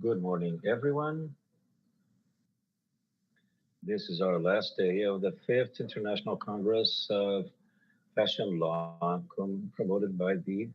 Good morning, everyone. This is our last day of the 5th International Congress of Fashion Law, promoted by the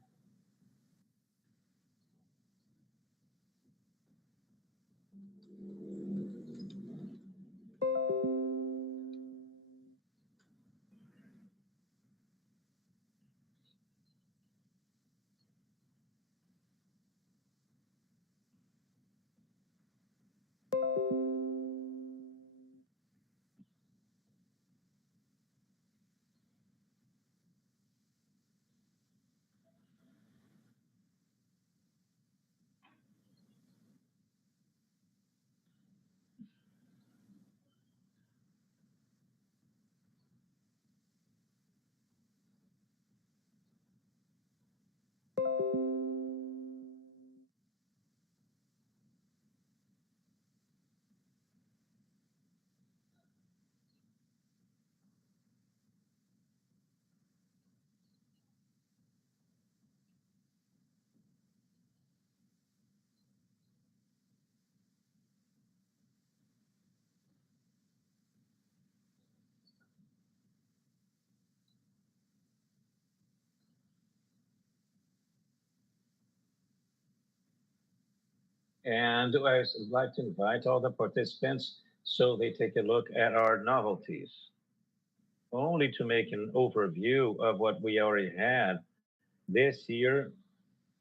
and I'd like to invite all the participants so they take a look at our novelties. Only to make an overview of what we already had this year,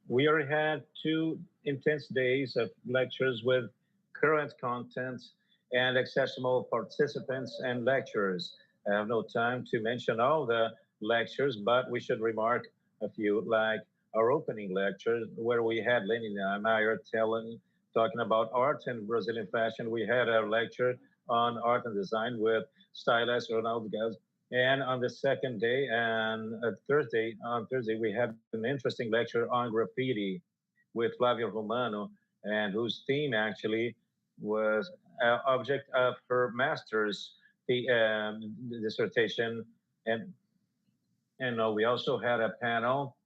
we already had 2 intense days of lectures with current content and accessible participants and lecturers. I have no time to mention all the lectures, but we should remark a few, like our opening lecture, where we had Lenny Meyer talking about art and Brazilian fashion. We had a lecture on art and design with stylist Ronaldo Gaz. And on the second day and on Thursday, we had an interesting lecture on graffiti with Flavia Romano, and whose theme actually was object of her master's dissertation. And, we also had a panel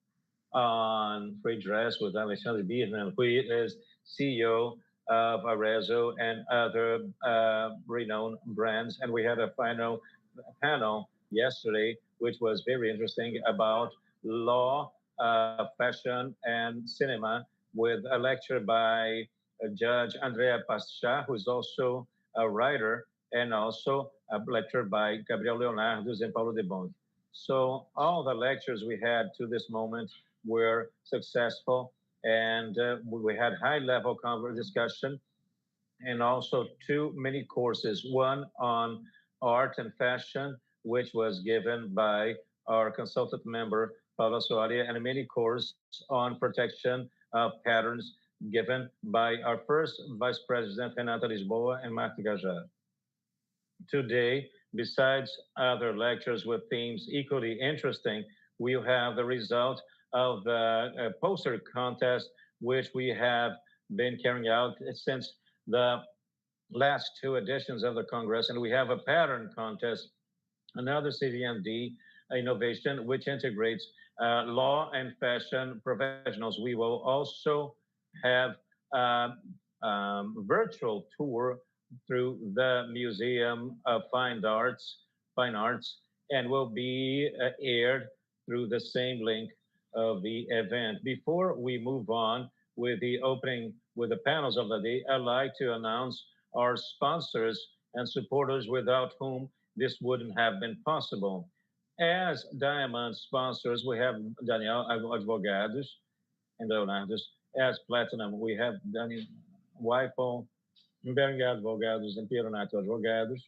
on free dress with Alexandre Birman, who is CEO of Arezzo and other renowned brands. And we had a final panel yesterday, which was very interesting about law, fashion, and cinema, with a lecture by Judge Andrea Pascha, who's also a writer, and also a lecture by Gabriel Leonardo and Paulo Debom. So all the lectures we had to this moment were successful, and we had high-level discussion, and also 2 mini-courses, one on art and fashion, which was given by our consultant member, Paula Acioli, and a mini-course on protection of patterns given by our first Vice President, Renata Lisboa, and Marta Gajar. Today, besides other lectures with themes equally interesting, we'll have the result of the poster contest, which we have been carrying out since the last 2 editions of the Congress. And we have a pattern contest, another CDMD innovation, which integrates law and fashion professionals. We will also have a virtual tour through the Museum of Fine Arts, and will be aired through the same link of the event. Before we move on with the opening, with the panels of the day, I'd like to announce our sponsors and supporters without whom this wouldn't have been possible. As diamond sponsors, we have Daniel Advogados and Leonardo. As platinum, we have Daniel Weipel, Berenguer Advogados, and Pieronato Advogados.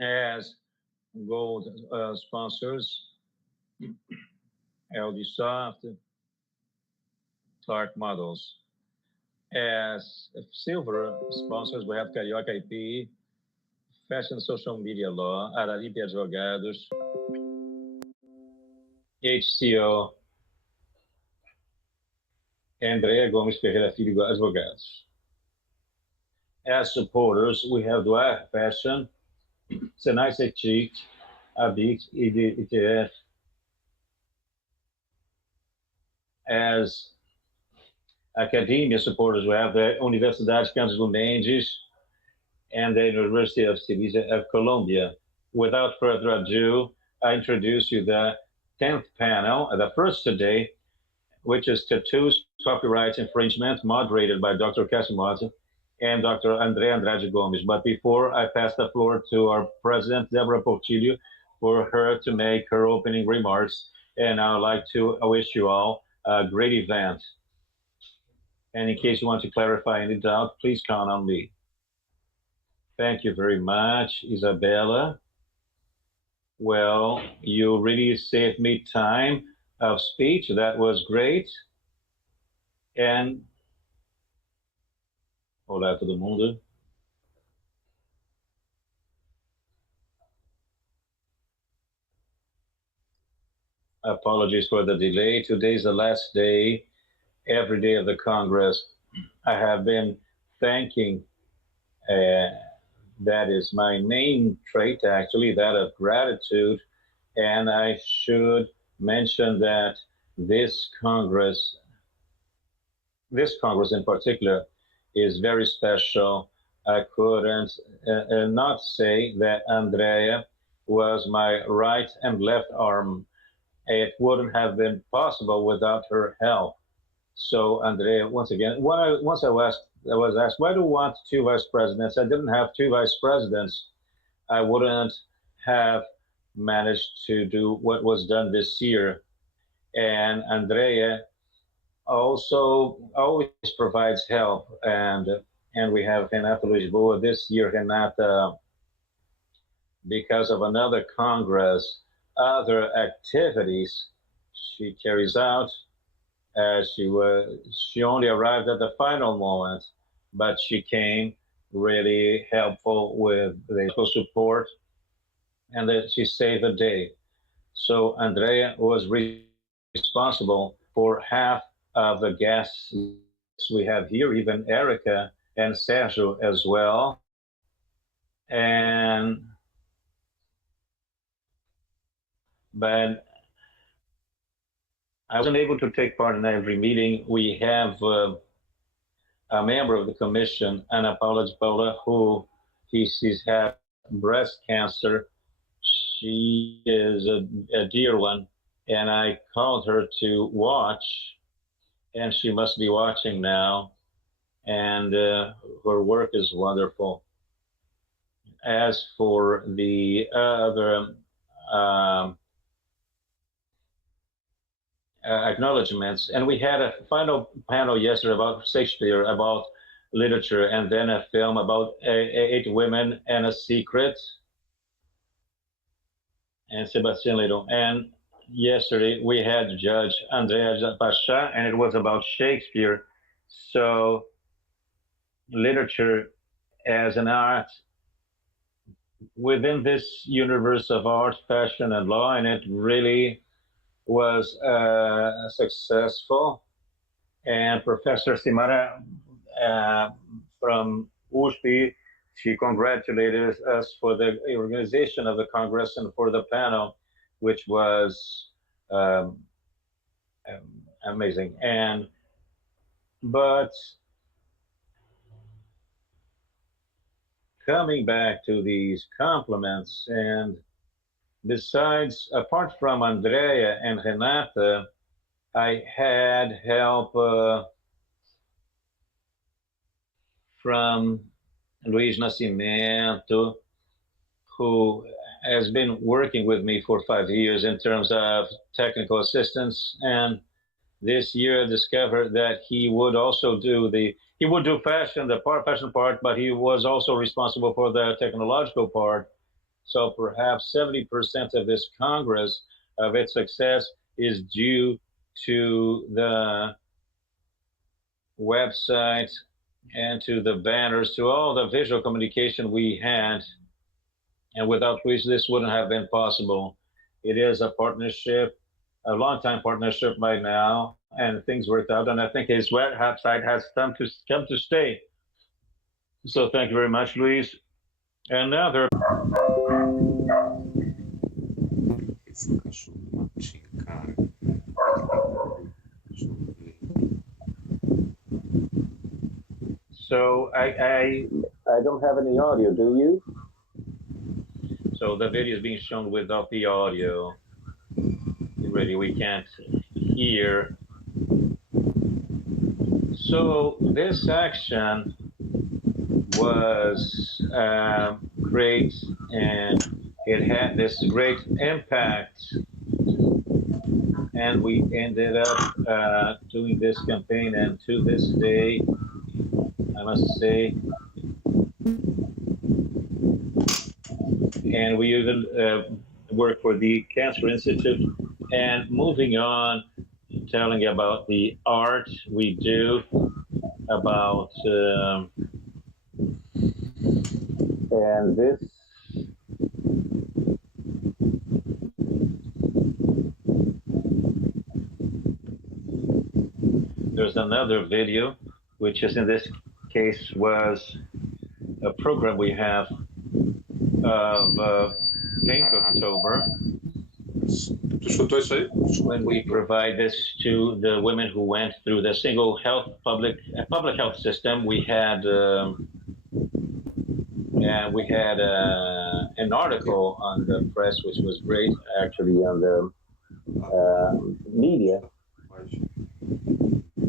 As gold sponsors, LD Soft, Clark Models. As silver sponsors, we have Carioca IP, Fashion Social Media Law, Araripe Advogados, HCO, Andrea Gomes Ferreira Filho Advogados. As supporters, we have Duarte Fashion, Senai Sectic, Abit, ETF. As academia supporters. We have the Universidade Campos Mendes and the University of Sevilla of Colombia. Without further ado, I introduce you the 10th panel, the first today, which is Tattoos, Copyright Infringement, moderated by Dr. Casimati and Dr. André Andrade Gomes. But before I pass the floor to our president, Deborah Portillo, for her to make her opening remarks, and I would like to wish you all a great event. And in case you want to clarify any doubt, please count on me. Thank you very much, Isabella. Well, you really saved me time of speech. That was great. And olá todo mundo. Apologies for the delay. Today's the last day, every day of the Congress. I have been thanking, that is my main trait actually, that of gratitude. And I should mention that this Congress in particular is very special. I couldn't not say that Andrea was my right and left arm. It wouldn't have been possible without her help. So Andrea, once again, once I was asked, why do you want two vice presidents? I didn't have two vice presidents. I wouldn't have managed to do what was done this year. And Andrea also always provides help. And we have Renata Lisboa this year. Renata, because of another Congress, other activities she carries out, she only arrived at the final moment, but she came really helpful with the support, and that she saved the day. So Andrea was responsible for half of the guests we have here, even Erica and Sergio as well. But I wasn't able to take part in every meeting. We have a member of the commission, Ana Paula, who she's had breast cancer. She is a dear one, and I called her to watch, and she must be watching now, and her work is wonderful. As for the other acknowledgements, and we had a final panel yesterday about Shakespeare, about literature, and then a film about 8 women and a secret, and Sebastian Ledo. And yesterday we had Judge Andrea Pasha, and it was about Shakespeare. So literature as an art within this universe of art, fashion, and law, and it really was successful. And Professor Simara from USP, she congratulated us for the organization of the Congress and for the panel, which was amazing. But coming back to these compliments, and besides, apart from Andrea and Renata, I had help from Luiz Nascimento, who has been working with me for 5 years in terms of technical assistance. And this year I discovered that he would also do fashion, the fashion part, but he was also responsible for the technological part. So perhaps 70% of this Congress, of its success, is due to the website and to the banners, to all the visual communication we had, and without which this wouldn't have been possible. It is a partnership, a long-time partnership by now, and things worked out, and I think his website has come to stay. So thank you very much, Luis. And now there Esse cachorro tinha cara. So I don't have any audio, do you? So the video is being shown without the audio. Really, we can't hear. So this action was great, and it had this great impact. And we ended up doing this campaign, and to this day, I must say, and we even work for the Cancer Institute. And moving on, telling about the art we do, about and this. There's another video, which is in this case was a program we have of Pink October. When we provide this to the women who went through the single health public health system, we had an article on the press, which was great, actually, on the media.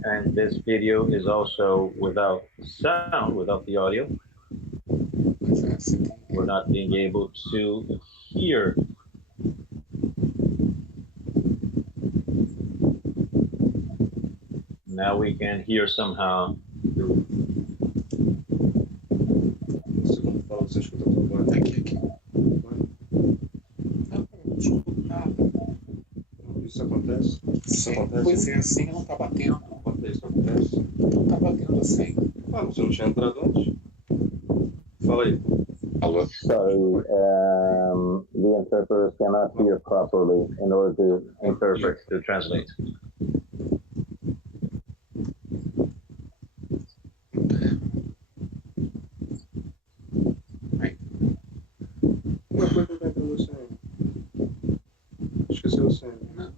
And this video is also without sound, without the audio. We're not being able to hear. Now we can hear somehow. Isso acontece? Isso acontece? Pois é, assim não tá batendo. Isso acontece? Não tá batendo assim. Ah, você não tinha entrado antes? Fala aí. Alô? Sorry, the interpreters cannot hear properly in order to interpret, to translate. Uma coisa que eu pra você. Esqueceu você. Não.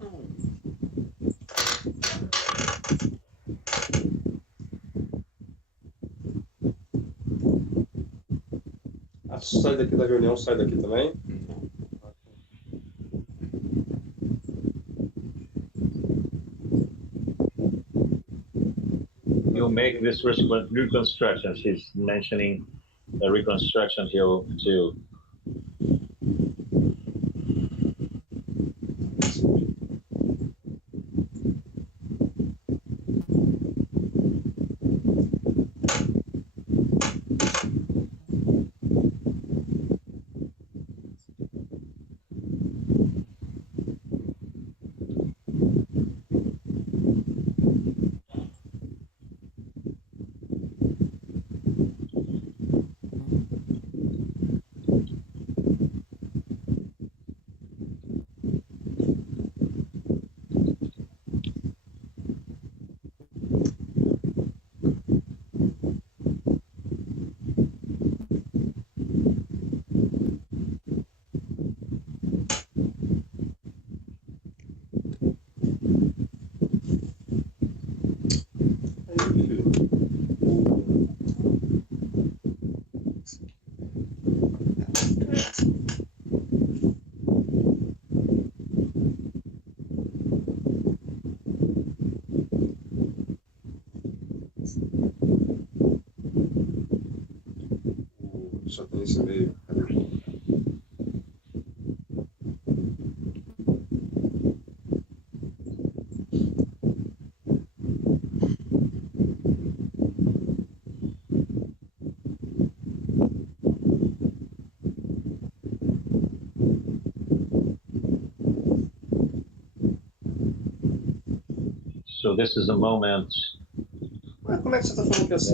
Ah, sai daqui da reunião, sai daqui também. You make this reconstruction. She's mentioning the reconstruction here too. Só tem esse meio. So this is a moment Mas como é que você está falando que é assim?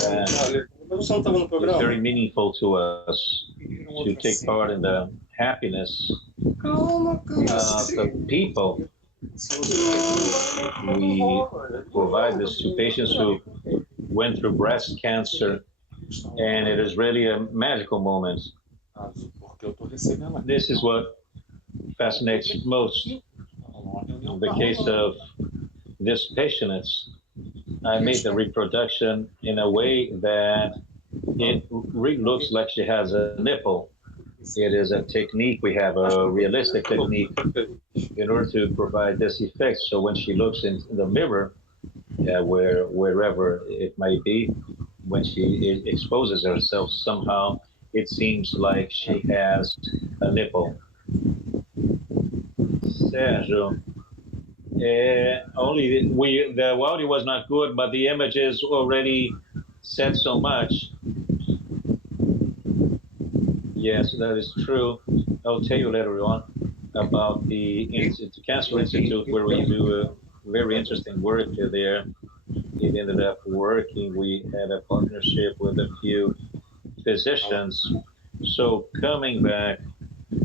Mas você não estava no programa? it's very meaningful to us to take part in the happiness of the people. We provide this to patients who went through breast cancer, and it is really a magical moment. This is what fascinates most. In the case of this patient, I made the reproduction in a way that it really looks like she has a nipple. It is a technique. We have a realistic technique in order to provide this effect. So when she looks in the mirror, wherever it might be, when she exposes herself somehow, it seems like she has a nipple. Sergio, the audio was not good, but the images already said so much. Yes, that is true. I'll tell you later on about the Cancer Institute, where we do very interesting work there. It ended up working. We had a partnership with a few physicians. So coming back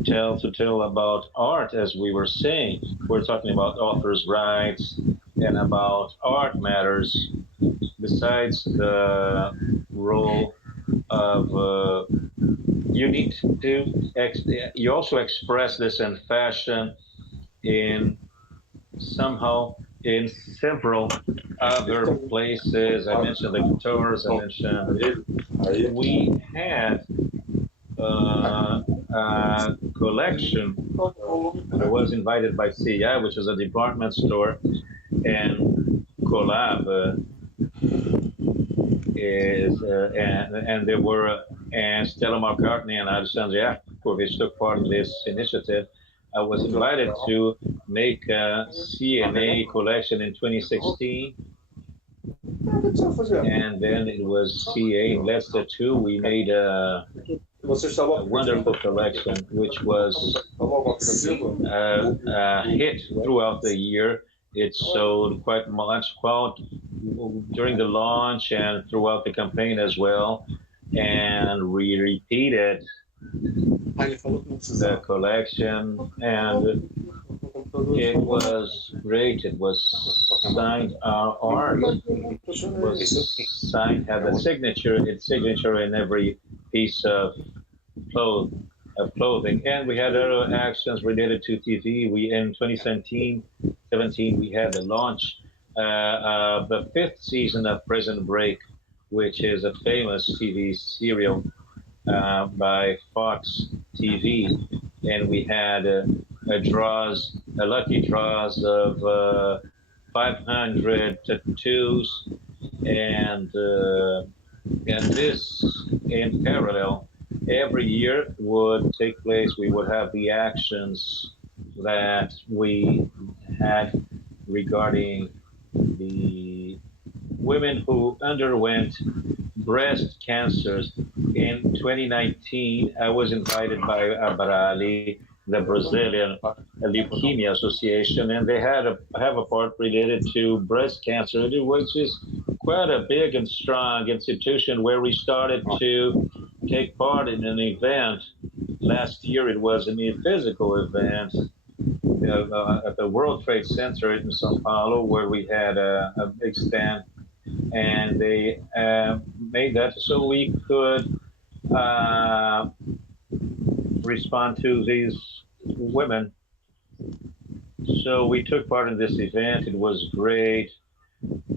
to tell about art, as we were saying, we're talking about authors' rights and about art matters. Besides the role of you also express this in fashion in several other places. I mentioned the guitars, I mentioned we had a collection. I was invited by CI, which is a department store, and Collab and there were Stella McCartney and Alexandre Yakovich took part in this initiative. I was invited to make a CNA collection in 2016, and then it was CA in Leicester too. We made a wonderful collection, which was a hit throughout the year. It sold quite much during the launch and throughout the campaign as well. And we repeated the collection, and it was great. It was signed, our art was signed, had its signature in every piece of clothing. And we had other actions related to TV. In 2017, we had the launch of the 5th season of Prison Break, which is a famous TV serial by Fox TV. And we had lucky draws of 500 tattoos, and this in parallel every year would take place. We would have the actions that we had regarding the women who underwent breast cancers. In 2019, I was invited by ABRALI, the Brazilian Leukemia Association, and they have a part related to breast cancer, which is quite a big and strong institution where we started to take part in an event. Last year it was a physical event at the World Trade Center in São Paulo, where we had a big stand, and they made that so we could respond to these women. So we took part in this event. It was great.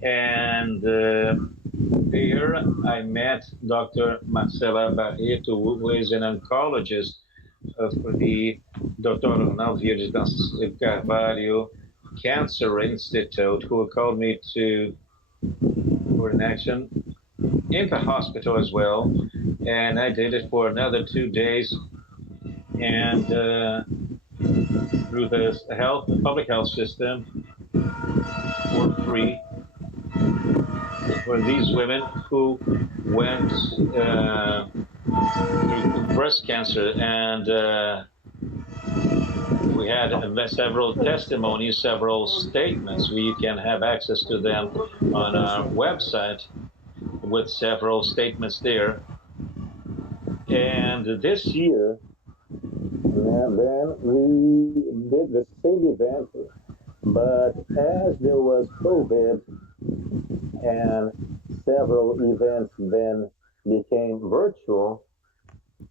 And there I met Dr. Marcela Barreto, who is an oncologist for the Dr. Ronaldo de Carvalho Cancer Institute, who called me for an action in the hospital as well. And I did it for another 2 days. And through the public health system for free for these women who went through breast cancer. And we had several testimonies, several statements. We can have access to them on our website with several statements there. And this year, and then we did the same event, but as there was COVID and several events then became virtual,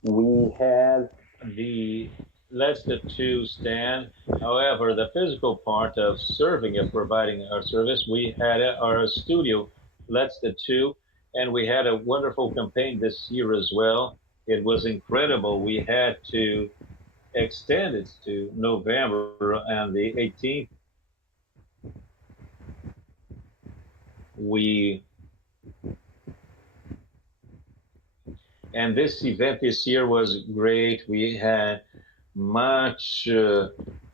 we had the Leicester 2 stand. However, the physical part of serving and providing our service, we had our studio Let's Tattoo. And we had a wonderful campaign this year as well. It was incredible. We had to extend it to November and the 18th. And this event this year was great. We had much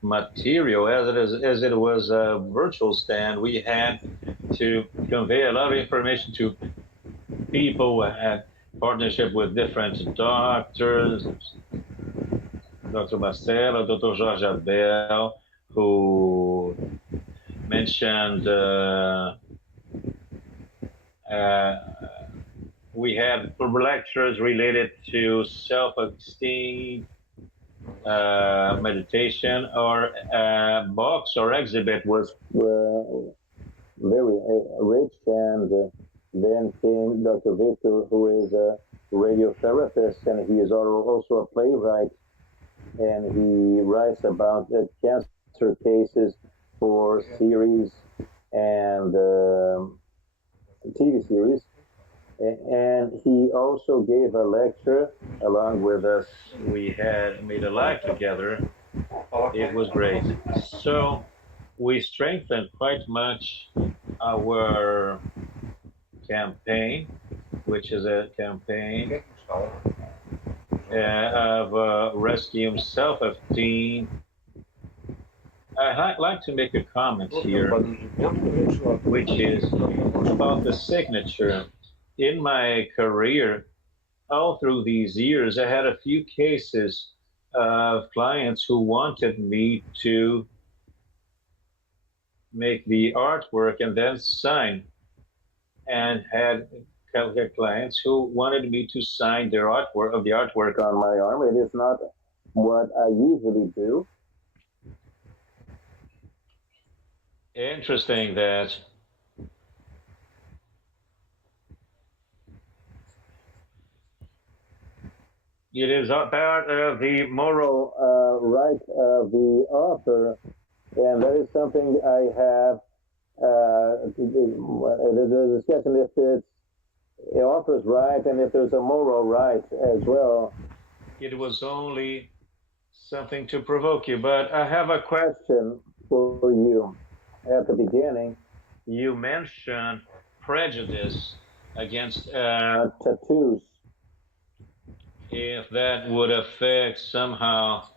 material as it was a virtual stand. We had to convey a lot of information to people. We had partnership with different doctors, Dr. Marcelo, Dr. Jorge Abel, who mentioned we had lectures related to self-esteem, meditation. Our box or exhibit was very rich, and then came Dr. Victor, who is a radiotherapist, and he is also a playwright, and he writes about cancer cases for series and TV series. And he also gave a lecture along with us. We had made a live together. It was great. So we strengthened quite much our campaign, which is a campaign of rescuing self-esteem. I'd like to make a comment here, which is about the signature. In my career, all through these years, I had a few cases of clients who wanted me to make the artwork and then sign, and had clients who wanted me to sign their artwork on my arm. It is not what I usually do. Interesting that it is part of the moral right of the author, and that is something I have. There's a discussion if it's the author's right and if there's a moral right as well. It was only something to provoke you, but I have a question for you. At the beginning, you mentioned prejudice against tattoos. If that would affect somehow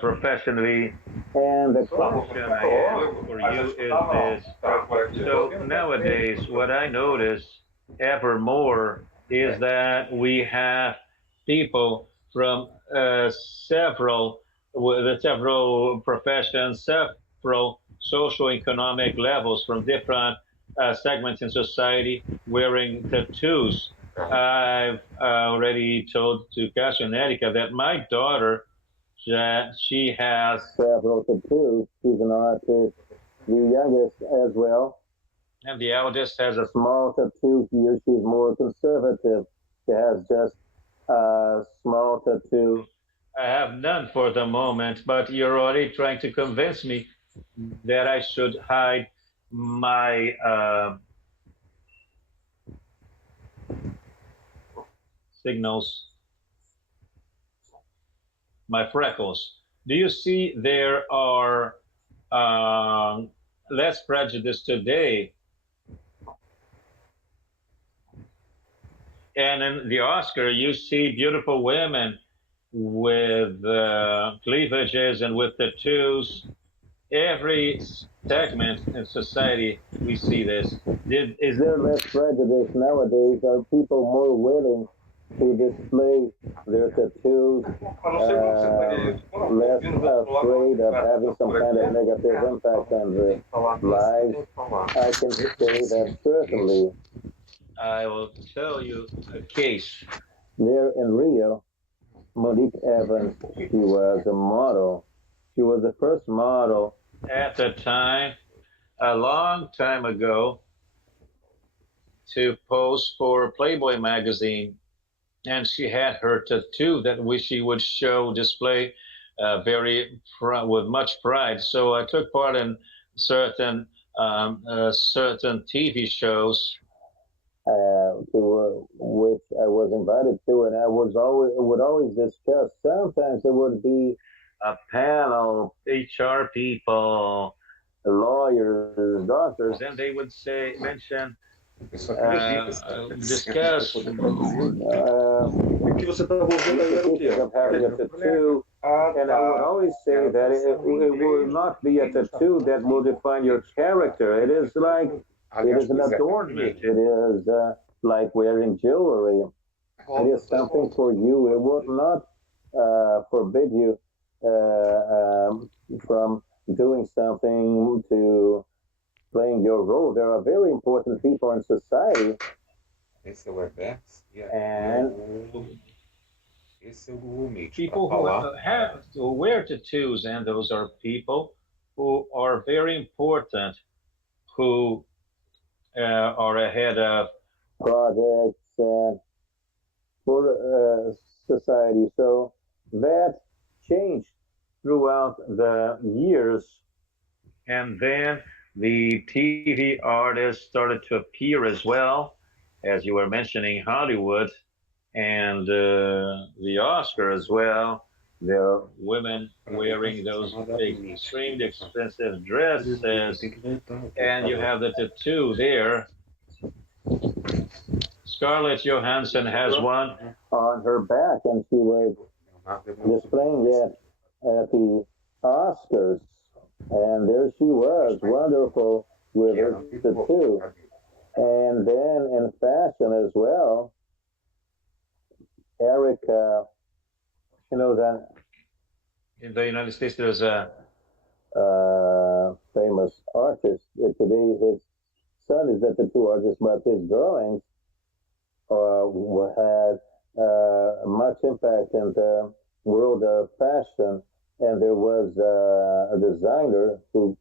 professionally. And the question I have for you is this. So nowadays, what I notice ever more is that we have people from several professions, several socio-economic levels, from different segments in society wearing tattoos. I've already told to Cassio and Erica that my daughter, that she has several tattoos. She's an artist, the youngest as well. And the eldest has a small tattoo here. She's more conservative. She has just a small tattoo. I have none for the moment, but you're already trying to convince me that I should hide my signals, my freckles. Do you see there are less prejudice today? And in the Oscar, you see beautiful women with cleavages and with tattoos. Every segment in society, we see this. Is there less prejudice nowadays? Are people more willing to display their tattoos, less afraid of having some kind of negative impact on their lives? I can say that certainly. I will tell you a case. There in Rio, Monique Evans, she was a model. She was the first model at the time, a long time ago, to pose for Playboy magazine. And she had her tattoo that she would display with much pride. So I took part in certain certain TV shows. To which I was invited to, and I would always discuss. Sometimes it would be a panel, HR people, lawyers, doctors, and they would mention, discuss O que você estava ouvindo aí era o quê? of having a tattoo, and I would always say that it will not be a tattoo that will define your character. It is like it is an adornment. It is like wearing jewelry. It is something for you. It will not forbid you from doing something to playing your role. There are very important people in society. Esse é o Webex. And esse é o Google Meet. People who wear tattoos, and those are people who are very important, who are ahead of projects for society. So that changed throughout the years. And then the TV artists started to appear as well, as you were mentioning, Hollywood and the Oscar as well. There are women wearing those extremely expensive dresses, and you have the tattoo there. Scarlett Johansson has one on her back, and she was displaying that at the Oscars. And there she was, wonderful with her tattoo. And then in fashion as well, Erica, you know that in the United States there's a famous artist. Today his son is a tattoo artist, but his drawings had much impact in the world of fashion. And there was a designer who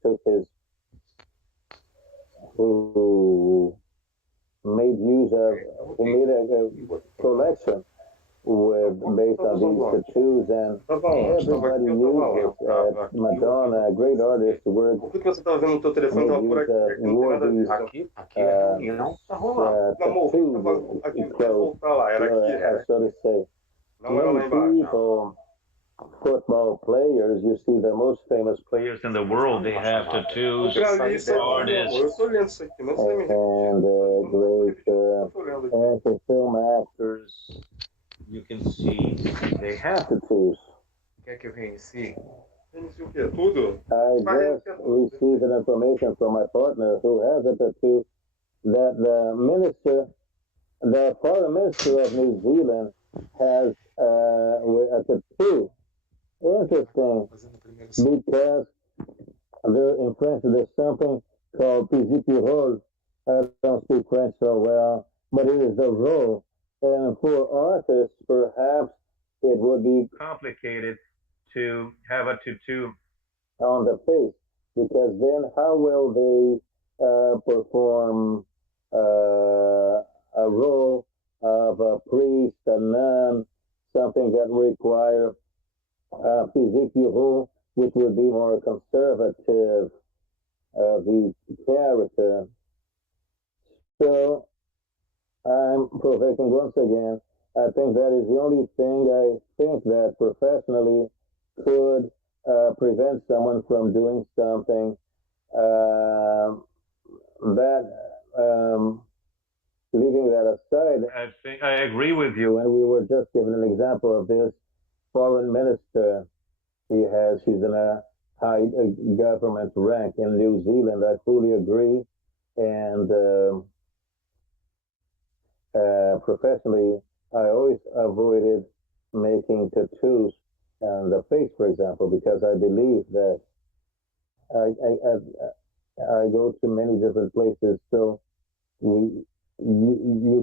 made use of, he made a collection based on these tattoos, and everybody knew it. Madonna, a great artist, word. Por que você estava vendo o teu telefone? Estava por aqui. Aqui é a reunião. Tá rolando. Aqui vai voltar lá. Era aqui. So to say. Não era lá embaixo. Football players, you see the most famous players in the world, they have tattoos, artists, and great film actors. You can see they have tattoos. Quer que eu reinicie? Reinicie o quê? Tudo? I just received an information from my partner who has a tattoo that the foreign minister of New Zealand has a tattoo. Interesting, because there in French there's something called physique rôle. I don't speak French so well, but it is a role. And for artists, perhaps it would be complicated to have a tattoo on the face, because then how will they perform a role of a priest, a nun, something that requires physique rôle, which would be more conservative the character. So I'm provoking once again. I think that is the only thing I think that professionally could prevent someone from doing something leaving that aside. I think I agree with you. And we were just given an example of this foreign minister. She's in a high government rank in New Zealand. I fully agree. And professionally, I always avoided making tattoos on the face, for example, because I believe that I go to many different places, so you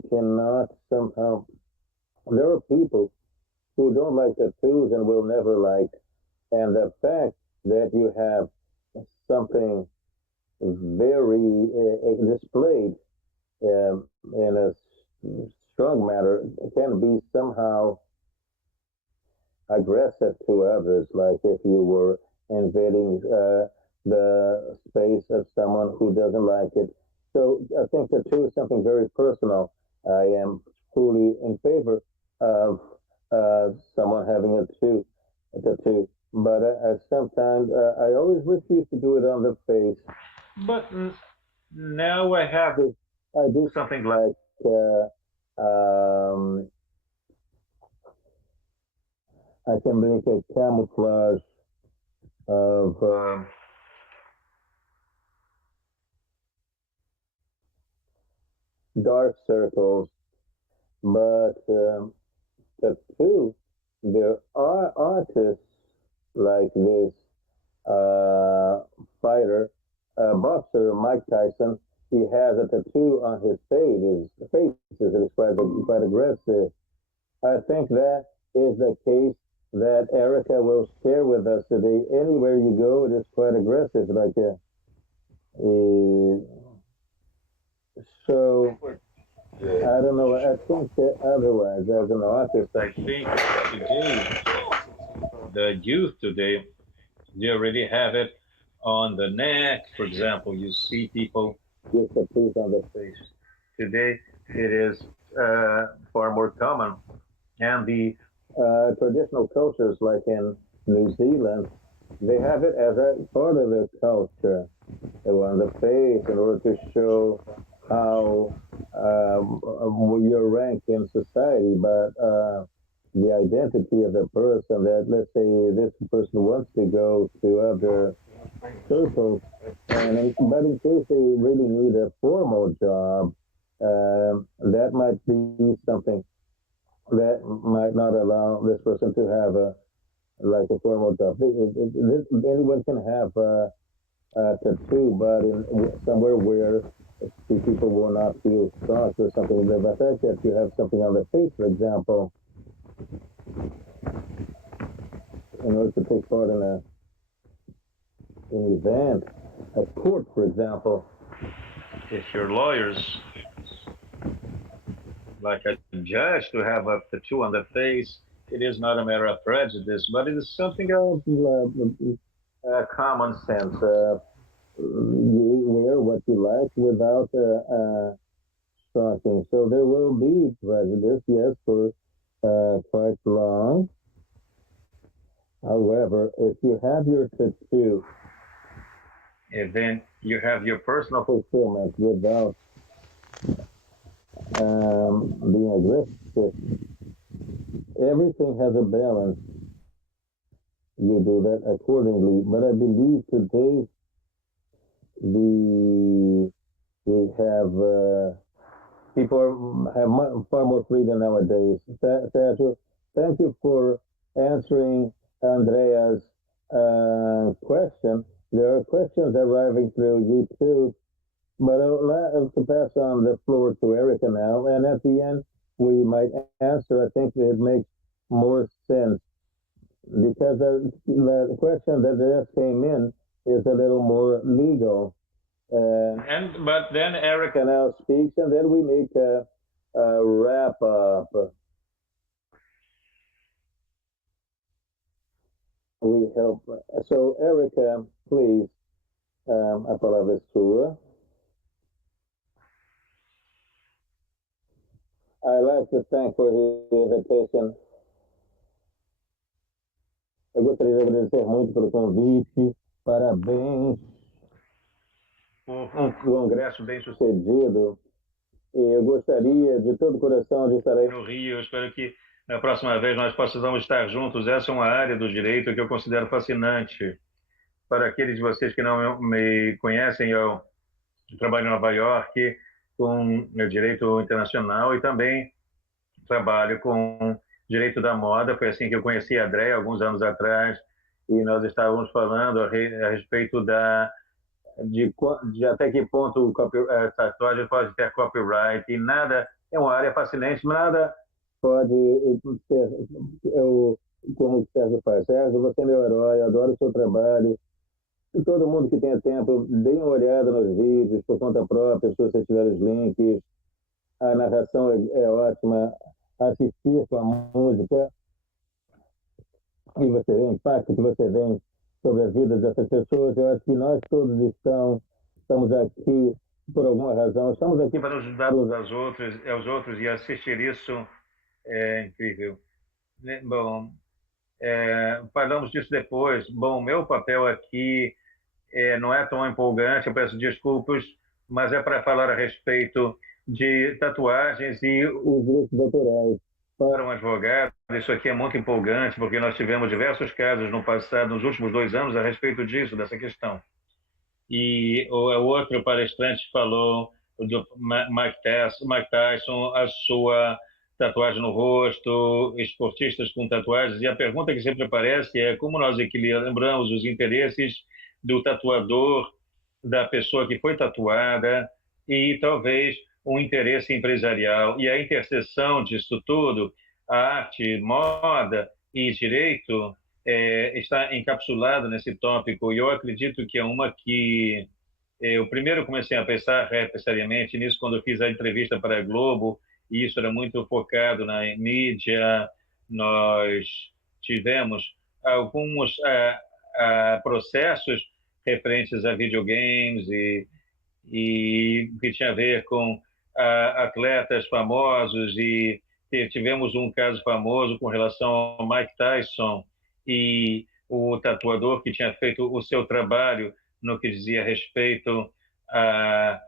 cannot somehow. There are people who don't like tattoos and will never like, and the fact that you have something very displayed in a strong manner can be somehow aggressive to others, like if you were invading the space of someone who doesn't like it. So I think tattoo is something very personal. I am fully in favor of someone having a tattoo. But sometimes I always refuse to do it on the face. But now I have this. I do something like I can make a camouflage of dark circles, but tattoo, there are artists like this fighter, boxer Mike Tyson. He has a tattoo on his face. His face is quite aggressive. I think that is the case that Erica will share with us today. Anywhere you go, it is quite aggressive. So I don't know. I think otherwise, as an artist, I think today, the youth today, they already have it on the neck. For example, you see people with tattoos on the face. Today, it is far more common. And the traditional cultures, like in New Zealand, they have it as a part of their culture. They on the face in order to show how your rank in society, but the identity of the person. That, let's say, this person wants to go to other circles, but in case they really need a formal job, that might be something that might not allow this person to have a formal job. Anyone can have a tattoo, but in somewhere where people will not feel stalked or something. The fact that you have something on the face, for example, in order to take part in an event, a court, for example. If you're lawyers, like a judge, to have a tattoo on the face, it is not a matter of prejudice, but it is something of common sense. You wear what you like without stalking. So there will be prejudice, yes, for quite long. However, if you have your tattoo, and then you have your personal fulfillment without being aggressive, everything has a balance. You do that accordingly. But I believe today we have people have far more freedom nowadays. Sergio, thank you for answering Andrea's question. There are questions arriving through YouTube, but I'll like to pass on the floor to Erica now, and at the end we might answer. I think it makes more sense because the question that just came in is a little more legal. But then Erica now speaks, and then we make a wrap up. We help. So Erica, please, a palavra é sua. I'd like to thank for the invitation. Eu gostaria de agradecer muito pelo convite. Parabéns. Congresso bem sucedido. E eu gostaria de todo o coração de estar aí no Rio. Eu espero que na próxima vez nós possamos estar juntos. Essa é uma área do direito que eu considero fascinante. Para aqueles de vocês que não me conhecem, eu trabalho em Nova York com direito internacional e também trabalho com direito da moda. Foi assim que eu conheci a Andrea alguns anos atrás, e nós estávamos falando a respeito de até que ponto o tatuagem pode ter copyright, e nada, é uma área fascinante, nada pode ser, como o Sérgio faz. Sérgio, você é meu herói, adoro o seu trabalho. E todo mundo que tenha tempo, dê uma olhada nos vídeos por conta própria, se você tiver os links. A narração é ótima. Assistir com a música, e você vê o impacto que você vê sobre a vida dessas pessoas. Eu acho que nós todos estamos aqui por alguma razão. Estamos aqui para ajudar uns aos outros e assistir isso é incrível. Bom, falamos disso depois. Bom, meu papel aqui não é tão empolgante, eu peço desculpas, mas é para falar a respeito de tatuagens e os direitos autorais. Para um advogado, isso aqui é muito empolgante, porque nós tivemos diversos casos no passado, nos últimos 2 anos, a respeito disso, dessa questão. E o outro palestrante falou do Mike Tyson, a sua tatuagem no rosto, esportistas com tatuagens, e a pergunta que sempre aparece é como nós equilibramos os interesses do tatuador, da pessoa que foi tatuada, e talvez um interesse empresarial. E a interseção disso tudo, a arte, moda e direito, está encapsulado nesse tópico. E eu acredito que é uma que eu primeiro comecei a pensar seriamente nisso quando eu fiz a entrevista para a Globo, e isso era muito focado na mídia. Nós tivemos alguns processos referentes a videogames e que tinha a ver com atletas famosos, e tivemos um caso famoso com relação ao Mike Tyson e o tatuador que tinha feito o seu trabalho no que dizia respeito a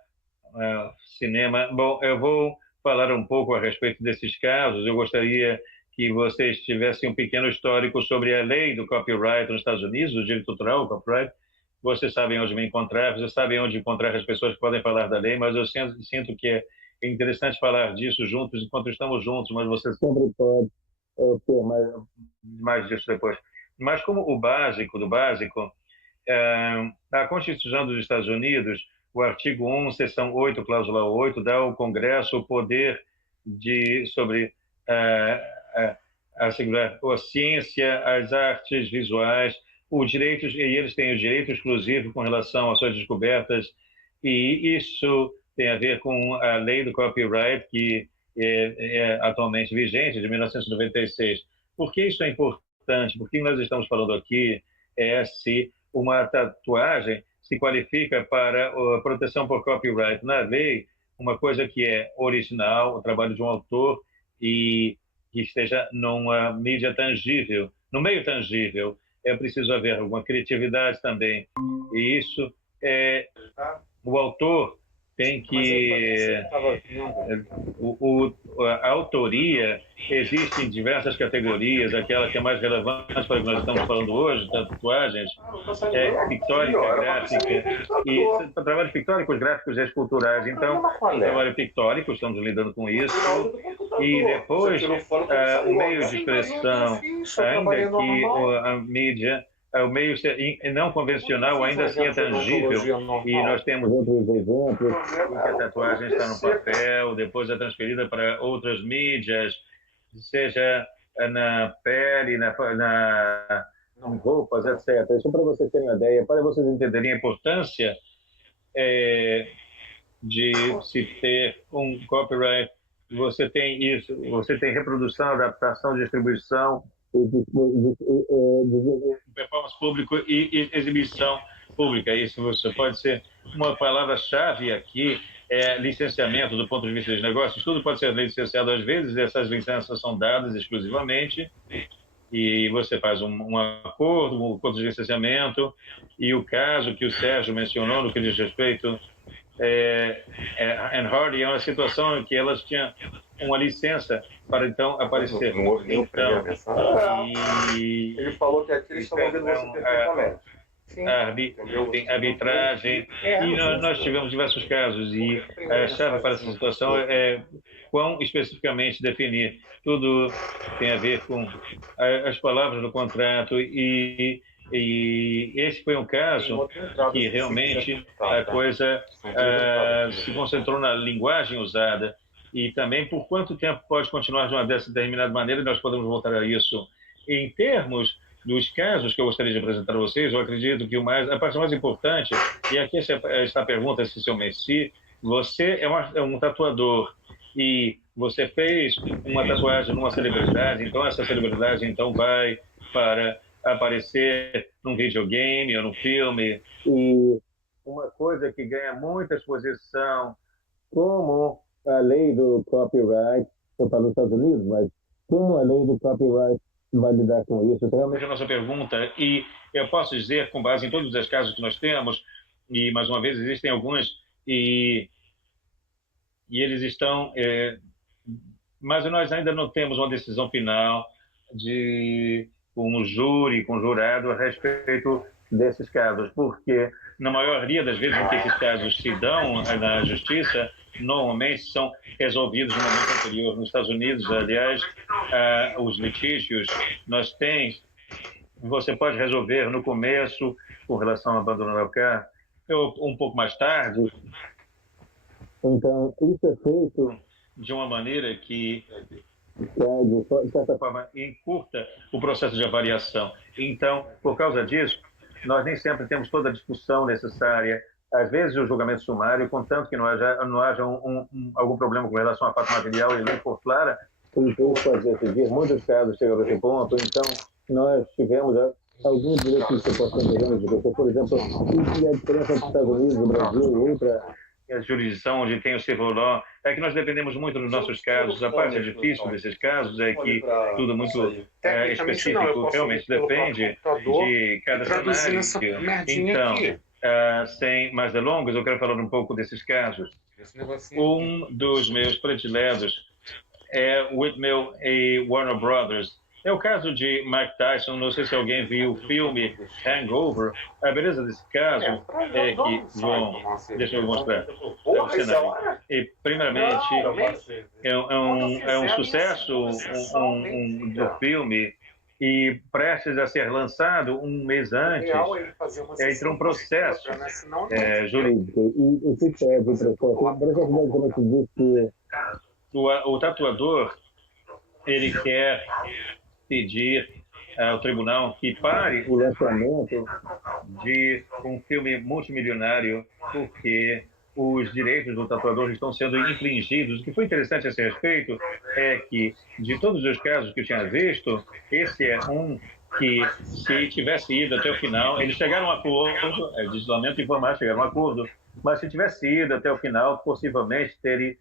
cinema. Bom, eu vou falar um pouco a respeito desses casos. Eu gostaria que vocês tivessem um pequeno histórico sobre a lei do copyright nos Estados Unidos, o direito autoral, o copyright. Vocês sabem onde me encontrar, vocês sabem onde encontrar as pessoas que podem falar da lei, mas eu sinto que é interessante falar disso juntos enquanto estamos juntos, mas vocês sempre podem ter mais disso depois. Mas como o básico do básico, a Constituição dos Estados Unidos, o artigo 1, seção 8, cláusula 8, dá ao Congresso o poder sobre assegurar a ciência, as artes visuais, e eles têm o direito exclusivo com relação às suas descobertas, e isso tem a ver com a lei do copyright, que é atualmente vigente, de 1996. Por que isso é importante? Porque nós estamos falando aqui se uma tatuagem se qualifica para a proteção por copyright. Na lei, uma coisa que é original, o trabalho de um autor, e que esteja numa mídia tangível, no meio tangível, é preciso haver alguma criatividade também. E isso o autor tem que... a autoria existe em diversas categorias. Aquela que é mais relevante para o que nós estamos falando hoje, tatuagens, pictórica, gráfica, e trabalhos pictóricos, gráficos e esculturais. Então, o trabalho pictórico, estamos lidando com isso, e depois o meio de expressão, ainda que a mídia, o meio não convencional ainda assim é tangível, e nós temos outros exemplos em que a tatuagem está no papel, depois é transferida para outras mídias, seja na pele, em roupas, etc. Isso para vocês terem uma ideia, para vocês entenderem a importância de se ter um copyright. Você tem isso, você tem reprodução, adaptação, distribuição, performance público e exibição pública. Isso você pode ser uma palavra-chave aqui, licenciamento do ponto de vista de negócios. Tudo pode ser licenciado às vezes, essas licenças são dadas exclusivamente, e você faz um acordo de licenciamento. E o caso que o Sérgio mencionou no que diz respeito Anne Hardy, é uma situação em que elas tinham uma licença para então aparecer. Ele falou que aqui eles estão ouvindo você perfeitamente. Tem arbitragem, e nós tivemos diversos casos, e a chave para essa situação é quão especificamente definir. Tudo tem a ver com as palavras do contrato, e esse foi um caso que realmente a coisa se concentrou na linguagem usada, e também por quanto tempo pode continuar de uma determinada maneira, e nós podemos voltar a isso. Em termos dos casos que eu gostaria de apresentar a vocês, eu acredito que a parte mais importante, e aqui está a pergunta, se seu Messi, você é um tatuador, e você fez uma tatuagem numa celebridade, então essa celebridade então vai para aparecer num videogame ou num filme. E uma coisa que ganha muita exposição, como a lei do copyright, eu falo nos Estados Unidos, mas como a lei do copyright vai lidar com isso? Realmente a nossa pergunta, e eu posso dizer, com base em todos os casos que nós temos, e mais uma vez existem alguns, e eles estão... mas nós ainda não temos uma decisão final com o júri, com o jurado a respeito desses casos, porque na maioria das vezes em que esses casos se dão na justiça, normalmente são resolvidos no momento anterior. Nos Estados Unidos, aliás, os litígios você pode resolver no começo com relação a abandonar o carro, ou um pouco mais tarde. Então, isso é feito de uma maneira que, de certa forma, encurta o processo de avaliação. Então, por causa disso, nós nem sempre temos toda a discussão necessária. Às vezes, o julgamento sumário, contanto que não haja algum problema com relação à parte material e lei por clara, ele pode decidir. Muitos casos chegam a esse ponto. Então, nós tivemos alguns direitos que possam ter, por exemplo, e a diferença entre os Estados Unidos, o Brasil e outra. A jurisdição onde tem o civil law, é que nós dependemos muito dos nossos casos. A parte difícil desses casos é que tudo muito específico realmente depende de cada cenário. Então, sem mais delongas, eu quero falar um pouco desses casos. Um dos meus prediletos é Whitmill e Warner Brothers. É o caso de Mike Tyson. Não sei se alguém viu o filme Hangover. A beleza desse caso é que, João, deixa eu mostrar o cenário. E, primeiramente, é um sucesso do filme e prestes a ser lançado um mês antes, entre um processo jurídico. O tatuador, ele quer pedir ao tribunal que pare o lançamento de um filme multimilionário porque os direitos do tatuador estão sendo infringidos. O que foi interessante a esse respeito é que, de todos os casos que eu tinha visto, esse é um que, se tivesse ido até o final, eles chegaram a um acordo, de lamento informar, chegaram a um acordo, mas se tivesse ido até o final, possivelmente teria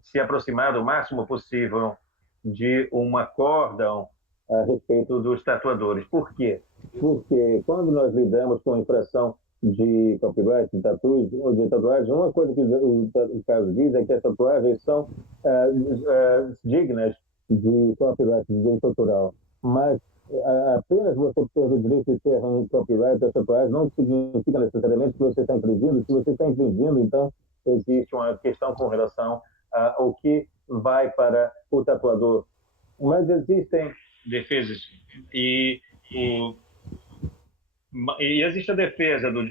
se aproximado o máximo possível de um acórdão a respeito dos tatuadores. Por quê? Porque quando nós lidamos com infração de copyright, de tatuagens ou de tatuagem, uma coisa que o caso diz é que as tatuagens são dignas de copyright, de direito autoral. Mas apenas você ter o direito de ter um copyright da tatuagem não significa necessariamente que você está infringindo. Se você está infringindo, então existe uma questão com relação ao que vai para o tatuador. Mas existem defesas e existe a defesa do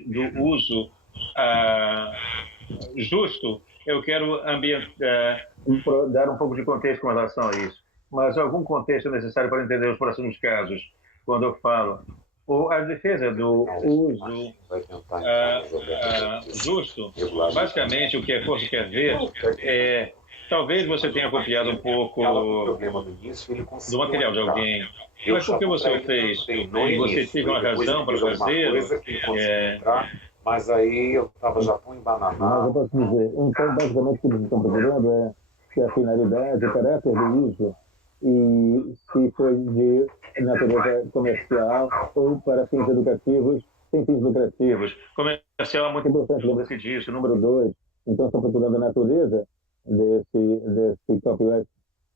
uso justo. Eu quero dar um pouco de contexto com relação a isso, mas algum contexto é necessário para entender os próximos casos. Quando eu falo a defesa do uso justo, basicamente o que a corte quer ver é, talvez você tenha copiado um pouco do material de alguém, mas por que você o fez? E você teve uma razão para fazer? Mas aí eu estava já tão embananado. Mas eu posso dizer, então basicamente o que eles estão procurando é que a finalidade, o caráter do uso, e se foi de natureza comercial ou para fins educativos, sem fins lucrativos. Comercial é muito importante lembrar-se disso. Número 2, então estão procurando a natureza desse copyright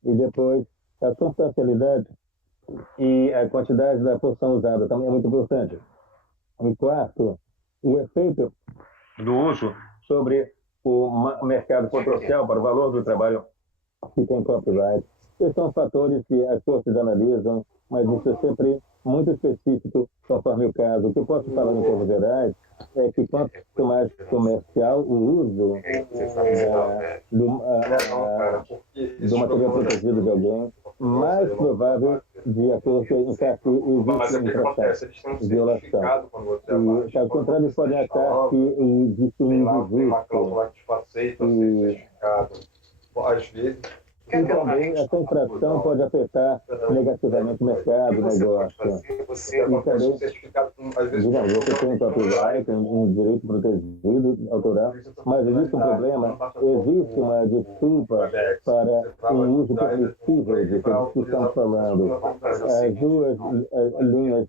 e depois a substancialidade e a quantidade da porção usada também é muito importante. E quarto, o efeito do uso sobre o mercado potencial para o valor do trabalho que tem copyright. Esses são fatores que as cortes analisam, mas isso é sempre muito específico conforme o caso. O que eu posso falar em termos gerais é que quanto mais comercial o uso do material protegido de alguém, mais provável de acordo com existe infração, violação. E, ao contrário, podem achar que existe um injusto. Às vezes E também essa infração pode afetar negativamente o mercado, o negócio. E também, digamos, você tem um copyright, um direito protegido, autoral, mas existe um problema, existe uma desculpa para um uso permissível disso que estamos falando. As duas linhas...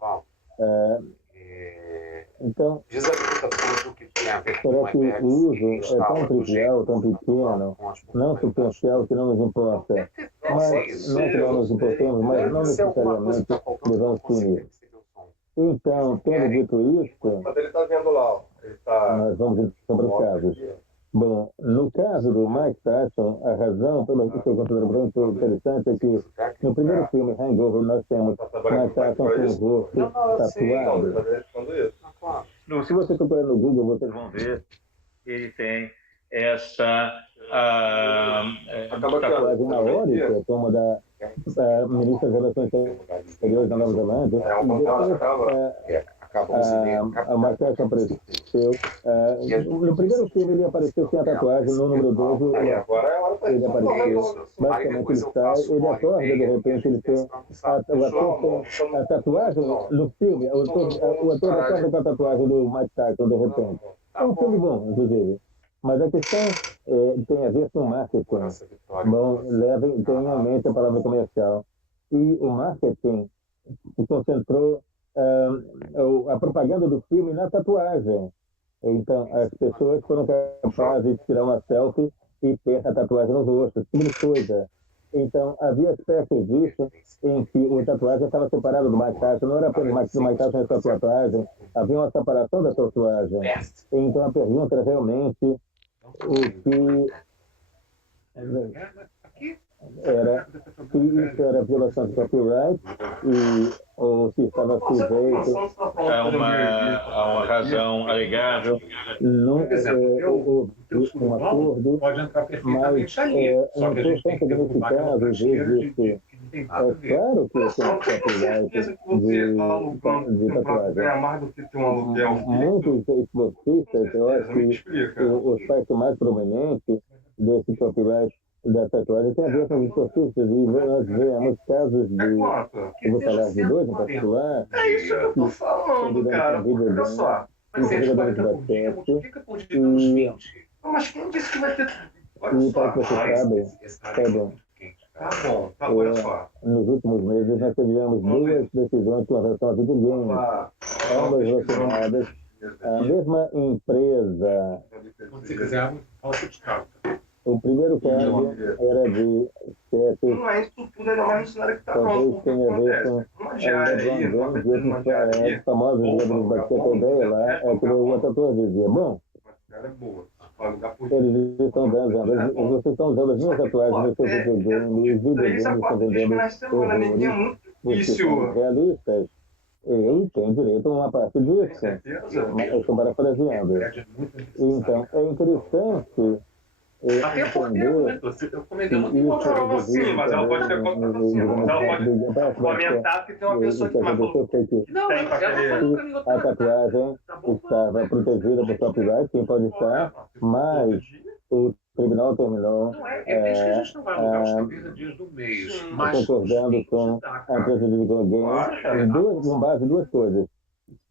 Então, será que o uso é tão trivial, tão pequeno, não substancial, que não nos importa? Mas não que não nos importemos, mas não necessariamente devemos punir. Então, tendo dito isso, nós vamos então para os casos. Bom, no caso do Mike Tyson, a razão pela que eu considero muito interessante é que no primeiro filme, Hangover, nós temos Mike Tyson com o rosto tatuado. Se você procurar no Google, vocês vão ver, ele tem essa tatuagem maórica, como da ministra das Relações Exteriores da Nova Zelândia. A Mike Tyson apareceu. No primeiro filme ele apareceu sem a tatuagem, no número 12 ele apareceu. Basicamente ele sai, ele acorda, de repente ele tem a tatuagem no filme, o ator acorda com a tatuagem do Mike Tyson, de repente. É um filme bom, inclusive. Mas a questão tem a ver com marketing. Bom, tenha em mente a palavra comercial. E o marketing se concentrou a propaganda do filme na tatuagem. Então, as pessoas foram capazes de tirar uma selfie e ter a tatuagem no rosto, tipo de coisa. Então, havia aspectos disso em que o tatuagem estava separado do Mike Tyson, não era apenas o Mike Tyson e a tatuagem, havia uma separação da tatuagem. Então, a pergunta era realmente o que era, se isso era violação de copyright ou se estava sujeito há uma razão alegável. Não houve um acordo, mas a importância nesse caso existe. É claro que tem copyright de tatuagem. Muitos esportistas, eu acho que os fatos mais prominentes desse copyright da tatuagem tem a ver com os esportistas, e nós vemos casos de, eu vou falar de dois em particular. É isso que eu tô falando, cara. Olha só, mas eles podem ter por que por dia nos 20? Mas quem disse que vai ter... E para que você saiba, tá bom, olha só. Nos últimos meses nós tivemos duas decisões com relação a videogame, ambas relacionadas à mesma empresa. Quando você quiser, fala de carro. O primeiro caso era de certo. Não é isso tudo, ainda mais no cenário que está talvez tenha a ver com os famosos jogadores de basquete. A ideia lá é que o ator dizia: bom, eles estão dando, vocês estão usando as minhas tatuagens no seu videogame, os videogames estão vendendo porque são realistas. Eu tenho direito a uma parte disso. Eu estou parafraseando. Então, é interessante. Até porque eu comentei muito assim, mas ela pode ter mas ela pode comentar que tem uma pessoa que falou que a tatuagem estava protegida por copyright, quem pode estar, mas o tribunal terminou concordando com a empresa de videogame com base em duas coisas.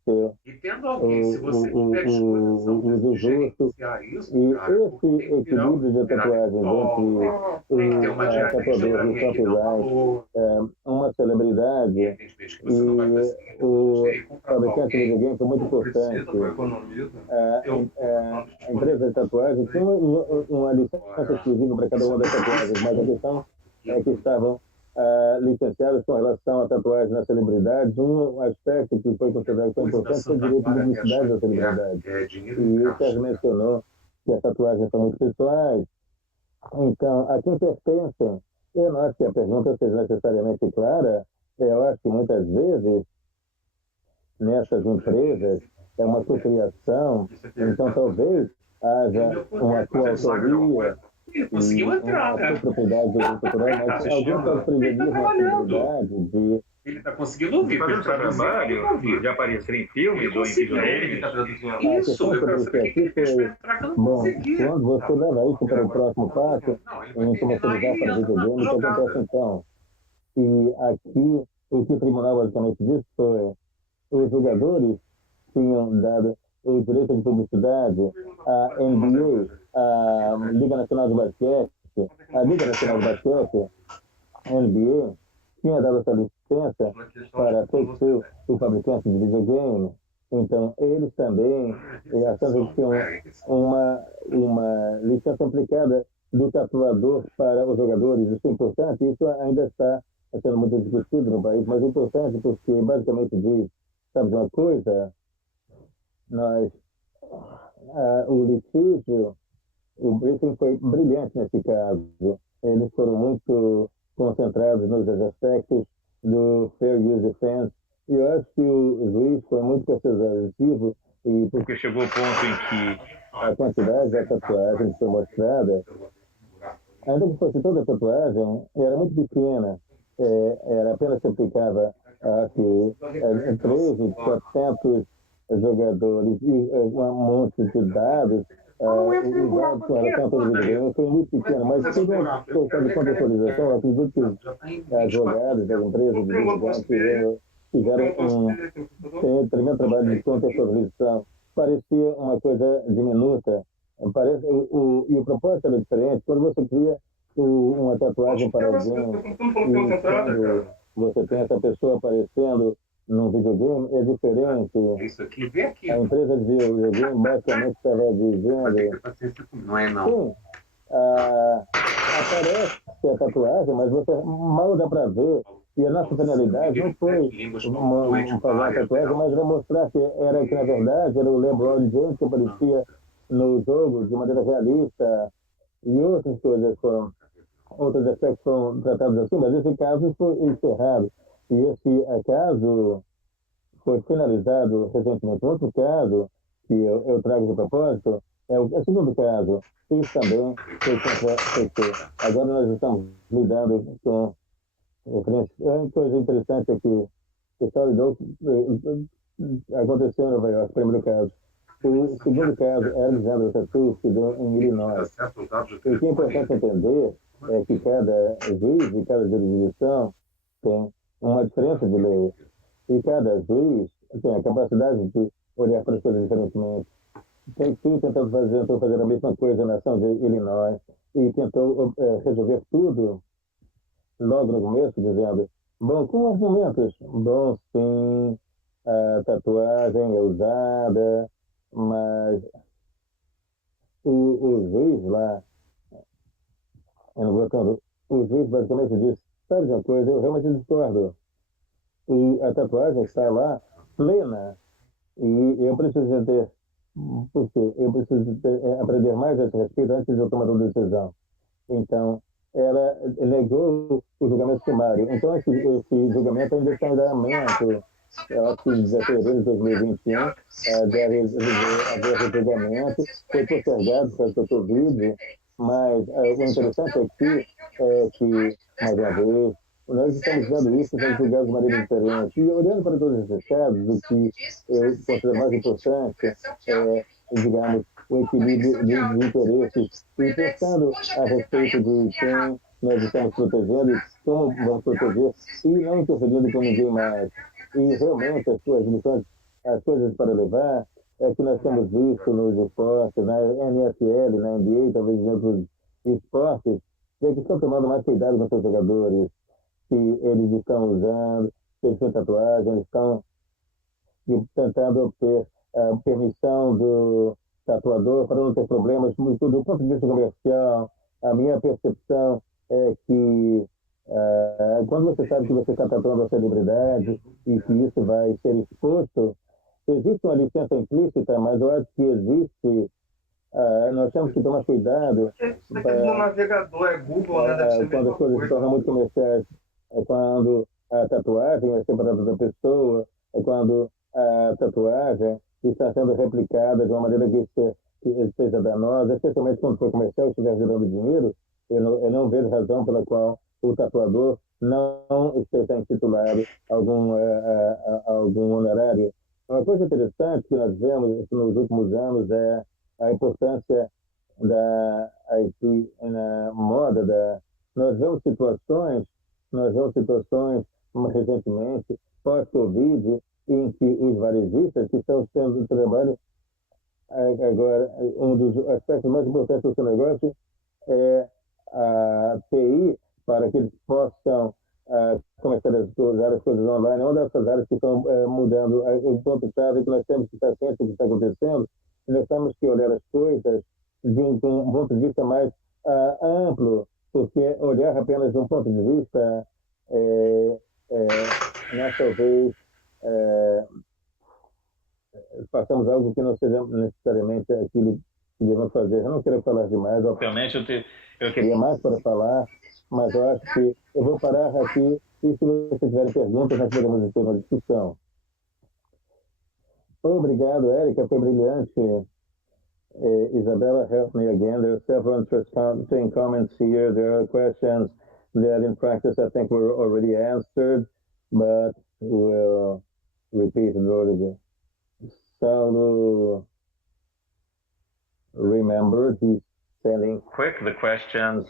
E tendo alguém, se você tiver uso justo, e esse equilíbrio de tatuagem entre o tatuador e o copyright, uma celebridade e o fabricante de videogame foi muito importante. A empresa de tatuagem tinha uma licença exclusiva para cada uma das tatuagens, mas a questão é que estavam licenciadas com relação à tatuagem nas celebridades. Um aspecto que foi considerado tão importante foi o direito de publicidade das celebridades. E o Sérgio mencionou que as tatuagens são muito pessoais. Então, a quem pertencem, eu não acho que a pergunta seja necessariamente clara. Eu acho que muitas vezes, nessas empresas, é uma cocriação, então talvez haja uma coautoria Ele conseguiu entrar, né? Propriedade cultural, mas alguém pode privilegiar a possibilidade de... Ele está conseguindo ouvir. Fazendo seu trabalho de aparecer em filmes ou em videogames. Isso, eu quero saber o que ele fez para entrar, que eu não consegui. Quando você leva isso para o próximo passo, em comercializar para videogame, o que acontece então? E aqui, o que o tribunal basicamente disse foi: os jogadores tinham dado o direito de publicidade à NBA, à Liga Nacional de Basquete, a Liga Nacional de Basquete, a NBA, tinha dado essa licença para ser o fabricante de videogame. Então, eles também, tinham uma licença aplicada do tatuador para os jogadores. Isso é importante, isso ainda está sendo muito discutido no país, mas é importante porque basicamente diz, sabe de uma coisa? O litígio, o briefing foi brilhante nesse caso. Eles foram muito concentrados nos aspectos do fair use defense, e eu acho que o juiz foi muito persuasivo, e porque chegou o ponto em que a quantidade da tatuagem que foi mostrada, ainda que fosse toda a tatuagem, era muito pequena, era apenas se aplicava a 13, 400 jogadores e um monte de dados. Os dados com relação a todo o videogame foi muito pequeno, mas se tiver questão de contextualização, eu acredito que as jogadas das empresas de videogame fizeram um tremendo trabalho de contextualização. Parecia uma coisa diminuta, e o propósito era diferente. Quando você cria uma tatuagem para alguém, e quando você tem essa pessoa aparecendo num videogame, é diferente. Isso aqui, vem aqui. A empresa de videogame basicamente estava dizendo... Não é não. Sim, aparece a tatuagem, mas você mal dá para ver. E a nossa finalidade não foi fazer uma tatuagem, mas era mostrar que na verdade era o LeBron James que aparecia no jogo de maneira realista, e outras coisas outros aspectos foram tratados assim, mas esse caso foi encerrado. E esse caso foi finalizado recentemente. Outro caso que eu trago de propósito é o segundo caso. Isso também foi contra. Agora nós estamos lidando com... Uma coisa interessante é que a história aconteceu em Nova York, o primeiro caso. O segundo caso era Alexandre Tatu, que deu em Illinois. E o que é importante entender é que cada juiz e cada jurisdição tem uma diferença de lei. E cada juiz tem a capacidade de olhar para as coisas diferentemente. Tentou fazer a mesma coisa na ação de Illinois e tentou resolver tudo logo no começo, dizendo: bom, com argumentos. Bom, sim, a tatuagem é usada, mas o juiz lá, o juiz basicamente disse: sabe de uma coisa, eu realmente discordo. E a tatuagem está lá plena, e eu preciso ter, porque eu preciso aprender mais a esse respeito antes de eu tomar uma decisão. Então, ela negou o julgamento sumário. Então, esse julgamento ainda está em andamento. Eu acho que em fevereiro de 2021 deve haver julgamento. Foi postergado para o Covid, mas o interessante aqui é que, mais uma vez, nós estamos vendo isso sendo julgado de maneira diferente. E olhando para todos esses casos, o que eu considero mais importante é, digamos, o equilíbrio de interesses e pensando a respeito de quem nós estamos protegendo e como vamos proteger e não interferindo com ninguém mais. E realmente as missões, as coisas para levar é que nós temos visto nos esportes, na NFL, na NBA, talvez em outros esportes, é que estão tomando mais cuidado com seus jogadores, que eles estão usando, que eles têm tatuagem, eles estão tentando obter a permissão do tatuador para não ter problemas. Do ponto de vista comercial, a minha percepção é que quando você sabe que você está tatuando a celebridade e que isso vai ser exposto, existe uma licença implícita, mas eu acho que existe. Nós temos que tomar cuidado. No navegador é Google, né? Deve ser quando as coisas se tornam muito comerciais, quando a tatuagem é separada da pessoa, quando a tatuagem está sendo replicada de uma maneira que seja danosa, especialmente quando for comercial e estiver gerando dinheiro, eu não vejo razão pela qual o tatuador não esteja intitulado algum honorário. Uma coisa interessante que nós vemos nos últimos anos é a importância na moda. Nós vemos situações recentemente, pós-Covid, em que os varejistas que estão tendo trabalho agora, um dos aspectos mais importantes do seu negócio é a TI, para que eles possam começar a usar as coisas online. Uma dessas áreas que estão mudando, o ponto-chave que nós temos que estar cientes do que está acontecendo, nós temos que olhar as coisas de um ponto de vista mais amplo, porque olhar apenas de um ponto de vista nós talvez façamos algo que não seja necessariamente aquilo que devemos fazer. Eu não quero falar demais, obviamente eu queria mais para falar, mas eu acho que eu vou parar aqui e se vocês tiverem perguntas, nós podemos ter uma discussão. Obrigado, Érica, foi brilhante. Isabella, help me again. There are several interesting comments here. There are questions that in practice I think were already answered, but we'll repeat the word again. Saulo remembered, he's sending quick the questions.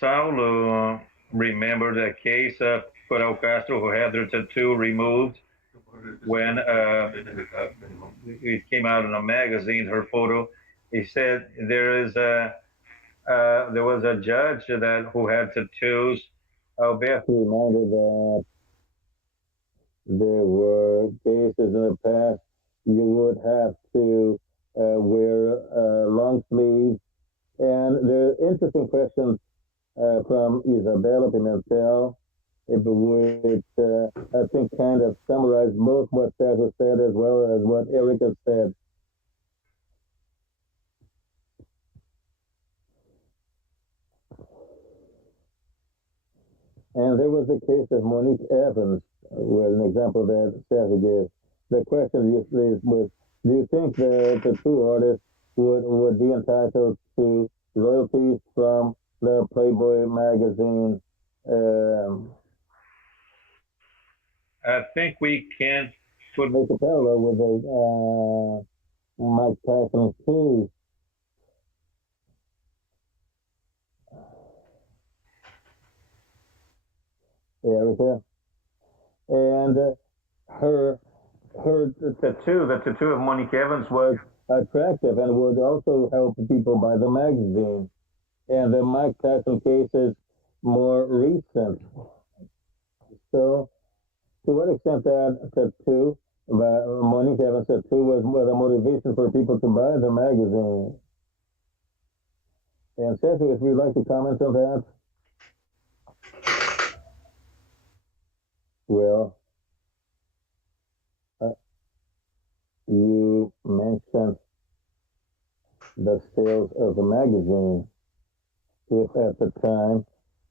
Saulo remembered a case of Coral Castro who had their tattoo removed when it came out in a magazine, her photo. He said there was a judge who had tattoos. Alberto reminded that there were cases in the past you would have to wear long sleeves. And there are interesting questions from Isabella Pimentel, which I think kind of summarize both what Cesar said as well as what Erica said. And there was a case of Monique Evans, with an example that Cesar gave. The question was, do you think the tattoo artist would be entitled to royalties from the Playboy magazine? I think we can make a parallel with Mike Tyson too. Erica, and her tattoo, the tattoo of Monique Evans, was attractive and would also help people buy the magazine. And the Mike Tyson case is more recent. So, to what extent that tattoo, Monique Evans' tattoo, was a motivation for people to buy the magazine? And Cesar, if you'd like to comment on that. Well, you mentioned the sales of the magazine. If at the time,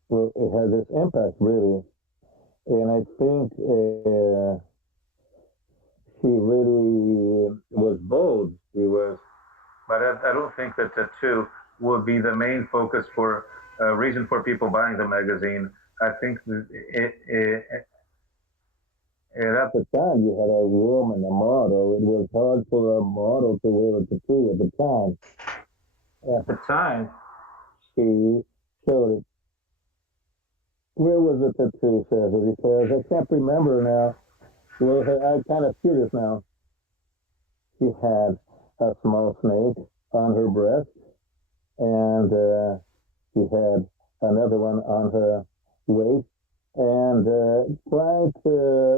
well, it had this impact, really. And I think she really was bold. She was. But I don't think that tattoo would be the main focus for reason for people buying the magazine. I think at the time, you had a woman, a model. It was hard for a model to wear a tattoo at the time. At the time, she showed it. Where was the tattoo, Cesar? Because I can't remember now. Well, I'm kind of curious now. She had a small snake on her breast, and she had another one on her waist, and quite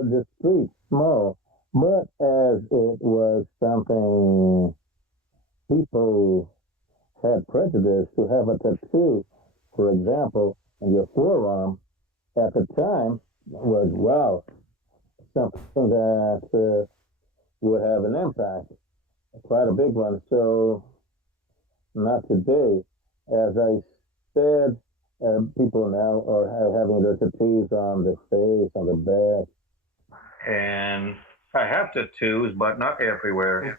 discreet, small. But as it was something people had prejudice to have a tattoo, for example, in your forearm, at the time was, wow, something that would have an impact, quite a big one. So, not today. As I said, people now are having their tattoos on the face, on the back. And I have tattoos, but not everywhere.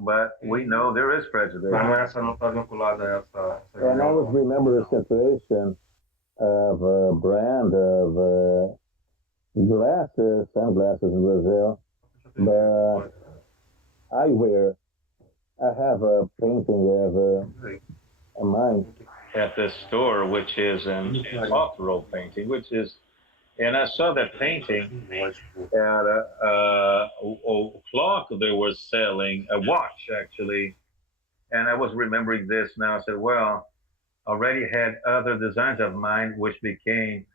But we know there is prejudice. And I always remember a situation of a brand of glasses, sunglasses in Brazil, but eyewear. I have a painting of mine at this store, which is an off-road painting, which is, and I saw that painting at a clock they were selling, a watch actually, and I was remembering this now. I said, well, already had other designs of mine which became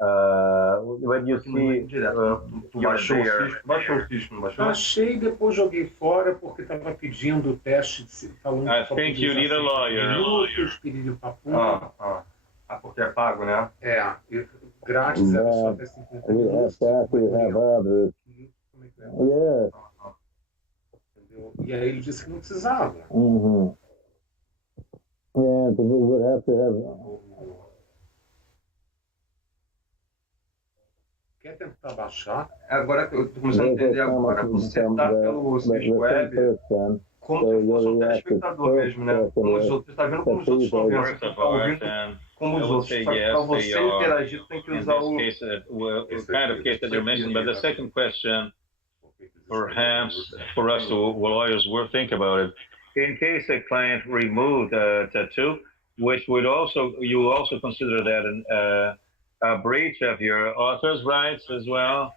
when you see baixou o fisco. Achei e depois joguei fora porque estava pedindo o teste falando. I think you need a lawyer. Porque é pago, né? É, grátis é só até 50 minutos. Yes. E aí ele disse que não precisava. Yeah, we would have to have. Quer tentar baixar? Agora eu estou começando a entender agora. Você está pelo sítio web como se fosse um telespectador mesmo, né? Como os outros. Você está vendo como os outros estão vendo. Você está ouvindo como os outros. Para você interagir, tem que usar o... It's kind of case that you're mentioning, but the second question, perhaps for us to lawyers will think about it. In case a client removed a tattoo, which would also, you also consider that a breach of your author's rights as well?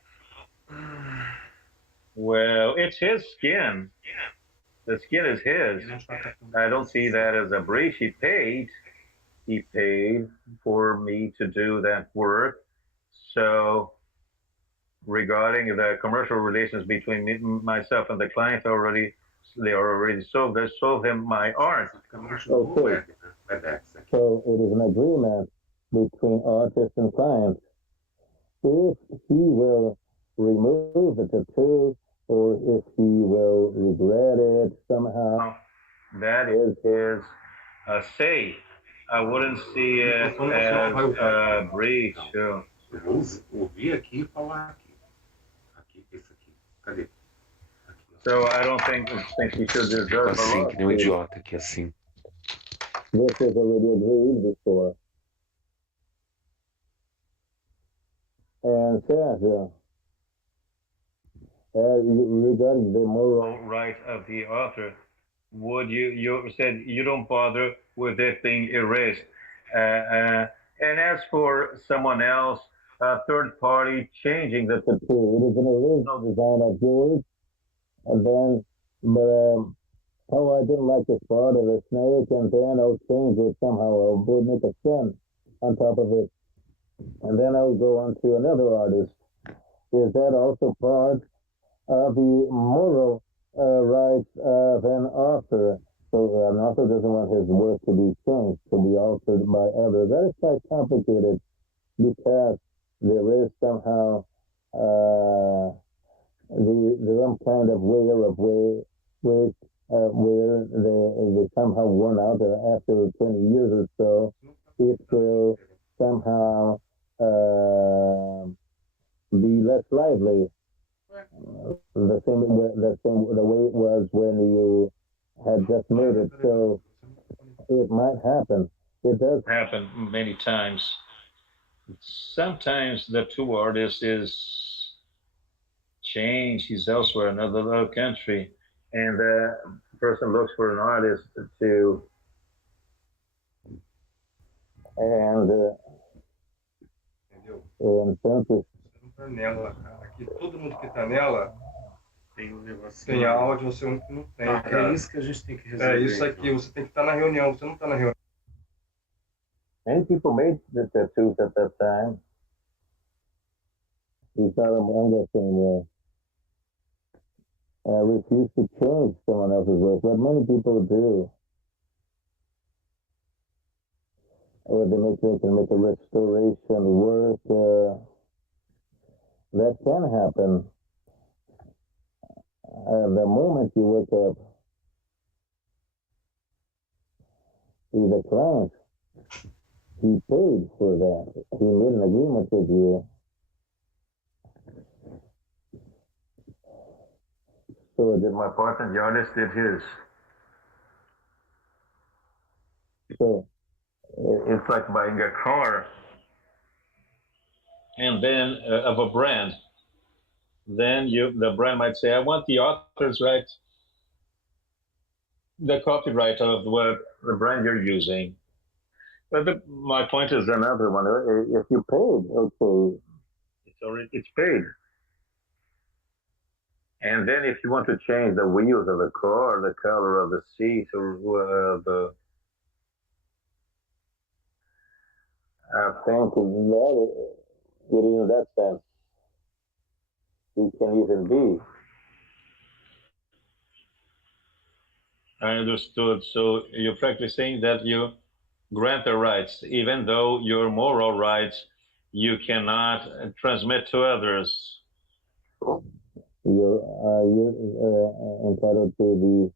Well, it's his skin. The skin is his. I don't see that as a breach. He paid for me to do that work. So regarding the commercial relations between myself and the client, they are already sold. They sold him my art. Okay. So it is an agreement between artist and client. If he will remove the tattoo or if he will regret it somehow. That is his say. I wouldn't see it as a breach. Eu vou ouvir aqui e falar aqui. Aqui, esse aqui. Cadê? So I don't think he should deserve a assim, que nem um idiota aqui, assim. This is already agreed before. And Sergio, regarding the moral right of the author, would you said you don't bother with it being erased. And as for someone else, a third party changing the tattoo, it is an original design of yours. And then, I didn't like the part of the snake, and then I'll change it somehow. I'll make a sun on top of it. And then I'll go on to another artist. Is that also part of the moral rights of an author? So an author doesn't want his work to be changed, to be altered by others. That is quite complicated because there is somehow some kind of where they somehow worn out after 20 years or so. It will somehow be less lively. The way it was when you had just made it. So it might happen. It does happen many times. Sometimes the two artists is changed. He's elsewhere in another country, and the person looks for an artist to. And Santos. Nela, aqui todo mundo que está nela tem áudio, você não tem. É isso que a gente tem que resolver. É isso aqui, você tem que estar na reunião, você não está na reunião. Many people made the tattoos at that time. He's not among us anymore. I refuse to change someone else's work, but many people do. Or they can make a restoration work. That can happen. The moment you wake up, see the client, he paid for that. He made an agreement with you. Understood. My part and the artist did his. So it's like buying a car, and then of a brand. Then the brand might say, "I want the author's right, the copyright of what the brand you're using." But my point is another one. If you paid, okay, it's paid. And then if you want to change the wheels of the car, the color of the seat, or I think that, in that sense, it can even be. I understood. So you're practically saying that you grant the rights, even though your moral rights you cannot transmit to others. You're entitled to the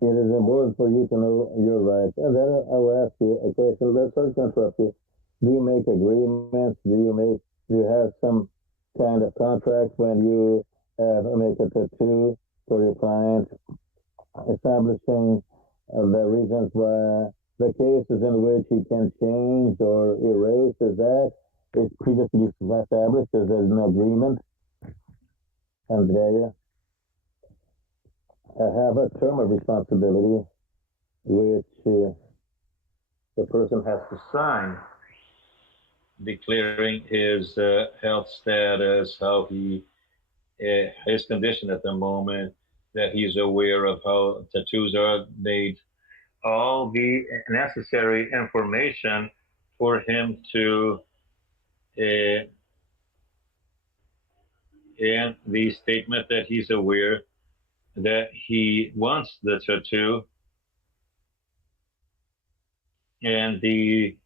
it is important for you to know your rights. And then I will ask you a question. Let's interrupt you. Do you make agreements? Do you have some kind of contract when you make a tattoo for your client, establishing the reasons why, the cases in which he can change or erase? Is that it's previously established? Is there an agreement? Andrea? I have a term of responsibility which the person has to sign, declaring his health status, how his condition at the moment, that he's aware of how tattoos are made, all the necessary information for him to, and the statement that he's aware that he wants the tattoo, and the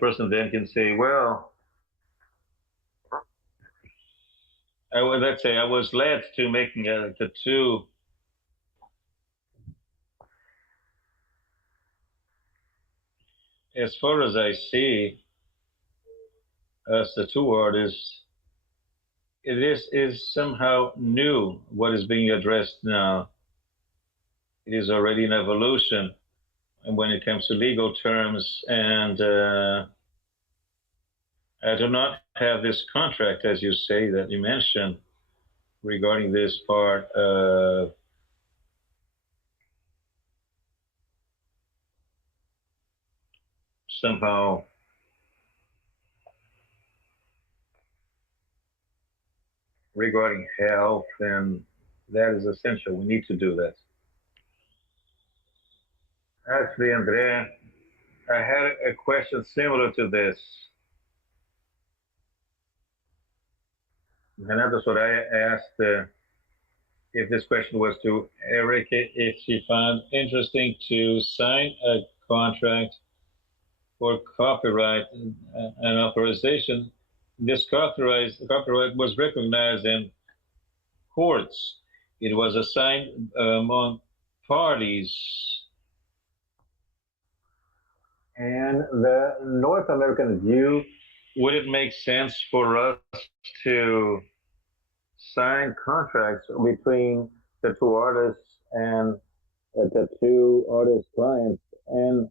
person then can say, well, let's say I was led to making a tattoo as far as I see, as tattoo artists, it is somehow new what is being addressed now. It is already an evolution, and when it comes to legal terms, and I do not have this contract, as you say, that you mentioned, regarding this part of somehow regarding health, and that is essential. We need to do that. Actually, Andrea, I had a question similar to this. Renata Soraya asked if this question was to Eric, if she found interesting to sign a contract for copyright and authorization. This copyright was recognized in courts. It was assigned among parties. And the North American view, would it make sense for us to sign contracts between tattoo artists and tattoo artist clients? And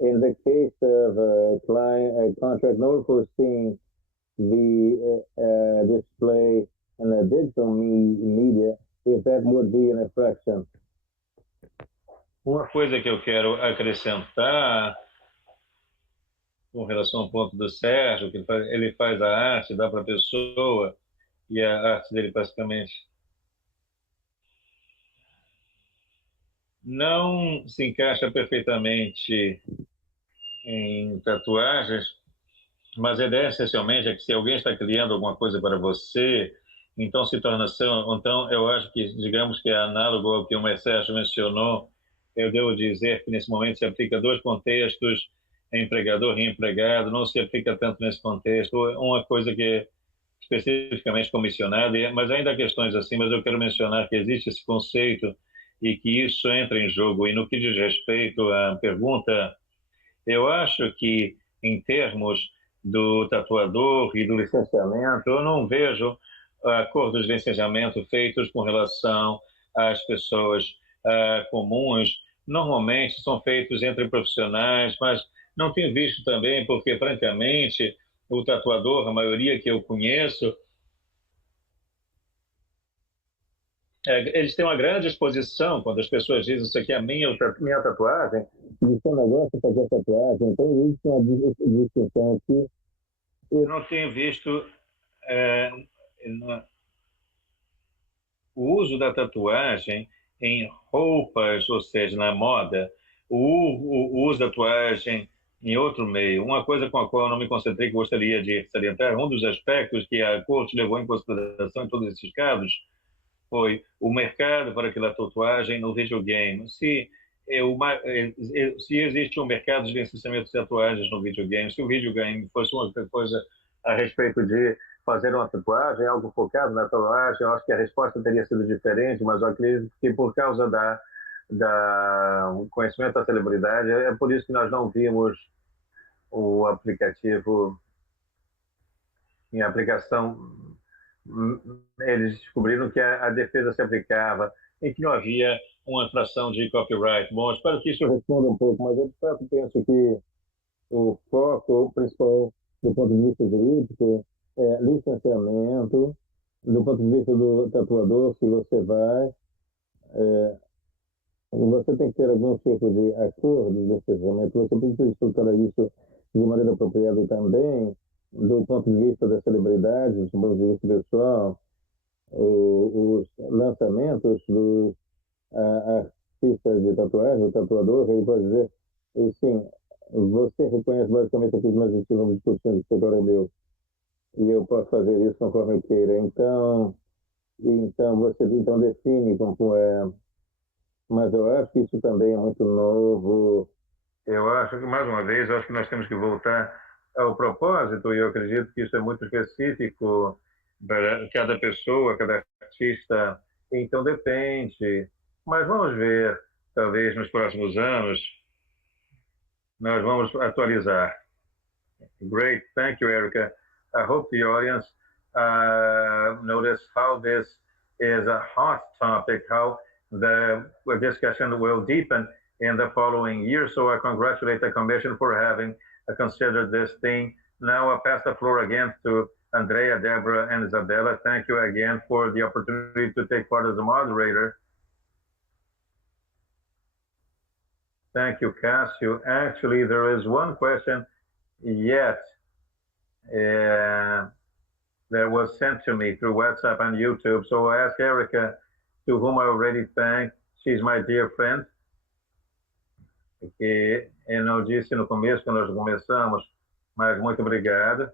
in the case of a contract not foreseeing the display in the digital media, if that would be an infraction? Uma coisa que eu quero acrescentar com relação ao ponto do Sérgio, que ele faz a arte, dá para a pessoa, e a arte dele basicamente não se encaixa perfeitamente em tatuagens, mas a ideia essencialmente é que se alguém está criando alguma coisa para você, então se torna ação. Então eu acho que, digamos que é análogo ao que o Sérgio mencionou. Eu devo dizer que nesse momento se aplica dois contextos, empregador e empregado, não se aplica tanto nesse contexto. Uma coisa que é especificamente comissionada, mas ainda há questões assim, mas eu quero mencionar que existe esse conceito e que isso entra em jogo. E no que diz respeito à pergunta, eu acho que em termos do tatuador e do licenciamento, eu não vejo acordos de licenciamento feitos com relação às pessoas comuns. Normalmente são feitos entre profissionais, mas não tenho visto também, porque, francamente, o tatuador, a maioria que eu conheço, eles têm uma grande exposição quando as pessoas dizem isso aqui é minha tatuagem. Isso é um negócio fazer tatuagem, então isso é uma distinção aqui. Eu não tenho visto o uso da tatuagem em roupas, ou seja, na moda, o uso da tatuagem em outro meio. Uma coisa com a qual eu não me concentrei, que gostaria de salientar, um dos aspectos que a Corte levou em consideração em todos esses casos foi o mercado para aquela tatuagem no videogame. Se existe um mercado de licenciamento de tatuagens no videogame, se o videogame fosse uma coisa a respeito de fazer uma tatuagem, algo focado na tatuagem, eu acho que a resposta teria sido diferente, mas eu acredito que por causa da conhecimento da celebridade, é por isso que nós não vimos o aplicativo em aplicação. Eles descobriram que a defesa se aplicava e que não havia uma infração de copyright. Bom, espero que isso responda um pouco, mas eu de fato penso que o foco principal do ponto de vista jurídico é licenciamento, do ponto de vista do tatuador, se você vai, você tem que ter algum tipo de acordo de licenciamento, você precisa estruturar isso de maneira apropriada também, do ponto de vista das celebridades, do ponto de vista pessoal, os lançamentos dos artistas de tatuagem, o tatuador, ele pode dizer, e sim, você reconhece basicamente aquilo que nós estivemos discutindo, que agora é meu, e eu posso fazer isso conforme eu queira. Então você define como é, mas eu acho que isso também é muito novo. Eu acho que, mais uma vez, eu acho que nós temos que voltar ao propósito, e eu acredito que isso é muito específico para cada pessoa, cada artista, então depende. Mas vamos ver, talvez nos próximos anos, nós vamos atualizar. Great, thank you, Erica. I hope the audience notice how this is a hot topic, how the discussion will deepen in the following year. So I congratulate the Commission for having considered this thing. Now I pass the floor again to Andrea, Deborah, and Isabella. Thank you again for the opportunity to take part as a moderator. Thank you, Cassio. Actually, there is one question yet that was sent to me through WhatsApp and YouTube. So I ask Erica, to whom I already thanked. She's my dear friend. Porque eu não disse no começo, quando nós começamos, mas muito obrigado.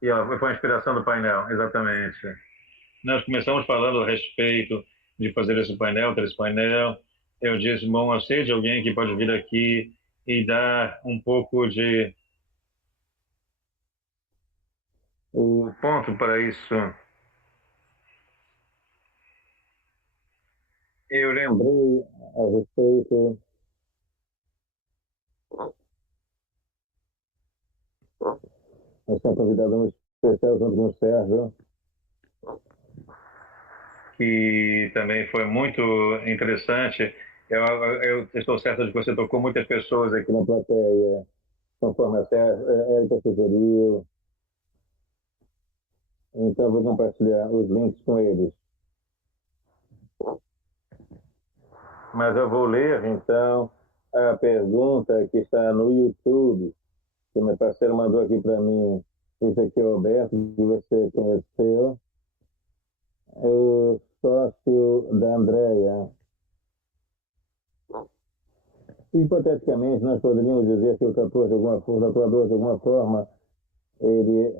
E foi a inspiração do painel, exatamente. Nós começamos falando a respeito de fazer esse painel, ter esse painel. Eu disse, bom, eu sei de alguém que pode vir aqui e dar um pouco de o ponto para isso. Eu lembrei a respeito. Nós estamos convidados um especial junto com o Sérgio, que também foi muito interessante. Eu estou certo de que você tocou muitas pessoas aqui na plateia, conforme a Érica sugeriu. Então, vou compartilhar os links com eles. Mas eu vou ler, então, a pergunta que está no YouTube, que meu parceiro mandou aqui para mim. Esse aqui é o Roberto, que você conheceu. É o sócio da Andrea. Hipoteticamente, nós poderíamos dizer que o tatuador, de alguma forma, ele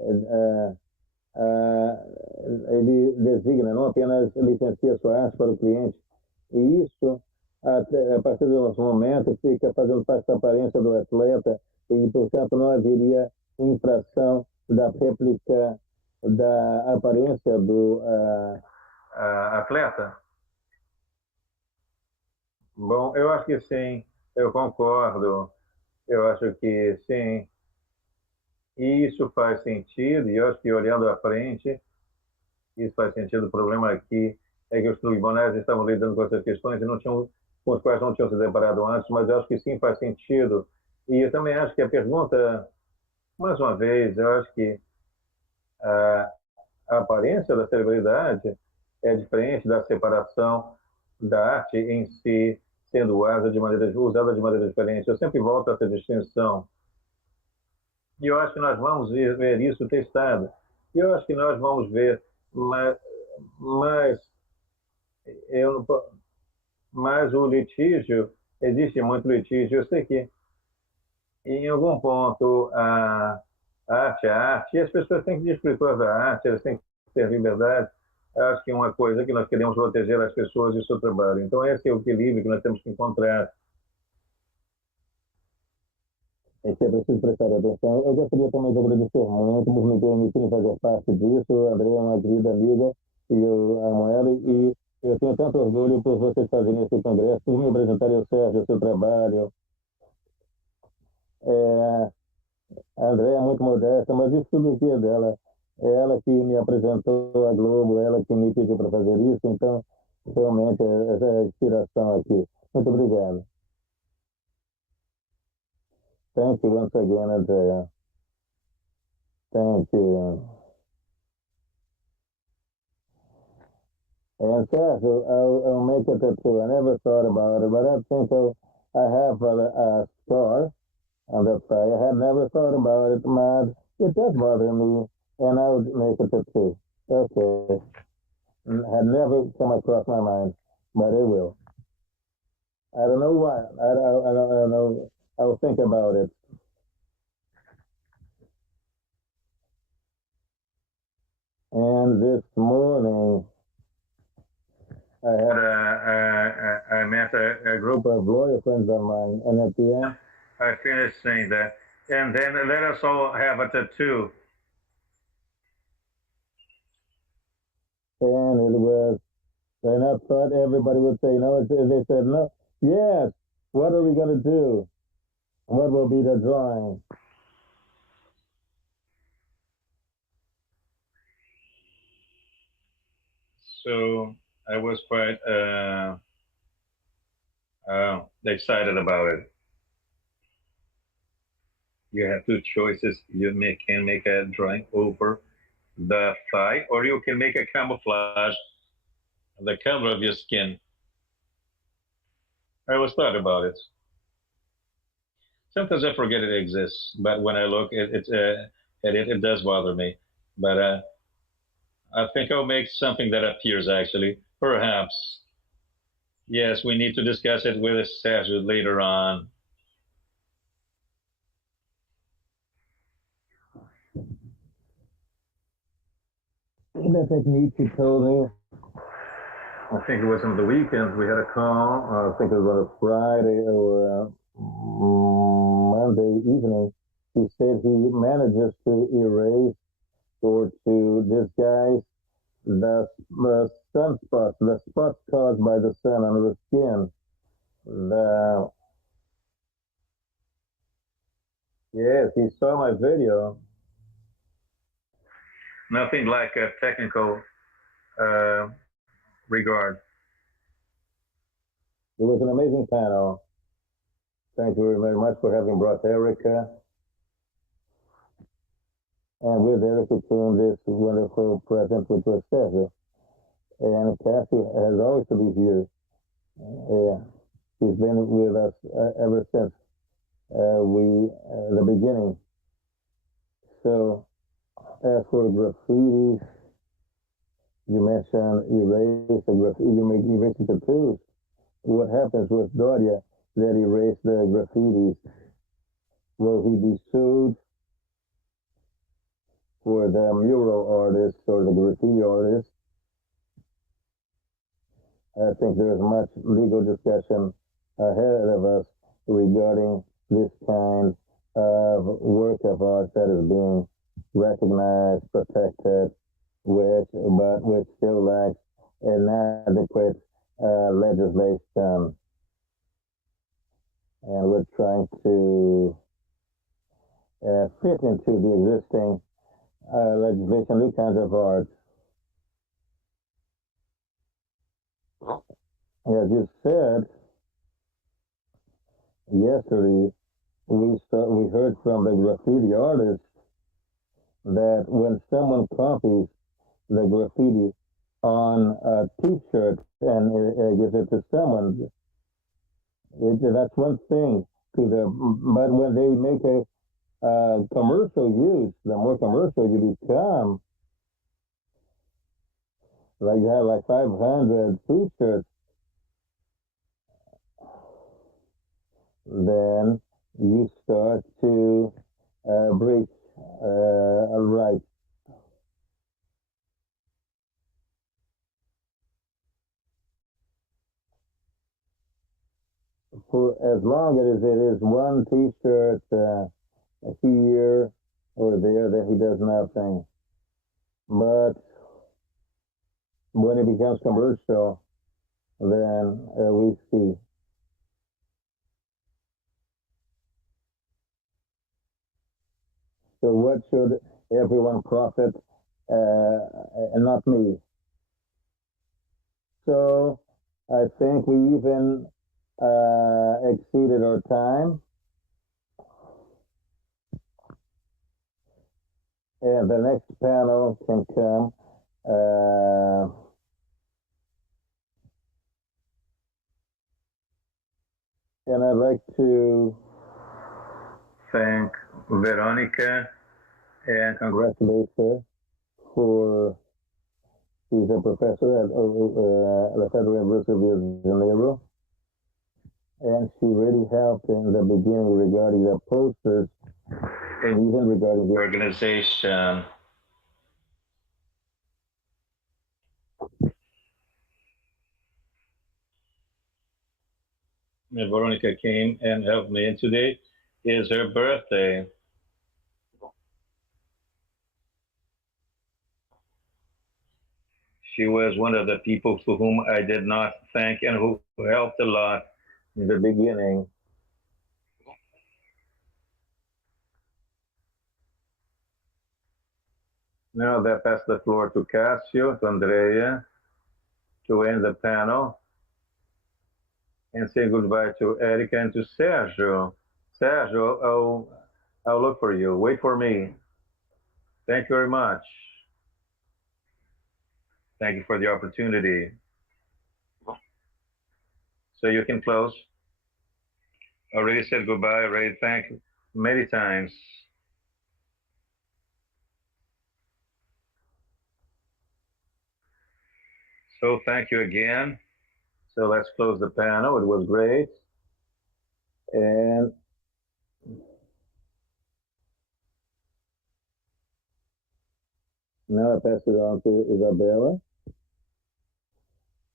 designa, não apenas licencia sua arte para o cliente, e isso, a partir do nosso momento, fica fazendo parte da aparência do atleta e, portanto, não haveria infração da réplica da aparência do atleta. Bom, eu acho que sim. Eu concordo. Eu acho que sim. E isso faz sentido, e eu acho que olhando à frente, isso faz sentido. O problema aqui é que os tribunais estavam lidando com essas questões e não tinham, com as quais não tinham se deparado antes, mas eu acho que sim faz sentido. E eu também acho que a pergunta, mais uma vez, eu acho que a aparência da celebridade é diferente da separação da arte em si, sendo usada de maneira diferente. Eu sempre volto a essa distinção. E eu acho que nós vamos ver isso testado. E eu acho que nós vamos ver, mas, eu, mas o litígio, existe muito litígio. Eu sei que em algum ponto a arte é arte, e as pessoas têm que desfrutar da arte, elas têm que ter liberdade. Acho que uma coisa que nós queremos proteger as pessoas e o seu trabalho. Então, esse é o equilíbrio que nós temos que encontrar. É que é preciso prestar atenção. Eu gostaria também de agradecer muito por me permitirem fazer parte disso. A Andrea é uma querida amiga e eu amo ela. E eu tenho tanto orgulho por vocês fazerem esse congresso, por me apresentarem ao Sérgio, o seu trabalho. A Andrea é muito modesta, mas isso tudo aqui é dela. É ela que me apresentou a Globo, ela que me pediu para fazer isso. Então, realmente, essa é a inspiração aqui. Muito obrigado. Thank you once again, Andrea. Thank you. And Sérgio, I'll make it a two. I never thought about it, but I think I have a scar on that side. I had never thought about it, but it does bother me, and I would make it a two. Okay. Had never come across my mind, but it will. I don't know why. I don't know. I'll think about it. And this morning, I met a group of lawyer friends of mine, and at the end, I finished saying that. And then let us all have a tattoo. And it was, and I thought everybody would say no. They said no. Yes. What are we going to do? What will be the drawing? So I was quite excited about it. You have two choices. You can make a drawing over the thigh, or you can make a camouflage the color of your skin. I always thought about it. Sometimes I forget it exists, but when I look at it does bother me. But I think I'll make something that appears, actually. Perhaps. Yes, we need to discuss it with Sergio later on. The technique he told me, I think it was on the weekend, we had a call, I think it was on a Friday or Monday evening. He said he manages to erase or to disguise the sunspots, the spots caused by the sun on the skin. Yes, he saw my video. Nothing like a technical regard. It was an amazing panel. Thank you very much for having brought Erica. And with Erica came this wonderful present, which was Sergio. And Kathy has always to be here. She's been with us ever since the beginning. So, as for graffitis, you mentioned erase the graffiti, you make erase the tattoos. What happens with Doria that erased the graffitis? Will he be sued for the mural artist or the graffiti artist? I think there's much legal discussion ahead of us regarding this kind of work of art that is being recognized, protected, but which still lacks an adequate legislation. and we're trying to fit into the existing legislation, new kinds of art. As you said, yesterday we heard from the graffiti artist that when someone copies the graffiti on a T-shirt and gives it to someone, that's one thing. But when they make a commercial use, the more commercial you become, like you have like 500 T-shirts, then you start to breach a right. For as long as it is one T-shirt here or there, then he does nothing. But when it becomes commercial, then we see. So what should everyone profit and not me? So I think we even exceeded our time. And the next panel can come. And I'd like to thank Veronica and congratulate her for she's a professor at the Federal University of Rio de Janeiro, and she really helped in the beginning regarding the posters and even regarding the organization. And Veronica came and helped me, and today is her birthday. She was one of the people to whom I did not thank and who helped a lot in the beginning. Now I pass the floor to Cassio, to Andrea, to end the panel, and say goodbye to Erica and to Sergio. Sergio, I'll look for you. Wait for me. Thank you very much. Thank you for the opportunity. So you can close. Already said goodbye, already thanked many times. So thank you again. So let's close the panel. It was great. And now I pass it on to Isabella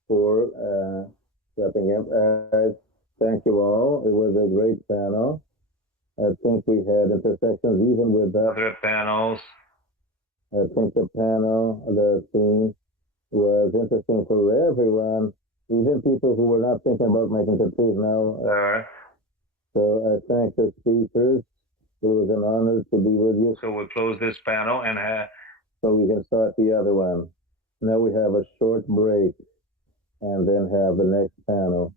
for wrapping up. Thank you all. It was a great panel. I think we had intersections even with other panels. I think the panel, the theme was interesting for everyone, even people who were not thinking about making tattoos now are. So I thank the speakers. It was an honor to be with you. So we'll close this panel and so we can start the other one. Now we have a short break and then have the next panel.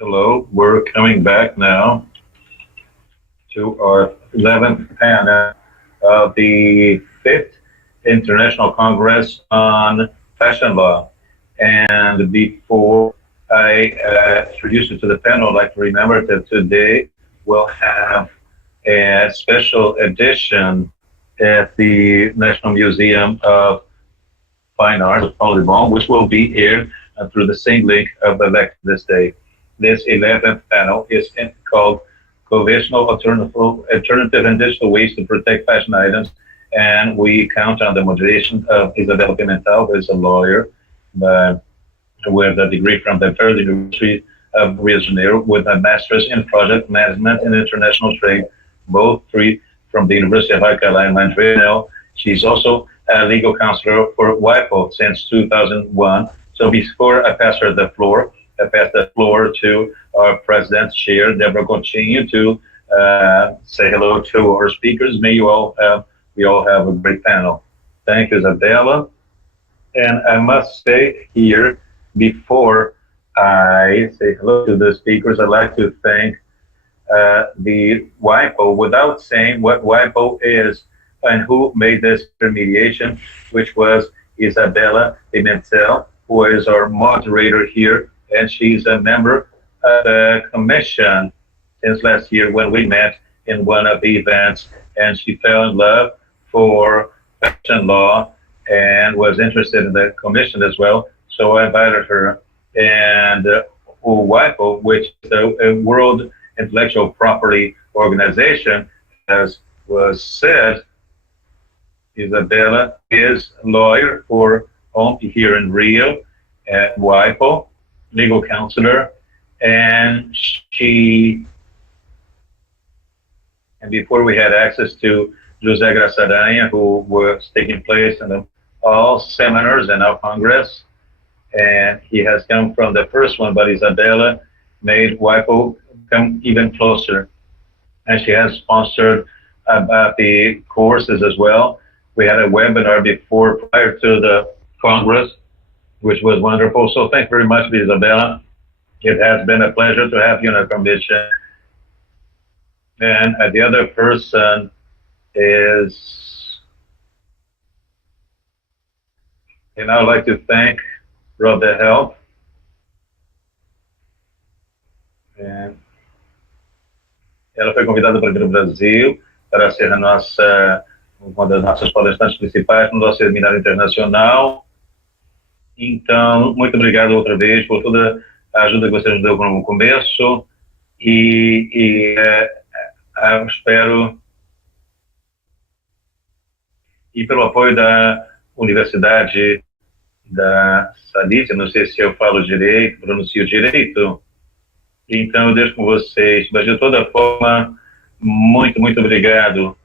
Hello, we're coming back now to our 11th panel of the 5th International Congress on Fashion Law. And before I introduce you to the panel, I'd like to remember that today we'll have a special edition at the National Museum of Fine Arts of Paulo Debom, which will be aired through the same link of the lecture this day. This 11th panel is called Conventional Alternative and Digital Ways to Protect Fashion Items, and we count on the moderation of Isabella Pimentel, who is a lawyer with a degree from the Federal University of Rio de Janeiro, with a master's in project management and international trade, both three from the University of Alcalá in Madrid. She's also a legal counselor for WIPO since 2001. So before I pass her the floor, I pass the floor to our President Chair, Deborah Coutinho, to say hello to our speakers. May you all we all have a great panel. Thank you, Isabella. And I must say here, before I say hello to the speakers, I'd like to thank the WIPO without saying what WIPO is and who made this intermediation, which was Isabella Pimentel, who is our moderator here, and she's a member of the commission since last year when we met in one of the events, and she fell in love for fashion law and was interested in the commission as well. So I invited her, and WIPO, which is a World Intellectual Property Organization, as was said, Isabella is a lawyer for here in Rio at WIPO, legal counselor, and before we had access to José Graça Aranha, who was taking place in all seminars and our Congress, and he has come from the first one, but Isabella made WIPO come even closer, and she has sponsored about the courses as well. We had a webinar prior to the Congress, which was wonderful. So thank you very much, Isabella. It has been a pleasure to have you in our commission. And the other person is, and I would like to thank Rob the Help. And ela foi convidada para vir ao Brasil para ser uma das nossas palestrantes principais no nosso seminário internacional. Então, muito obrigado outra vez por toda a ajuda que você nos deu no começo eu espero, e pelo apoio da Universidade da Salícia, não sei se eu falo direito, pronuncio direito, então eu deixo com vocês, mas de toda forma, muito, muito obrigado.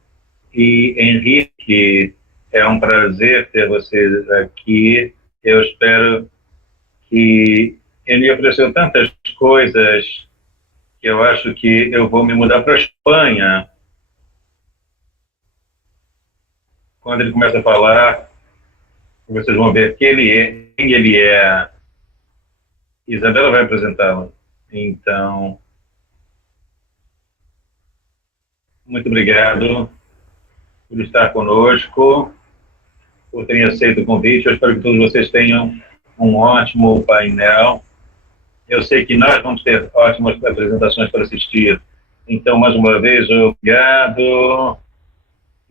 E Henrique, é um prazer ter vocês aqui. Eu espero que ele ofereceu tantas coisas que eu acho que eu vou me mudar para a Espanha. Quando ele começa a falar, vocês vão ver quem ele é. Isabela vai apresentá-lo. Então, muito obrigado por estar conosco, por terem aceito o convite. Eu espero que todos vocês tenham um ótimo painel. Eu sei que nós vamos ter ótimas apresentações para assistir. Então, mais uma vez, obrigado.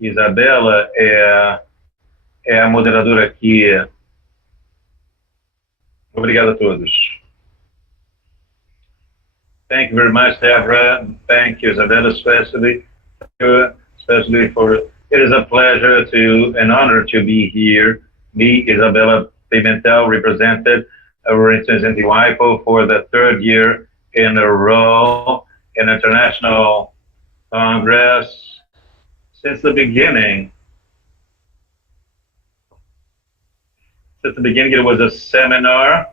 Isabela é a moderadora aqui. Obrigado a todos. Thank you very much, Deborah. Thank you, Isabella, especially for it is a pleasure an honor to be here. Me, Isabella Pimentel, represented our instance in the WIPO for the third year in a row in International Congress. Since the beginning, it was a seminar.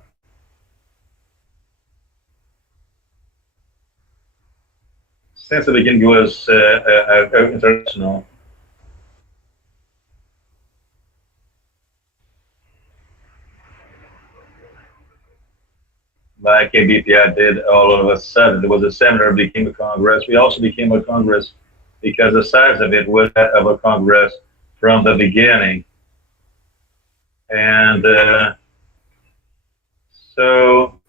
Since the beginning, it was international. like ABPI did all of a sudden. There was a seminar, became a Congress. We also became a Congress because the size of it was that of a Congress from the beginning. And so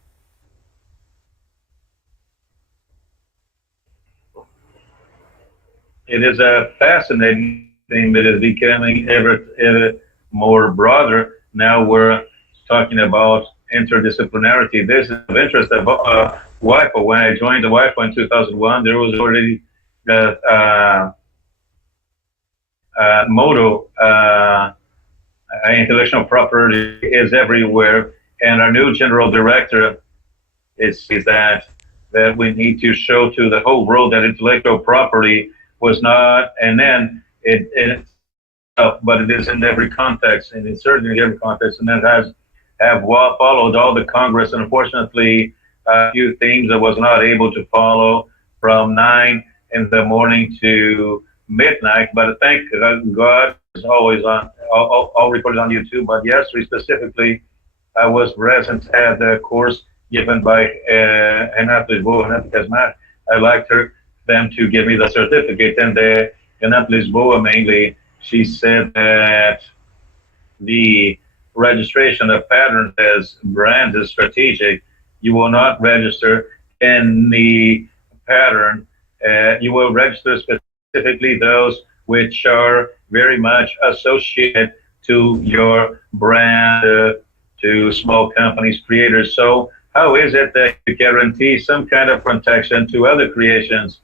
it is a fascinating thing that is becoming ever more broader. Now we're talking about interdisciplinarity. This is of interest of WIPO. When I joined the WIPO in 2001, there was already motto, intellectual property is everywhere. And our new general director is that we need to show to the whole world that intellectual property was not, and then but it is in every context, and it's certainly in every context, and that have followed all the Congress. And unfortunately, a few things I was not able to follow from 9 in the morning to midnight. But thank God, it's always on, all recorded on YouTube. But yesterday specifically, I was present at the course given by Renata Lisboa, because I liked them to give me the certificate. And Renata Lisboa mainly, she said that the registration of patterns as brands is strategic. You will not register any pattern. You will register specifically those which are very much associated to your brand, to small companies, creators. So how is it that you guarantee some kind of protection to other creations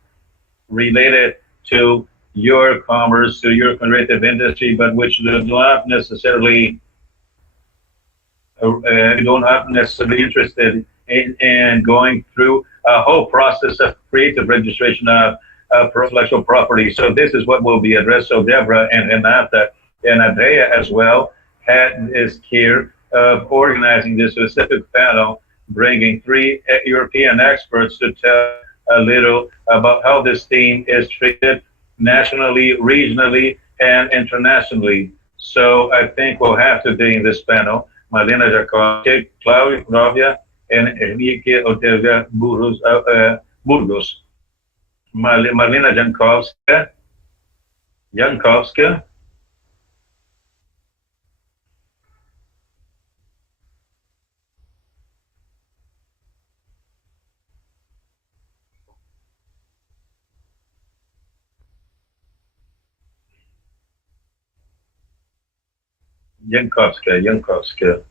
related to your commerce, to your creative industry, but which do not necessarily not necessarily interested in going through a whole process of creative registration of intellectual property. So this is what will be addressed. So Deborah and Renata and Andrea as well is care of organizing this specific panel, bringing 3 European experts to tell a little about how this theme is treated nationally, regionally, and internationally. So I think we'll have today in this panel Marlena Jacob, Claudia, and Enrique Otevia Burgos. Marlena Jankowska. Jankowska. Jankowska.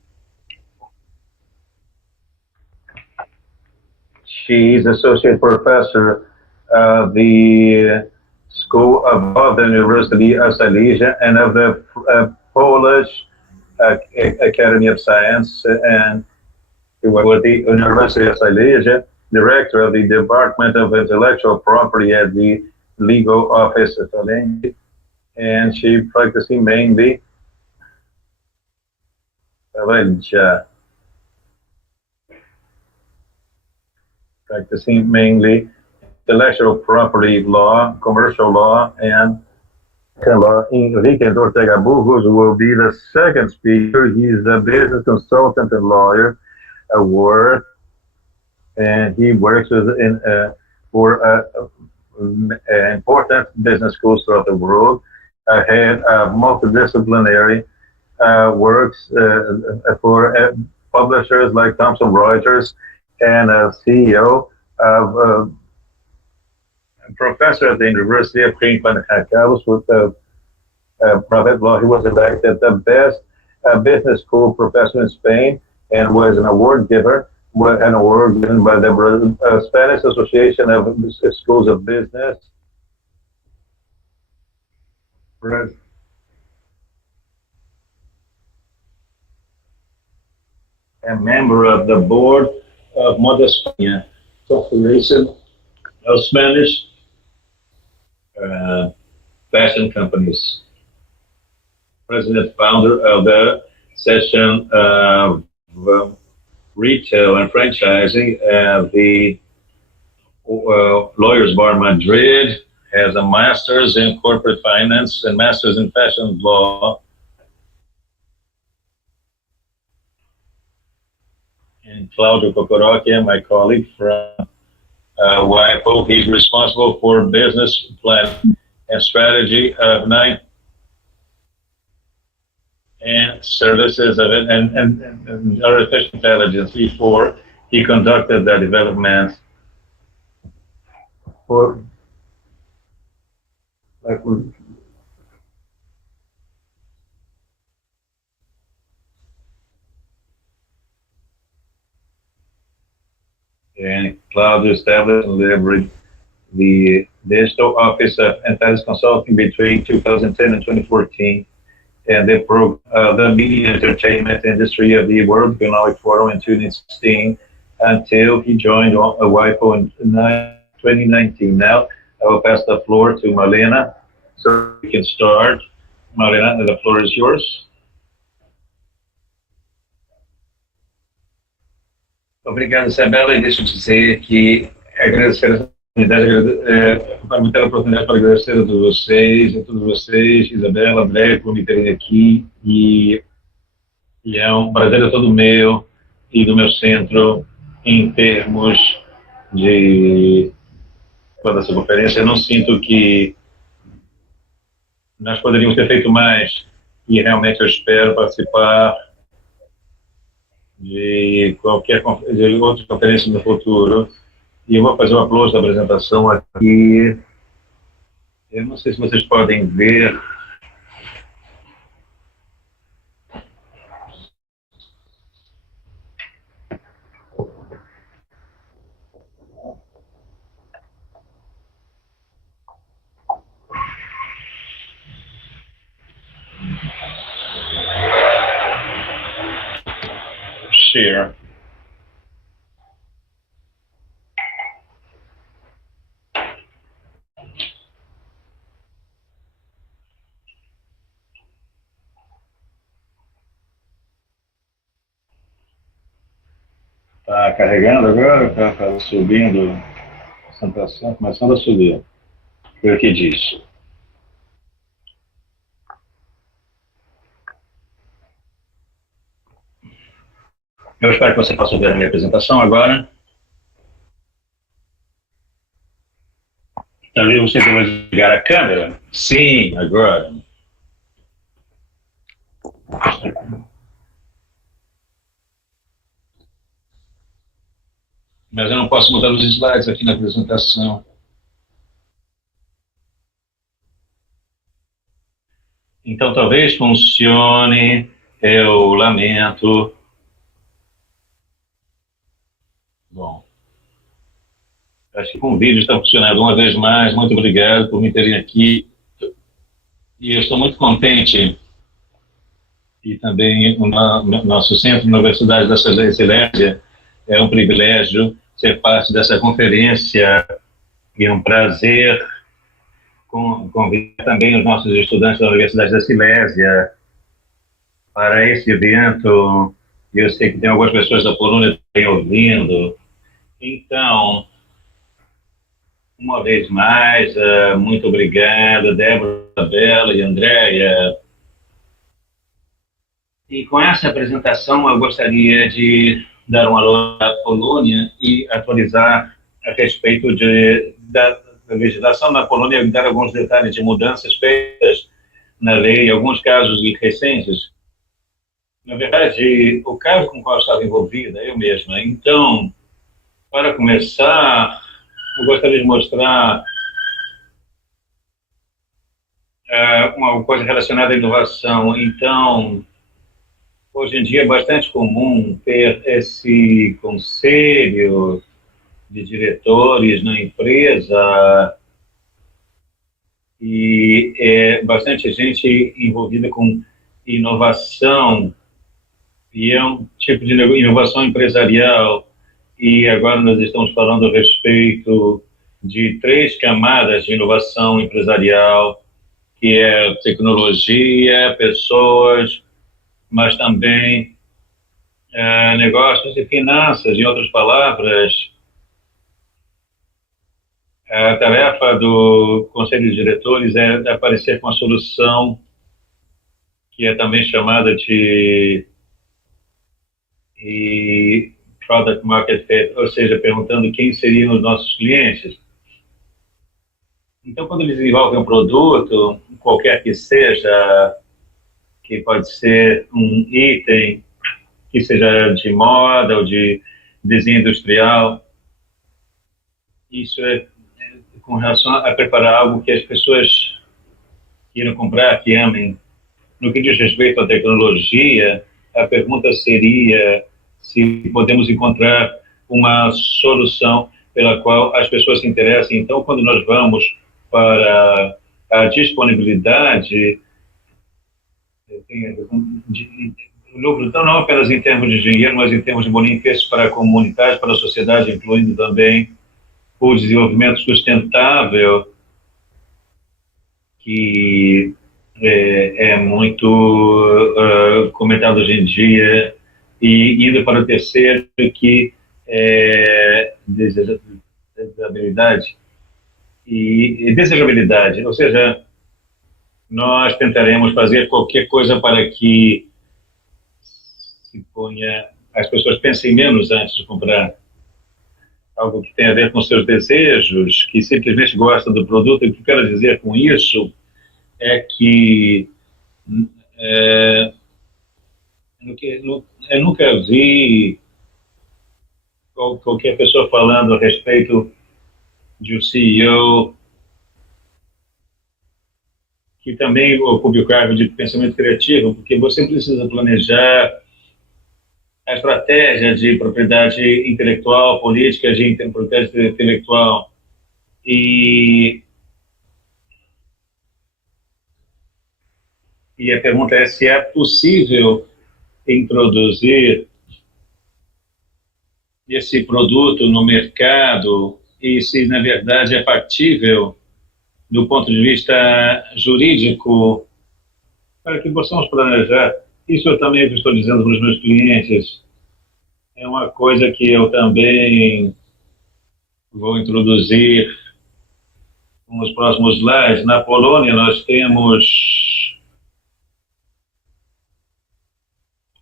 She's associate professor of the School of Law of the University of Silesia and of the Polish Academy of Science, and with the University of Silesia, director of the Department of Intellectual Property at the Legal Office of Além, and she practicing mainly intellectual property law, commercial law, and law. Enrique Ortega Burgos will be the second speaker. He's a business consultant and lawyer at work, and he works for important business schools throughout the world. Head of multidisciplinary works for publishers like Thomson Reuters, and a CEO of professor at the University of Queensland, Carlos, with private law. He was elected the best business school professor in Spain and was an award giver, an award given by the Spanish Association of Schools of Business. A member of the board of Moda CDMD, Corporation of Spanish fashion companies. President founder of the section of retail and franchising at the Lawyers Bar Madrid, has a master's in corporate finance and master's in fashion law. And Claudio Cocoroquia, my colleague from WIPO, he's responsible for business planning and strategy of 9 and services of it and artificial intelligence. Before he conducted the development for and Claudio established and leveraged the Digital Office of Intelligence Consulting between 2010 and 2014, and the media entertainment industry of the World Economic Forum in 2016 until he joined WIPO in 2019. Now, I will pass the floor to Marlena so we can start. Marlena, the floor is yours. Obrigado, Isabela, e deixa eu dizer que agradecer a oportunidade, ter a oportunidade para agradecer a todos vocês, Isabela, André, por me terem aqui, e é um prazer todo meu e do meu centro em termos de toda essa conferência. Eu não sinto que nós poderíamos ter feito mais, e realmente eu espero participar de outras conferências no futuro. E eu vou fazer um aplauso da apresentação aqui. Eu não sei se vocês podem ver. Share. Está carregando agora? Está subindo a apresentação, começando a subir. Foi o que disse. Eu espero que você possa ver a minha apresentação agora. Talvez você deva ligar a câmera. Sim, agora. Mas eu não posso mudar os slides aqui na apresentação. Então talvez funcione. Eu lamento. Bom, acho que com o vídeo está funcionando uma vez mais. Muito obrigado por me terem aqui. E eu estou muito contente. E também o nosso Centro de Universidade da Excelência é um privilégio ser parte dessa conferência. E é um prazer convidar também os nossos estudantes da Universidade da Silésia para esse evento. E eu sei que tem algumas pessoas da Polônia também ouvindo. Então, uma vez mais, muito obrigado, Débora, Isabela e Andréia. E com essa apresentação, eu gostaria de dar um alô à Polônia e atualizar a respeito da legislação na Polônia e dar alguns detalhes de mudanças feitas na lei, alguns casos recentes. Na verdade, o caso com o qual eu estava envolvida, eu mesma. Então, para começar, eu gostaria de mostrar uma coisa relacionada à inovação. Então, hoje em dia é bastante comum ter esse conselho de diretores na empresa e bastante gente envolvida com inovação, e é um tipo de inovação empresarial. E agora nós estamos falando a respeito de 3 camadas de inovação empresarial, que é tecnologia, pessoas, mas também negócios e finanças. Em outras palavras, a tarefa do Conselho de Diretores é aparecer com a solução, que é também chamada de Product Market Fit, ou seja, perguntando quem seriam os nossos clientes. Então, quando eles desenvolvem um produto, qualquer que seja, que pode ser um item, que seja de moda ou de desenho industrial, isso é com relação a preparar algo que as pessoas queiram comprar, que amem. No que diz respeito à tecnologia, a pergunta seria se podemos encontrar uma solução pela qual as pessoas se interessem. Então, quando nós vamos para a disponibilidade, lucro, não apenas em termos de dinheiro, mas em termos de benefícios para a comunidade, para a sociedade, incluindo também o desenvolvimento sustentável, que é muito comentado hoje em dia, e indo para o terceiro, que é desejabilidade e desejabilidade, ou seja, nós tentaremos fazer qualquer coisa para que as pessoas pensem menos antes de comprar. Algo que tem a ver com seus desejos, que simplesmente gosta do produto. E o que eu quero dizer com isso é que eu nunca vi qualquer pessoa falando a respeito de um CEO que também ocupe o cargo de pensamento criativo, porque você precisa planejar a estratégia de propriedade intelectual, política de propriedade intelectual, e a pergunta é se é possível introduzir esse produto no mercado e se, na verdade, é factível do ponto de vista jurídico para que possamos planejar. Isso eu também estou dizendo para os meus clientes. É uma coisa que eu também vou introduzir nos próximos slides. Na Polônia, nós temos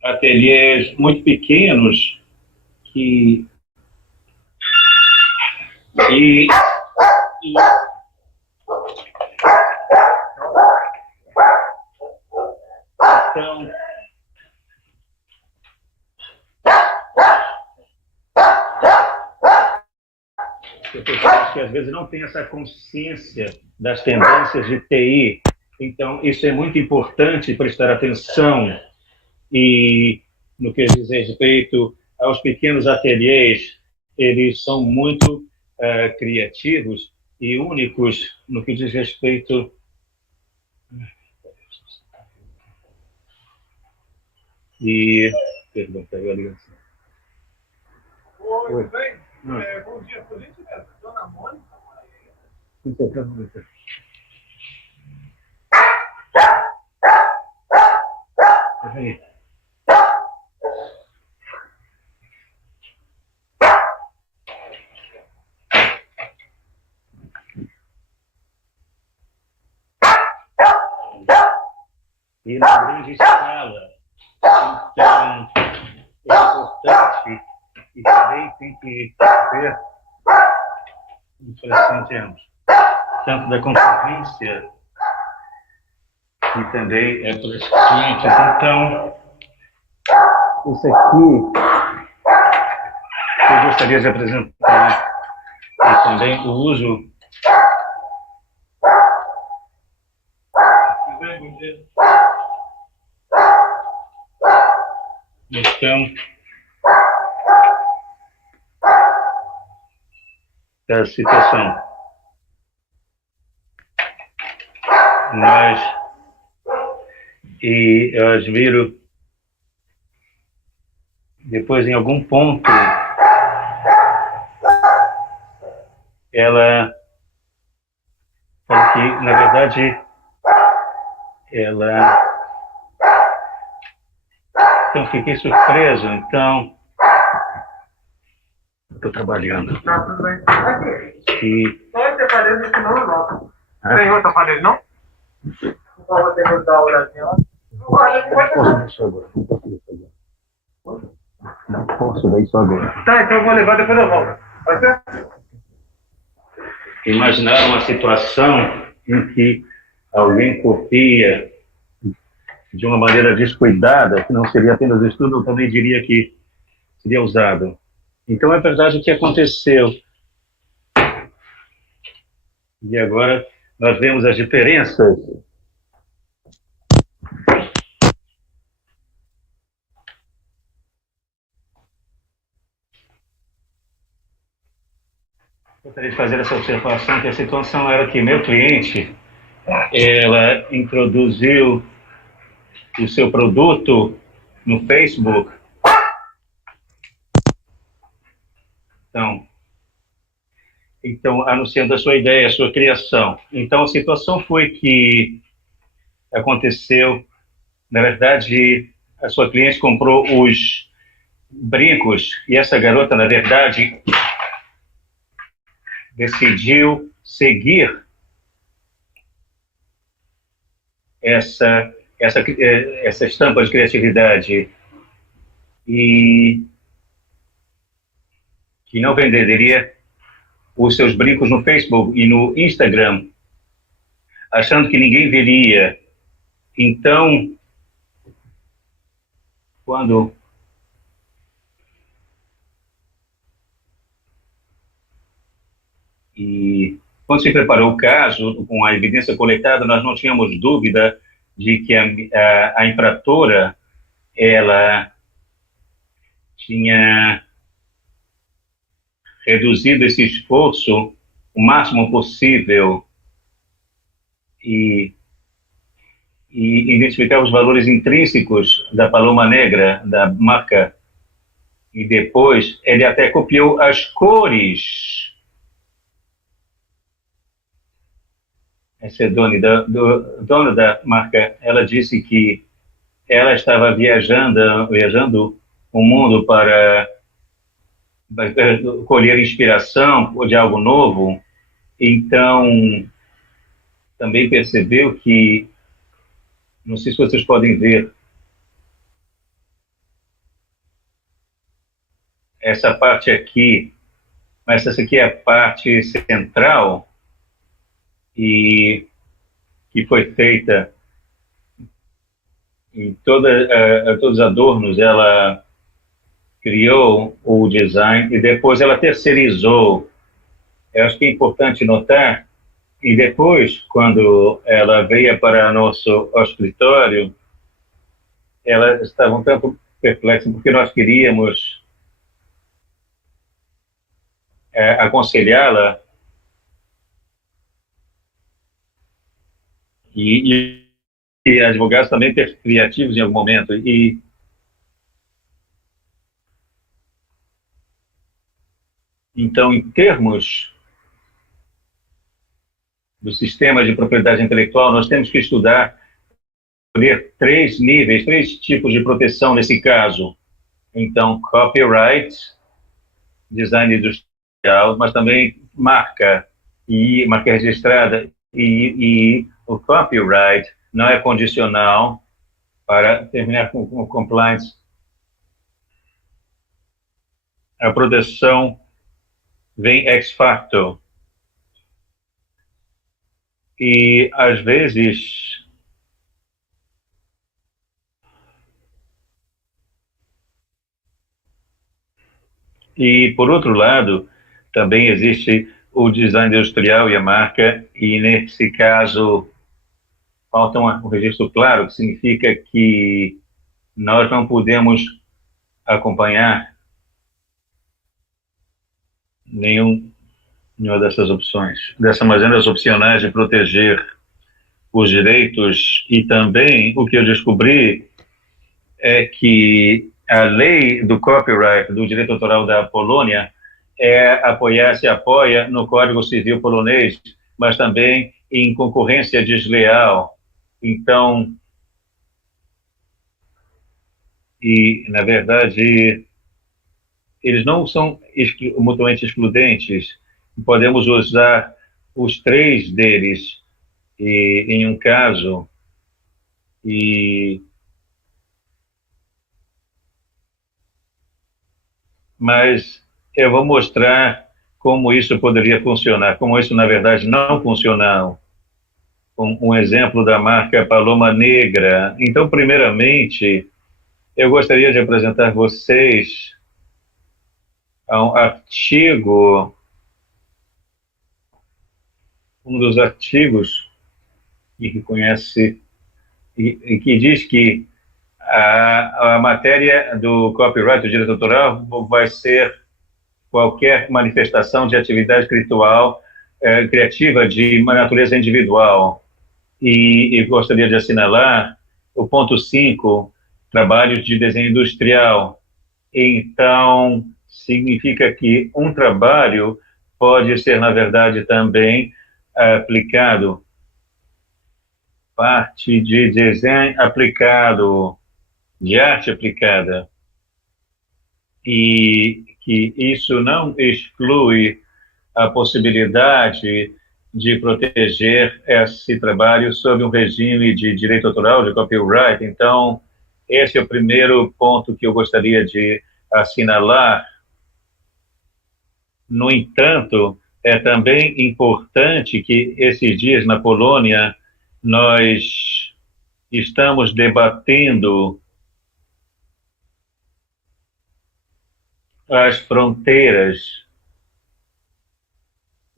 ateliês muito pequenos que então, pessoas que às vezes não têm essa consciência das tendências de TI. Então, isso é muito importante prestar atenção. E no que diz respeito aos pequenos ateliês, eles são muito criativos e únicos no que diz respeito perdão, pegou a ligação. Oi, bem. Bom dia, por gentileza. Dona Mônica. Peraí. E na grande escala. Então, é importante e também tem que ver em termos tanto da concorrência e também para os clientes. Então, isso aqui eu gostaria de apresentar e também o uso então da situação. E eu admiro, depois em algum ponto, ela falou que, na verdade, então fiquei surpreso, então estou trabalhando. Tá, tudo bem. Aqui. E Só esse aparelho aqui não anota. Tem outro aparelho, não? Então vou ter que dar uma olhadinha lá. Não posso dar isso agora. Tá, então eu vou levar depois eu volto. Pode ser? Imaginar uma situação em que alguém copia de uma maneira descuidada, que não seria apenas estudo, eu também diria que seria usado. Então, é verdade o que aconteceu. E agora nós vemos as diferenças. Gostaria de fazer essa observação, que a situação era que meu cliente, ela introduziu o seu produto no Facebook. Então, anunciando a sua ideia, a sua criação. Então, a situação foi que aconteceu, na verdade, a sua cliente comprou os brincos e essa garota, na verdade, decidiu seguir essa estampa de criatividade e que não venderia os seus brincos no Facebook e no Instagram, achando que ninguém veria. Então, quando se preparou o caso, com a evidência coletada, nós não tínhamos dúvida de que a infratora, ela tinha reduzido esse esforço o máximo possível e identificar os valores intrínsecos da paloma negra, da marca, e depois ele até copiou as cores. Essa é dona da marca. Ela disse que ela estava viajando o mundo para colher inspiração de algo novo. Então, também percebeu que, não sei se vocês podem ver, essa parte aqui, mas essa aqui é a parte central e que foi feita em todos os adornos. Ela criou o design e depois ela terceirizou. Eu acho que é importante notar, e depois, quando ela veio para nosso escritório, ela estava um tanto perplexa, porque nós queríamos aconselhá-la e advogados também criativos em algum momento. Então, em termos do sistema de propriedade intelectual, nós temos que estudar, escolher 3 níveis, 3 tipos de proteção nesse caso. Então, copyright, design industrial, mas também marca registrada, e o copyright não é condicional. Para terminar com o compliance, a proteção vem ex facto. E, às vezes, por outro lado, também existe o design industrial e a marca, e, nesse caso, falta um registro claro, que significa que nós não podemos acompanhar nenhuma dessas opções, dessas maneiras opcionais de proteger os direitos. E também o que eu descobri é que a lei do copyright, do direito autoral da Polônia, se apoia no Código Civil polonês, mas também em concorrência desleal. Então, na verdade, eles não são mutuamente excludentes. Podemos usar os 3 deles em um caso, mas eu vou mostrar como isso poderia funcionar, como isso, na verdade, não funciona. Um exemplo da marca Paloma Negra. Então, primeiramente, eu gostaria de apresentar vocês a um artigo, um dos artigos que reconhece e que diz que a matéria do copyright, do direito autoral, vai ser qualquer manifestação de atividade criativa de uma natureza individual. E gostaria de assinalar o ponto 5, trabalhos de desenho industrial. Então, significa que um trabalho pode ser, na verdade, também aplicado, parte de desenho aplicado, de arte aplicada, e que isso não exclui a possibilidade de proteger esse trabalho sob um regime de direito autoral, de copyright. Então, esse é o primeiro ponto que eu gostaria de assinalar. No entanto, é também importante que esses dias na Polônia nós estamos debatendo as fronteiras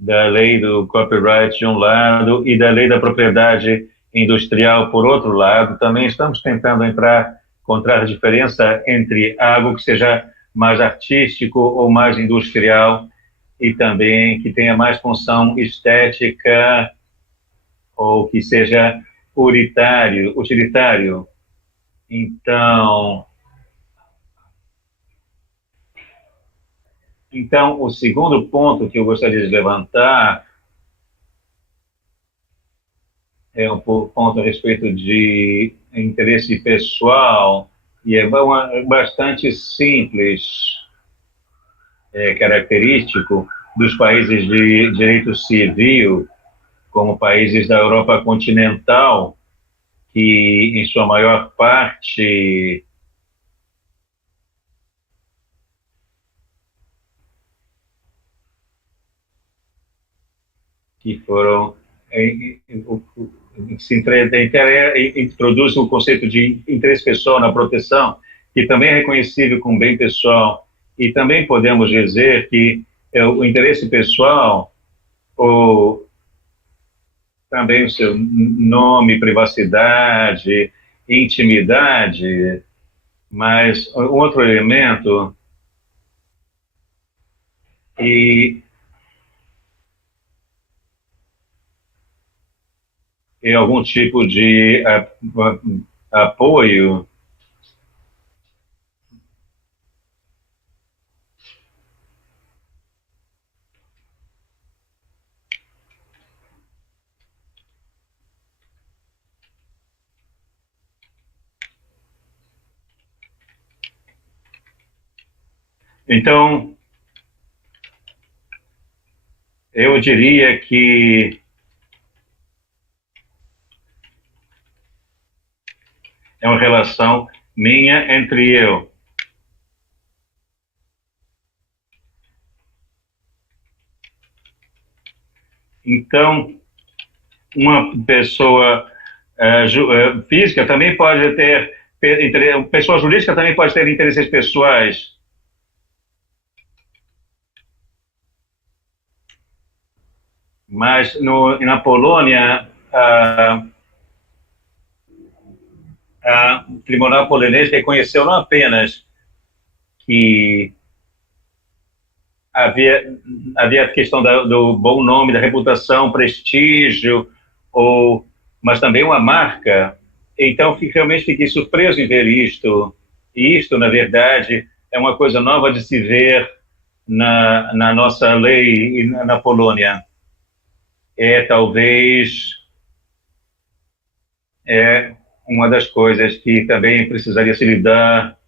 da lei do copyright de um lado e da lei da propriedade industrial por outro lado. Também estamos tentando encontrar diferença entre algo que seja mais artístico ou mais industrial e também que tenha mais função estética ou que seja utilitário. Então, o segundo ponto que eu gostaria de levantar é um ponto a respeito de interesse pessoal, e é bastante simples, característico dos países de direito civil, como países da Europa continental, que em sua maior parte que foram introduz o conceito de interesse pessoal na proteção, que também é reconhecível como bem pessoal, e também podemos dizer que o interesse pessoal, ou também o seu nome, privacidade, intimidade, mas outro elemento, e algum tipo de apoio. Então, eu diria que é uma relação minha entre eu. Então, uma pessoa física também pode ter, pessoa jurídica também pode ter interesses pessoais. Mas na Polônia, o Tribunal polonês reconheceu não apenas que havia a questão do bom nome, da reputação, prestígio, mas também uma marca. Então, realmente fiquei surpreso em ver isto. E isto, na verdade, é uma coisa nova de se ver na nossa lei na Polônia. Talvez uma das coisas que também precisaria se lidar.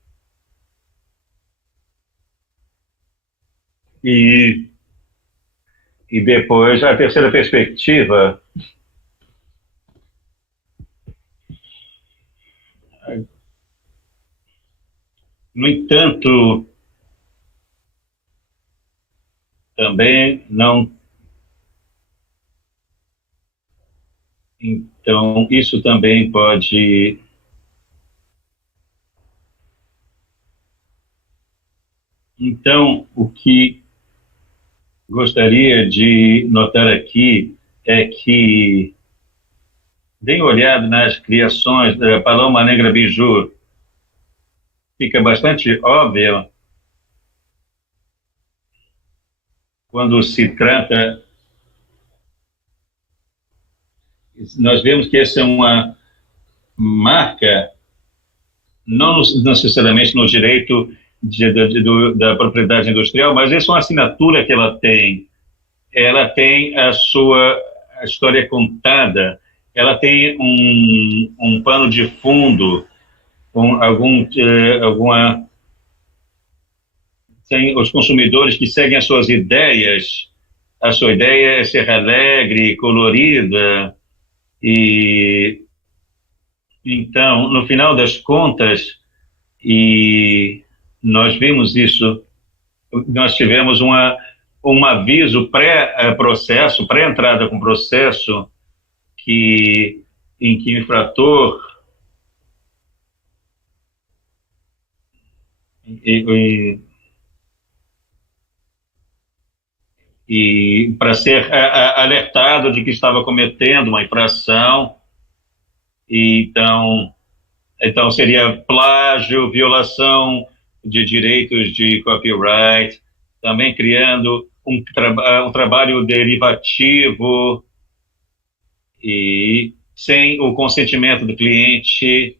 E depois, a terceira perspectiva, no entanto, também não. Então, isso também pode. Então, o que gostaria de notar aqui é que, bem olhado nas criações da Paloma Negra Biju, fica bastante óbvio quando se trata. Nós vemos que essa é uma marca, não necessariamente no direito da propriedade industrial, mas essa é uma assinatura que ela tem. Ela tem a sua história contada, ela tem um pano de fundo, tem os consumidores que seguem as suas ideias. A sua ideia é ser alegre, colorida, e então, no final das contas, e nós vimos isso, nós tivemos um aviso pré-processo, pré-entrada com processo, em que o infrator e para ser alertado de que estava cometendo uma infração, e então seria plágio, violação de direitos de copyright, também criando um trabalho derivativo e sem o consentimento do cliente.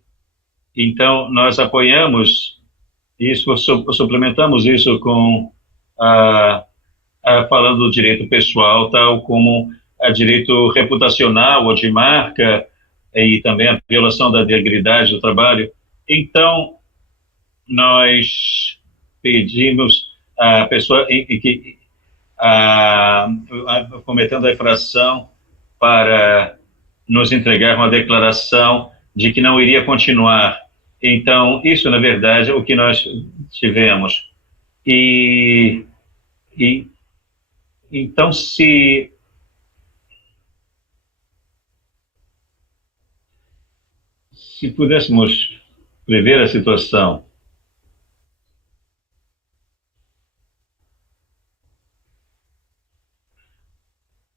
Então, nós apoiamos isso, suplementamos isso com falando do direito pessoal, tal como direito reputacional ou de marca, e também a violação da integridade do trabalho. Então, nós pedimos a pessoa que cometendo a infração para nos entregar uma declaração de que não iria continuar. Então, isso, na verdade, é o que nós tivemos. Então, se pudéssemos prever a situação,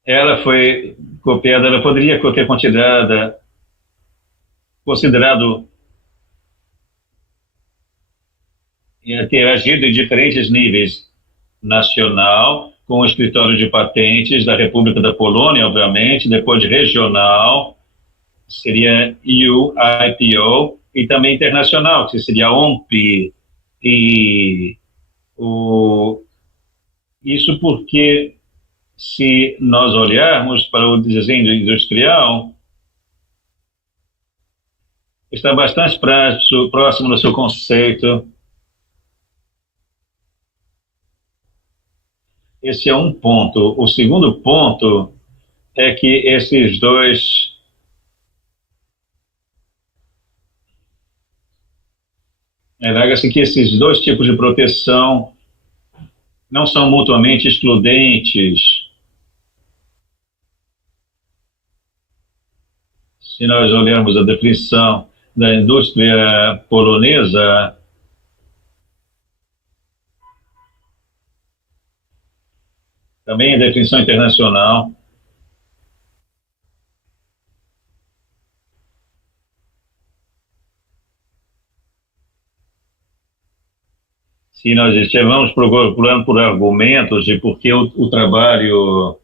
ela foi copiada, ela poderia ter considerado ter agido em diferentes níveis: nacional, com o escritório de patentes da República da Polônia, obviamente, depois de regional, seria UIPO, e também internacional, que seria OMP. Isso porque, se nós olharmos para o desenho industrial, está bastante próximo do seu conceito. Esse é um ponto. O segundo ponto é que esses dois alega-se que esses dois tipos de proteção não são mutuamente excludentes. Se nós olharmos a definição da indústria polonesa, também a definição internacional, se nós estivermos procurando por argumentos de por que o trabalho,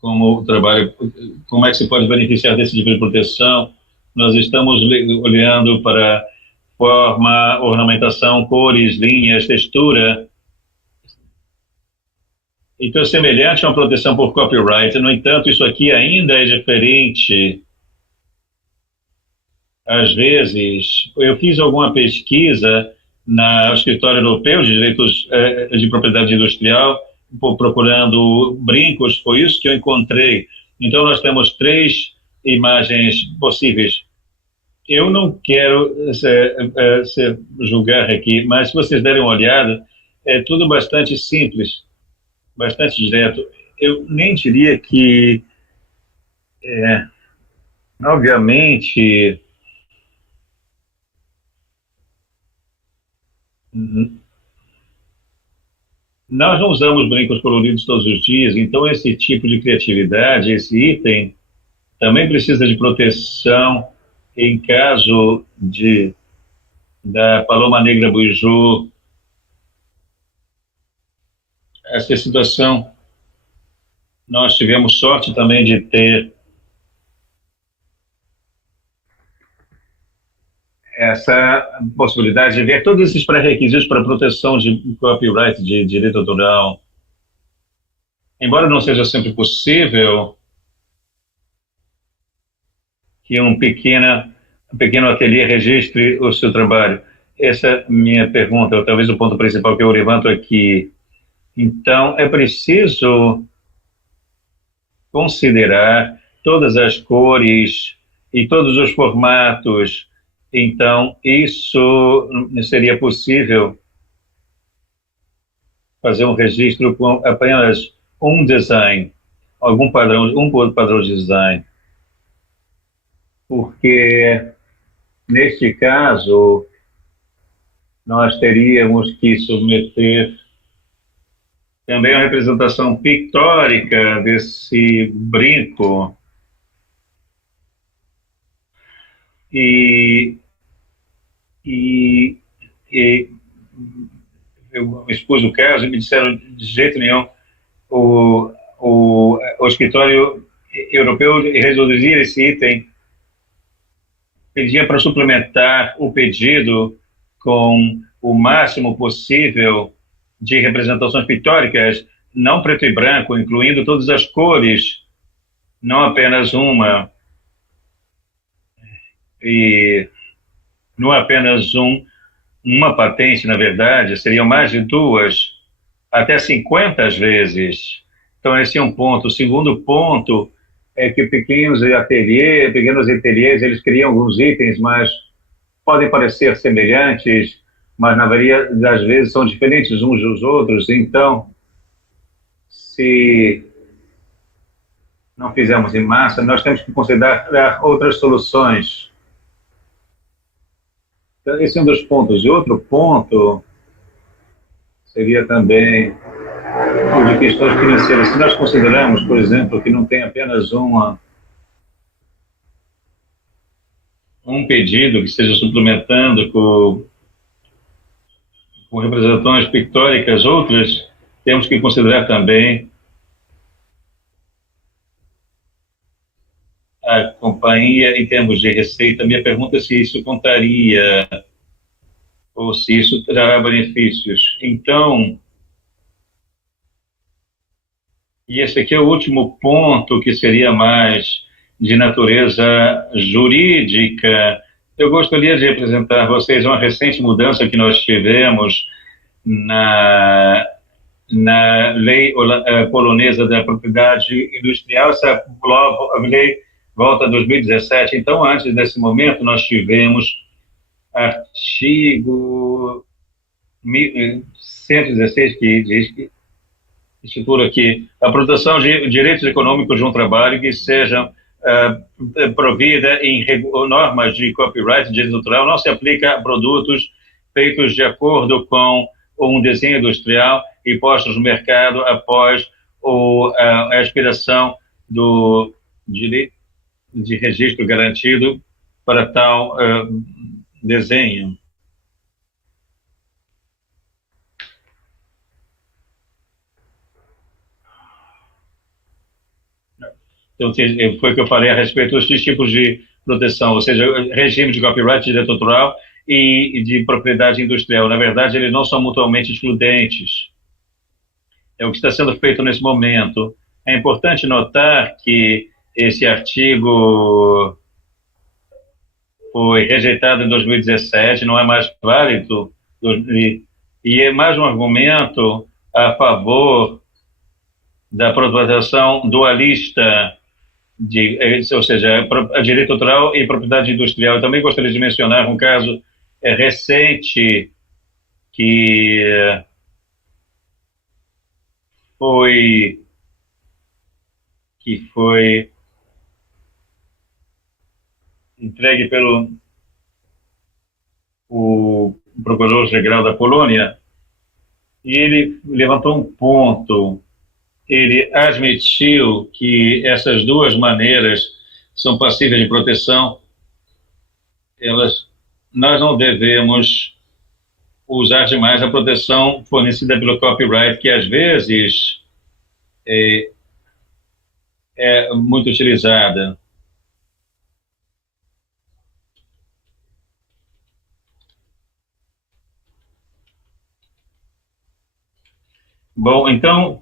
como é que se pode beneficiar desse tipo de proteção, nós estamos olhando para forma, ornamentação, cores, linhas, textura. Então, é semelhante a uma proteção por copyright. No entanto, isso aqui ainda é diferente. Às vezes, eu fiz alguma pesquisa no Escritório Europeu de Direitos de Propriedade Industrial, procurando brincos, foi isso que eu encontrei. Então, nós temos 3 imagens possíveis. Eu não quero julgar aqui, mas se vocês derem uma olhada, é tudo bastante simples. bastante direto. Eu nem diria que, obviamente, nós não usamos brincos coloridos todos os dias, então esse tipo de criatividade, esse item, também precisa de proteção em caso da paloma negra buiju. Essa situação, nós tivemos sorte também de ter essa possibilidade de ver todos esses pré-requisitos para proteção de copyright, de direito autoral. Embora não seja sempre possível que um pequeno ateliê registre o seu trabalho. Essa é minha pergunta, ou talvez o ponto principal que eu levanto aqui. Então, é preciso considerar todas as cores e todos os formatos. Então, isso seria possível fazer um registro com apenas um design, um padrão de design. Porque, neste caso, nós teríamos que submeter também a representação pictórica desse brinco e eu expus o caso e me disseram de jeito nenhum o escritório europeu reduzir esse item, pedia para suplementar o pedido com o máximo possível de representações pictóricas, não preto e branco, incluindo todas as cores, não apenas uma, e não apenas uma patente, na verdade, seriam mais de 2, até 50 vezes. Então, esse é um ponto. O segundo ponto é que pequenos ateliês, eles criam alguns itens, mas podem parecer semelhantes, mas na maioria das vezes são diferentes uns dos outros. Então, se não fizermos em massa, nós temos que considerar outras soluções. Então, esse é um dos pontos. E outro ponto seria também o de questões financeiras. Se nós consideramos, por exemplo, que não tem apenas um pedido que esteja suplementando com representações pictóricas, outras, temos que considerar também a companhia em termos de receita. Minha pergunta é se isso contaria ou se isso trará benefícios. Então, e esse aqui é o último ponto, que seria mais de natureza jurídica. Eu gostaria de apresentar a vocês uma recente mudança que nós tivemos na lei polonesa da propriedade industrial. Essa lei volta a 2017. Então, antes desse momento, nós tivemos artigo 116, que diz que estipula que a proteção de direitos econômicos de um trabalho que sejam provida em normas de copyright, de direito autoral, não se aplica a produtos feitos de acordo com um desenho industrial e postos no mercado após a expiração do direito de registro garantido para tal desenho. Então, foi o que eu falei a respeito dos tipos de proteção, ou seja, regime de copyright, direito autoral e de propriedade industrial. Na verdade, eles não são mutuamente excludentes. É o que está sendo feito nesse momento. É importante notar que esse artigo foi rejeitado em 2017, não é mais válido, e é mais um argumento a favor da proteção dualista, ou seja, a direito autoral e propriedade industrial. Eu também gostaria de mencionar um caso recente que foi entregue pelo o procurador-geral da Polônia, e ele levantou um ponto. Ele admitiu que essas duas maneiras são passíveis de proteção. Nós não devemos usar demais a proteção fornecida pelo copyright, que às vezes é muito utilizada. Bom, então,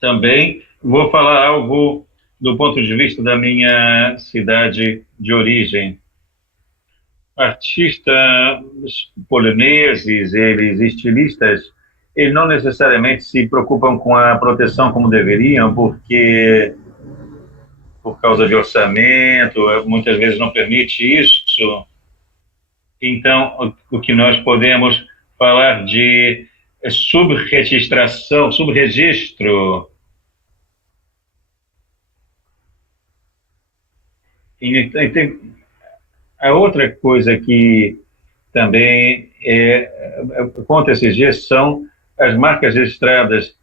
também vou falar algo do ponto de vista da minha cidade de origem. Artistas poloneses, eles estilistas, eles não necessariamente se preocupam com a proteção como deveriam, porque por causa de orçamento, muitas vezes não permite isso. Então, o que nós podemos falar de subregistração, subregistro. E tem a outra coisa que também conta esses dias são as marcas registradas.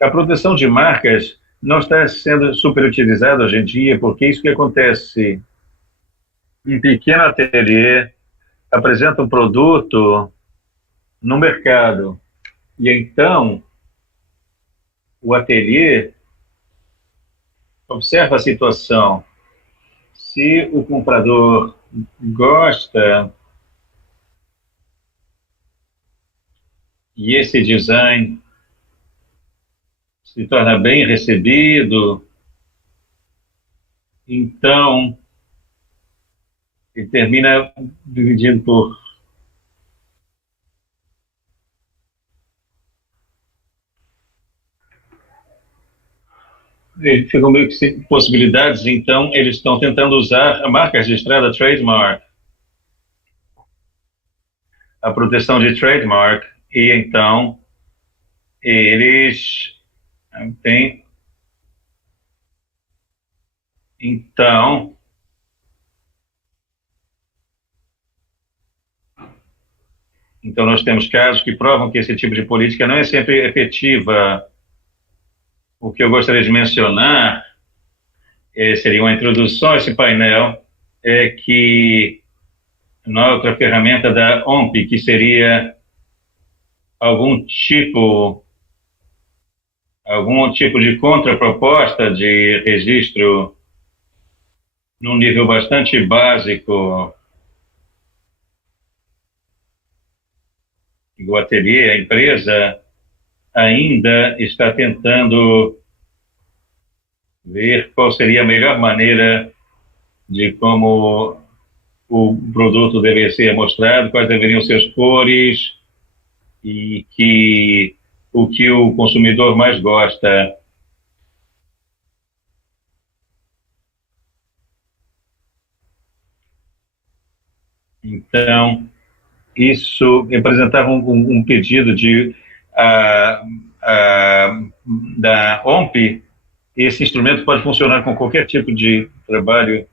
A proteção de marcas não está sendo superutilizada hoje em dia, porque isso que acontece. Um pequeno ateliê apresenta um produto no mercado, e então o ateliê observa a situação. Se o comprador gosta e esse design se torna bem recebido, então ele termina dividindo por ele ficam meio que sem possibilidades, então eles estão tentando usar a marca registrada, trademark, a proteção de trademark, e então eles têm. Então, nós temos casos que provam que esse tipo de política não é sempre efetiva. O que eu gostaria de mencionar seria uma introdução a esse painel, é que na outra ferramenta da OMP, que seria algum tipo de contraproposta de registro num nível bastante básico. O ateliê, a empresa, ainda está tentando ver qual seria a melhor maneira de como o produto deveria ser mostrado, quais deveriam ser as cores e o que o consumidor mais gosta. Então, isso representava um pedido da OMP. Esse instrumento pode funcionar com qualquer tipo de trabalho.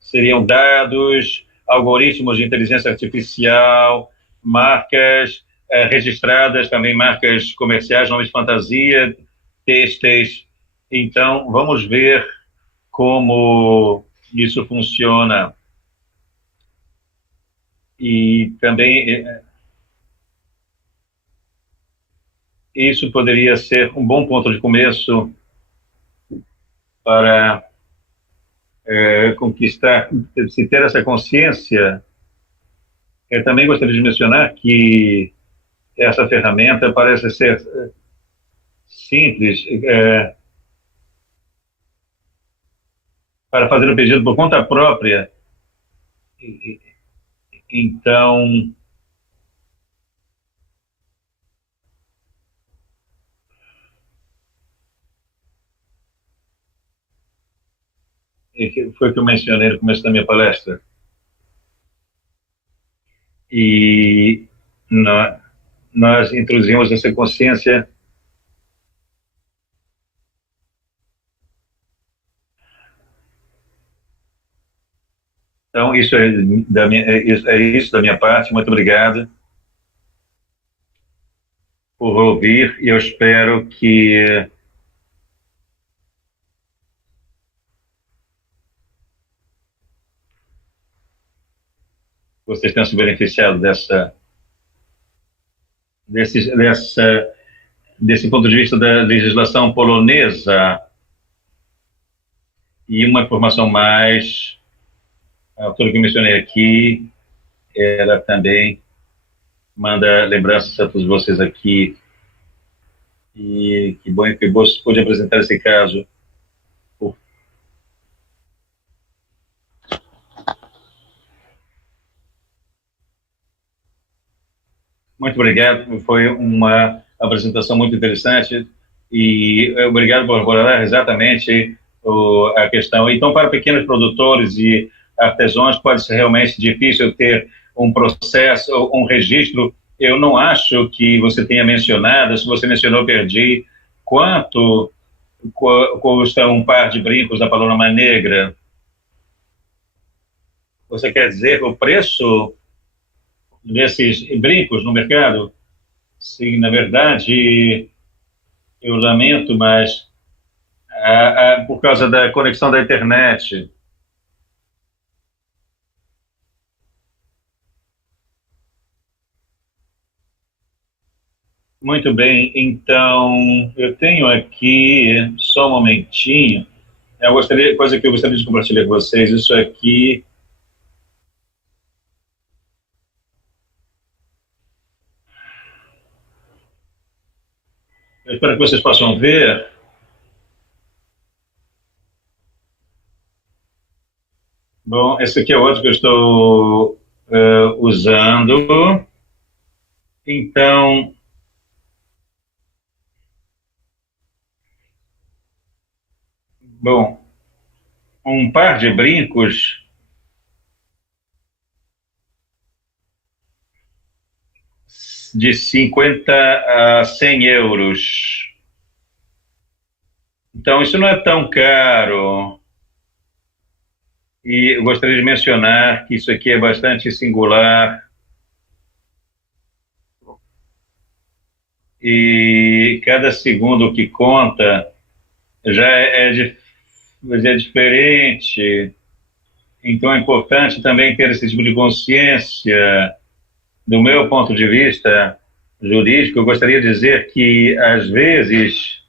Seriam dados, algoritmos de inteligência artificial, marcas registradas, também marcas comerciais, nomes de fantasia, têxteis. Então, vamos ver como isso funciona. E também isso poderia ser um bom ponto de começo para conquistar, se ter essa consciência. Eu também gostaria de mencionar que essa ferramenta parece ser simples para fazer o pedido por conta própria. Então, foi o que eu mencionei no começo da minha palestra. E nós introduzimos essa consciência Então, isso é isso da minha parte. Muito obrigado por ouvir e eu espero que vocês tenham se beneficiado desse ponto de vista da legislação polonesa. E uma informação mais, a autora que eu mencionei aqui, ela também manda lembranças a todos vocês aqui. E que bom que você pôde apresentar esse caso. Muito obrigado, foi uma apresentação muito interessante e obrigado por abordar exatamente a questão. Então, para pequenos produtores e artesãos, pode ser realmente difícil ter um processo, um registro. Eu não acho que você tenha mencionado, se você mencionou, perdi, quanto custa um par de brincos da Paloma Negra? Você quer dizer o preço desses brincos no mercado? Sim, na verdade, eu lamento, mas por causa da conexão da internet. Muito bem, então, eu tenho aqui, só um momentinho, coisa que eu gostaria de compartilhar com vocês, isso aqui. Eu espero que vocês possam ver. Bom, esse aqui é outro que eu estou usando. Então, bom, um par de brincos de 50 a 100 euros. Então, isso não é tão caro. E eu gostaria de mencionar que isso aqui é bastante singular. E cada segundo que conta já é diferente. Então, é importante também ter esse tipo de consciência. Do meu ponto de vista jurídico, eu gostaria de dizer que, às vezes,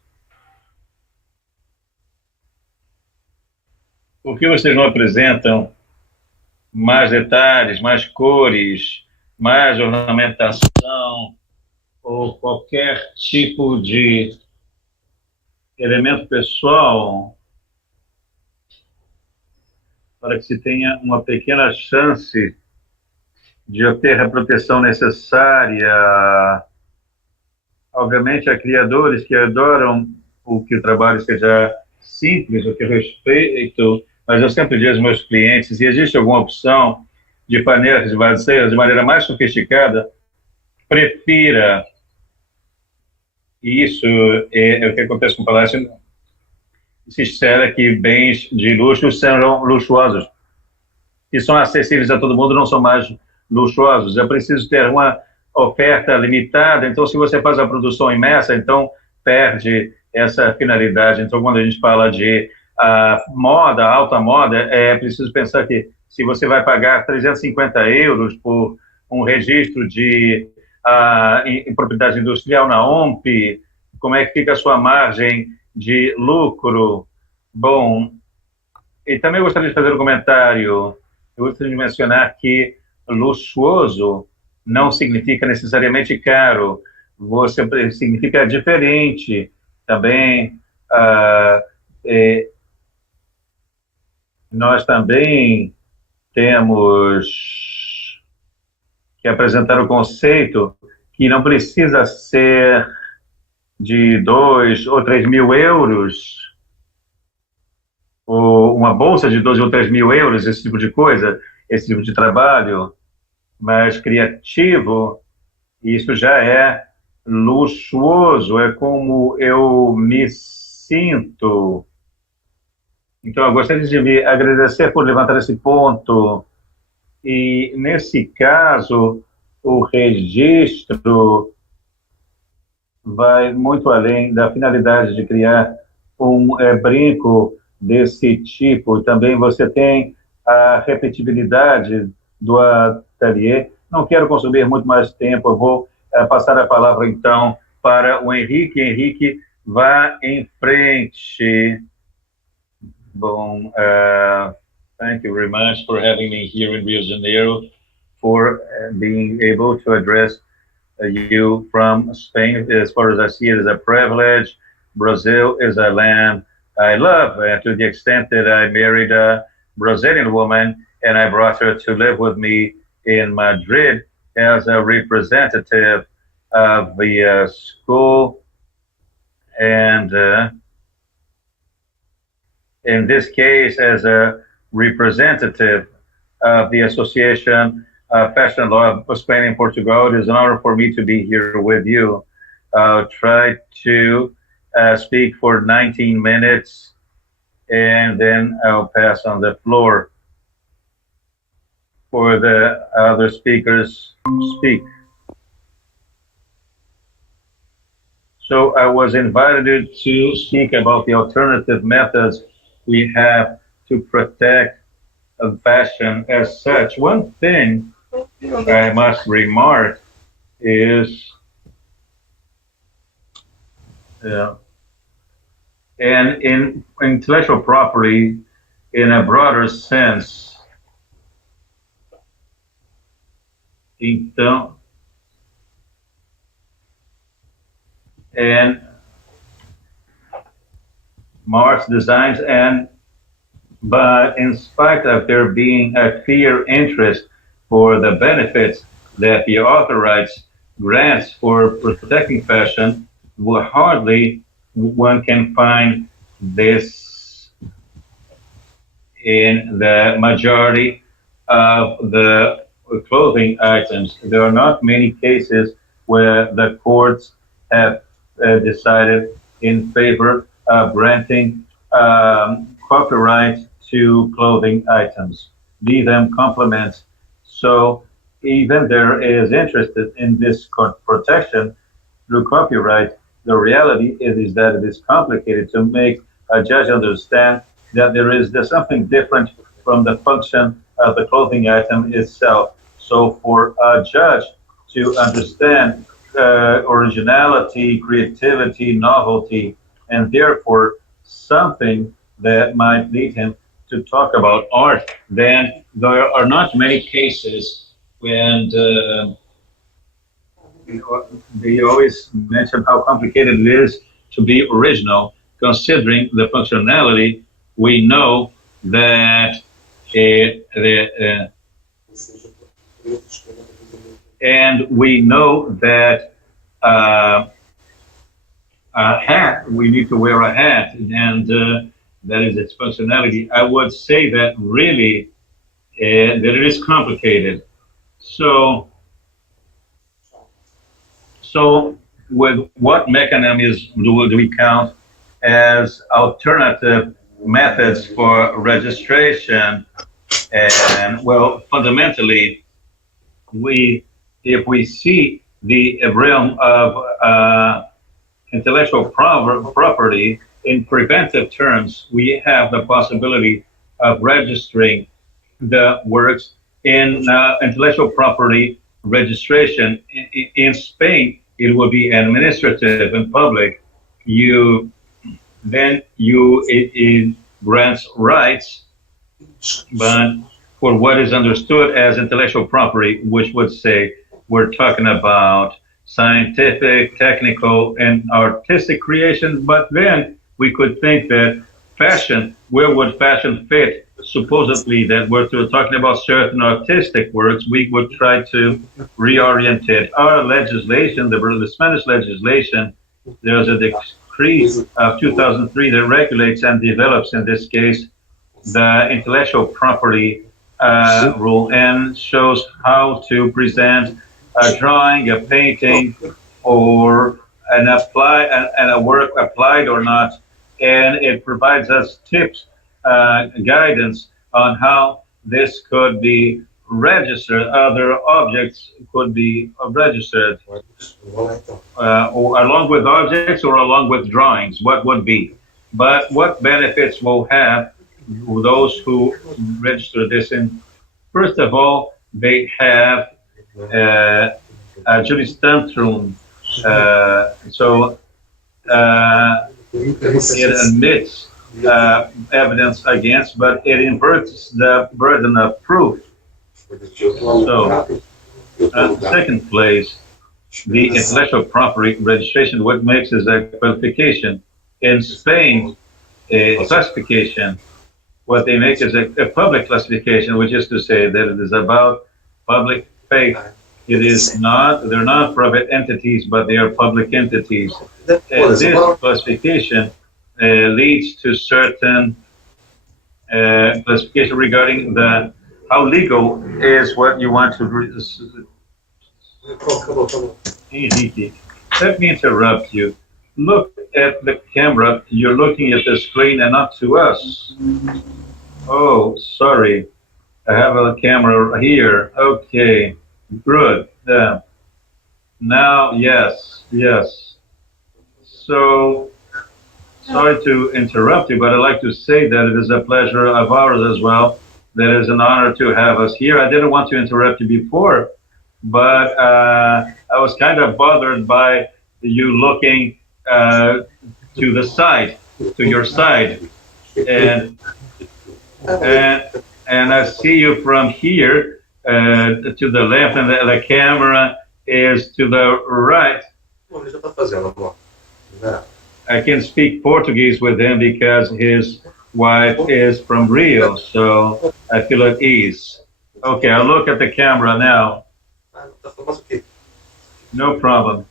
por que vocês não apresentam mais detalhes, mais cores, mais ornamentação ou qualquer tipo de elemento pessoal para que se tenha uma pequena chance de obter a proteção necessária? Obviamente, há criadores que adoram que o trabalho seja simples, o que eu respeito, mas eu sempre digo aos meus clientes, se existe alguma opção de panelas de vasilhas de maneira mais sofisticada, prefira. Isso é o que acontece com o palácio. Se espera que bens de luxo sejam luxuosos, que são acessíveis a todo mundo, não são mais luxuosos. É preciso ter uma oferta limitada. Então, se você faz a produção em massa, então perde essa finalidade. Então, quando a gente fala de moda, alta moda, é preciso pensar que se você vai pagar 350 euros por um registro de em propriedade industrial na OMP, como é que fica a sua margem de lucro? Bom, e também eu gostaria de fazer um comentário. Eu gostaria de mencionar que luxuoso não significa necessariamente caro. Significa diferente também. Nós também temos que apresentar o conceito que não precisa ser de 2 ou 3 mil euros, ou uma bolsa de 2 ou 3 mil euros, esse tipo de coisa, esse tipo de trabalho, mas criativo, Isso já é luxuoso, é como eu me sinto. Então, eu gostaria de me agradecer por levantar esse ponto. E, nesse caso, o registro vai muito além da finalidade de criar um brinco desse tipo. Também você tem a repetibilidade do ateliê. Não quero consumir muito mais tempo, eu vou passar a palavra, então, para o Henrique. Henrique, vá em frente. Bom, thank you very much for having me here in Rio de Janeiro, for being able to address you from Spain. As far as I see it, is a privilege. Brazil is a land I love, to the extent that I married a Brazilian woman, and I brought her to live with me in Madrid as a representative of the school, and in this case, as a representative of the Association of Fashion Law of Spain and Portugal. It is an honor for me to be here with you. I'll try to speak for 19 minutes, and then I'll pass on the floor for the other speakers to speak. So I was invited to speak about the alternative methods we have to protect fashion as such. One thing I must remark is, and in intellectual property, in a broader sense, então, and marks, designs, but in spite of there being a clear interest for the benefits that the author rights grants for protecting fashion, hardly one can find this in the majority of the clothing items. There are not many cases where the courts have decided in favor of granting copyright to clothing items, be them complements. So even there is interest in this protection through copyright, the reality is that it is complicated to make a judge understand that there's something different from the function of the clothing item itself. So for a judge to understand originality, creativity, novelty, and therefore something that might lead him to talk about art, then there are not many cases when they always mention how complicated it is to be original, considering the functionality. We know that and we know that a hat, we need to wear a hat, and that is its functionality. I would say that really that it is complicated. So with what mechanisms do we count as alternative methods for registration? And well, fundamentally, if we see the realm of intellectual property in preventive terms, we have the possibility of registering the works in intellectual property registration. In Spain, it will be administrative and public. It grants rights, but for what is understood as intellectual property, which would say we're talking about scientific, technical, and artistic creation, but then we could think that fashion, where would fashion fit? Supposedly that we're talking about certain artistic works, we would try to reorient it. Our legislation, the Spanish legislation, there's a decree of 2003 that regulates and develops, in this case, the intellectual property rule and shows how to present a drawing, a painting, or a work applied or not, and it provides us tips, guidance on how this could be registered. Other objects could be registered, or along with objects or along with drawings. What would be? But what benefits will have those who register this in? First of all, they have a jurisdiction. So it admits evidence against, but it inverts the burden of proof. So, second place, the intellectual property registration, what makes is a qualification. In Spain, a classification, what they make is a public classification, which is to say that it is about public faith. It is not, they're not private entities, but they are public entities. And this classification leads to certain classification regarding how legal is what you want to Let me interrupt you. Look at the camera. You're looking at the screen and not to us. Oh, sorry. I have a camera here. Okay, good. Now, yes. So, sorry to interrupt you, but I'd like to say that it is a pleasure of ours as well. That is an honor to have us here. I didn't want to interrupt you before, but I was kind of bothered by you looking to the side, to your side, and I see you from here to the left, and the camera is to the right. I can speak Portuguese with him because his wife is from Rio, so I feel at ease. Okay, I'll look at the camera now. No problem.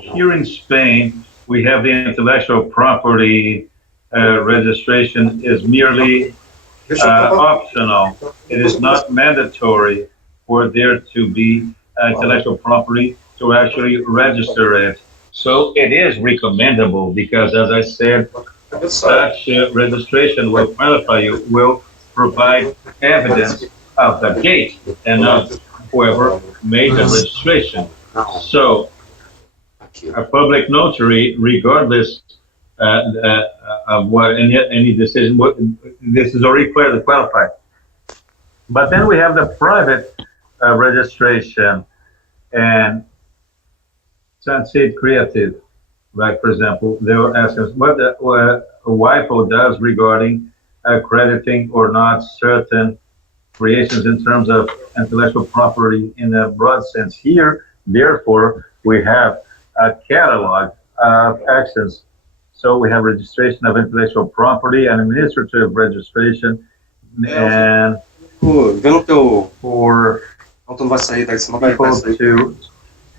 Here in Spain, we have the intellectual property registration is merely optional. It is not mandatory for there to be intellectual property to actually register it. So it is recommendable because, as I said, such registration will qualify you, will provide evidence of the gate and of whoever made the registration. So a public notary, regardless of what any decision, this is already clearly qualified. But then we have the private registration, and Sunset Creative, like for example, they were asking us what WIPO does regarding accrediting or not certain creations in terms of intellectual property in a broad sense. Here, therefore, we have a catalog of actions. So we have registration of intellectual property and administrative registration, and for people to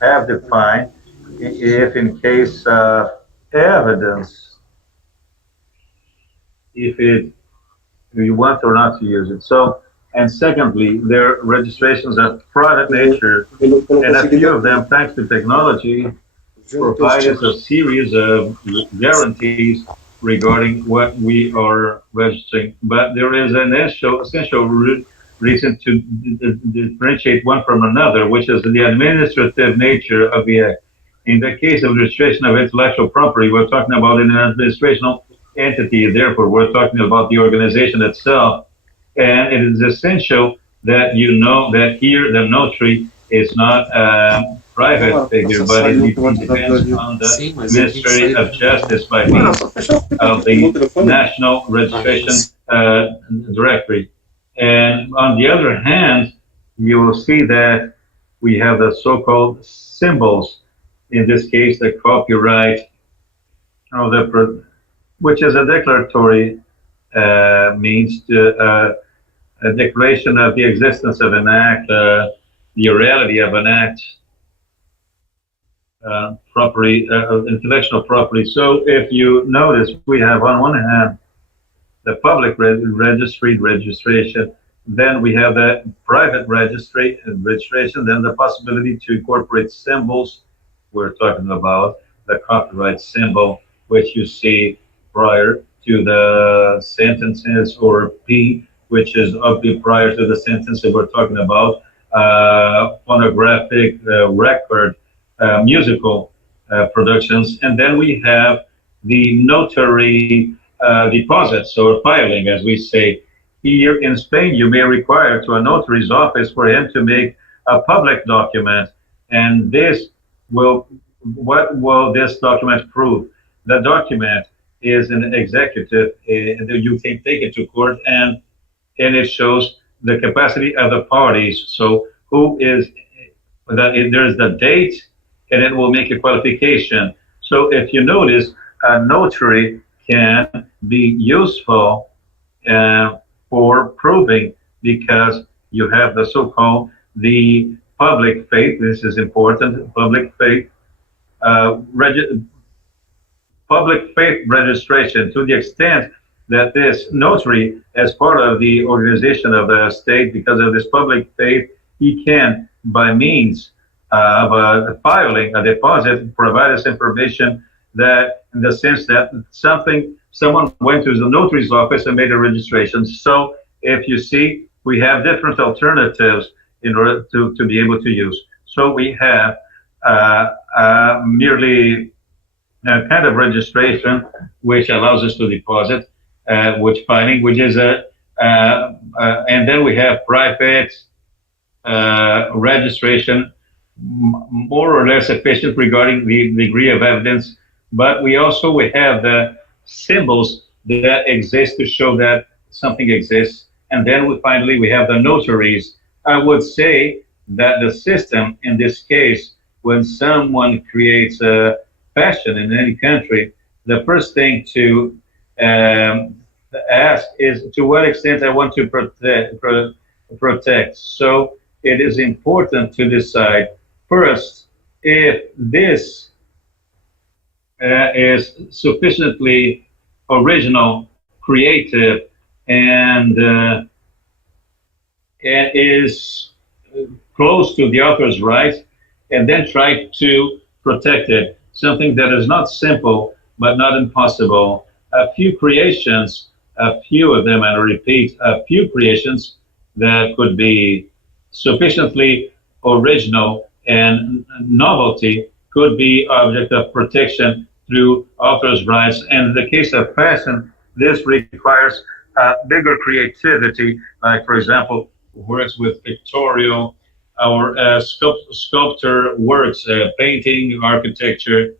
have defined if in case of evidence, if you want or not to use it. So, and secondly, there are registrations of private nature, and a few of them, thanks to technology, provide us a series of guarantees regarding what we are registering. But there is an essential reason to differentiate one from another, which is the administrative nature of the act. In the case of registration of intellectual property, we're talking about an administrational entity. Therefore, we're talking about the organization itself. And it is essential that you know that here the notary is not a private figure, but it depends on the Ministry of Justice by means of the National Registration Directory. And on the other hand, you will see that we have the so-called symbols. In this case, the copyright, which is a declaratory means to a declaration of the existence of an act, the reality of an act, property, intellectual property. So if you notice, we have on one hand the public registration, Then we have the private registration, then the possibility to incorporate symbols. We're talking about the copyright symbol, which you see prior to the sentences, or P, which is obviously prior to the sentence that we're talking about, phonographic record, musical productions. And then we have the notary deposits, or filing, as we say. Here in Spain, you may require to a notary's office for him to make a public document. And this will, what will this document prove? The document is an executive, you can take it to court, and it shows the capacity of the parties. So who is, there's the date, and it will make a qualification. So if you notice, a notary can be useful for proving, because you have the so-called the public faith. This is important. Public faith registration, to the extent that this notary, as part of the organization of the state, because of this public faith, he can, by means of a filing, a deposit, provide us information that, in the sense that someone went to the notary's office and made a registration. So if you see, we have different alternatives in order to be able to use. So we have merely a kind of registration which allows us to deposit, which filing, which is and then we have private registration, more or less efficient regarding the degree of evidence. But we have the symbols that exist to show that something exists. And then finally we have the notaries. I would say that the system in this case, when someone creates a fashion in any country, the first thing to ask is to what extent I want to protect. So it is important to decide first if this is sufficiently original, creative, and is close to the author's rights, and then try to protect it. Something that is not simple, but not impossible. A few creations, a few of them, and I repeat, a few creations that could be sufficiently original and novelty could be object of protection through author's rights. And in the case of fashion, this requires bigger creativity, like, for example, works with pictorial or sculptor works, painting, architecture,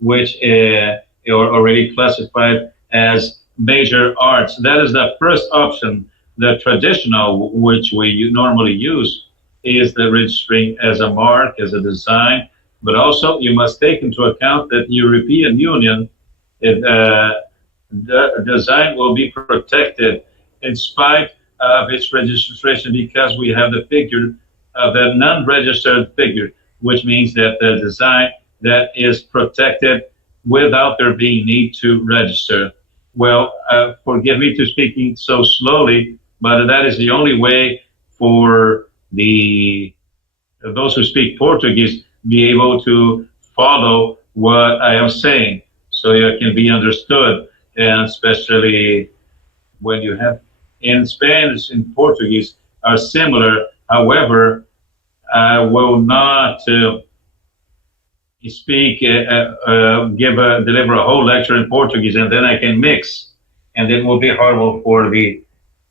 which are already classified as major arts. That is the first option. The traditional, which we normally use, is the registering as a mark, as a design. But also, you must take into account that European Union, the design will be protected in spite of its registration, because we have the figure of the non-registered figure, which means that the design that is protected without there being need to register. Well, forgive me to speaking so slowly, but that is the only way for those who speak Portuguese be able to follow what I am saying, so it can be understood. And especially when you have in Spanish and Portuguese are similar. However, I will not deliver a whole lecture in Portuguese, and then I can mix, and it will be horrible for the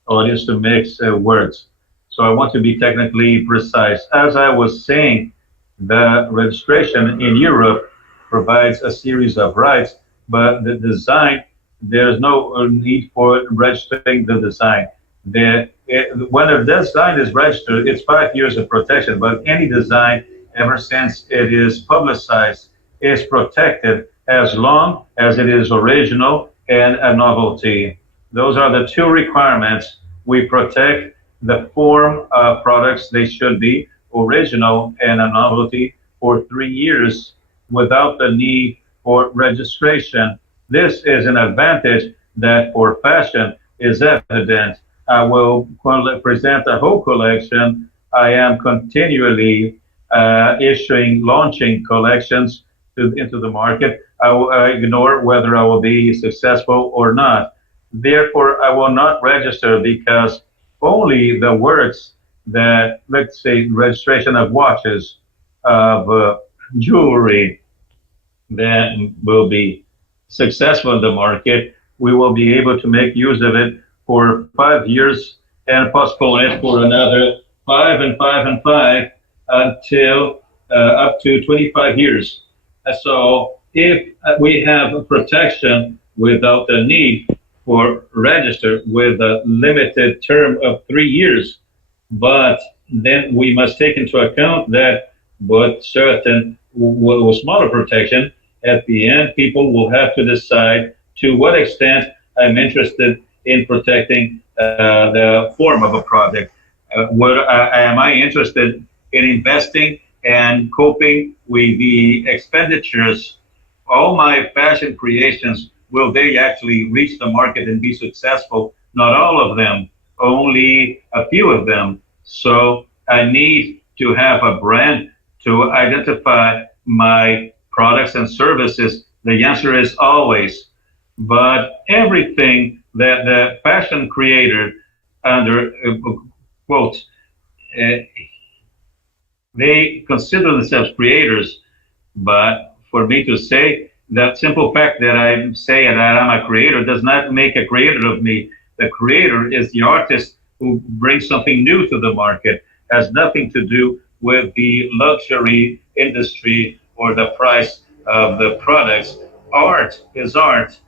audience to mix words. So I want to be technically precise. As I was saying, the registration in Europe provides a series of rights, but the design, there's no need for registering the design. When a design is registered, it's 5 years of protection, but any design, ever since it is publicized, is protected as long as it is original and a novelty. Those are the two requirements. We protect the form of products. They should be original and a novelty for 3 years without the need for registration. This is an advantage that for fashion is evident. I will present a whole collection. I am continually launching collections into the market. I will ignore whether I will be successful or not. Therefore, I will not register because only the works that, let's say, registration of watches, of jewelry, that will be successful in the market, we will be able to make use of it for 5 years and postpone it for another 5 and 5 and 5 until up to 25 years. So if we have protection without the need for register with a limited term of 3 years, but then we must take into account that with certain smaller protection, at the end, people will have to decide to what extent I'm interested in protecting the form of a project. Am I interested in investing and coping with the expenditures? All my fashion creations, will they actually reach the market and be successful? Not all of them, only a few of them. So I need to have a brand to identify my products and services. The answer is always. But everything that the fashion creator, under quotes, they consider themselves creators, but for me to say that simple fact that I say that I'm a creator does not make a creator of me. The creator is the artist who brings something new to the market, has nothing to do with the luxury industry or the price of the products. Art is art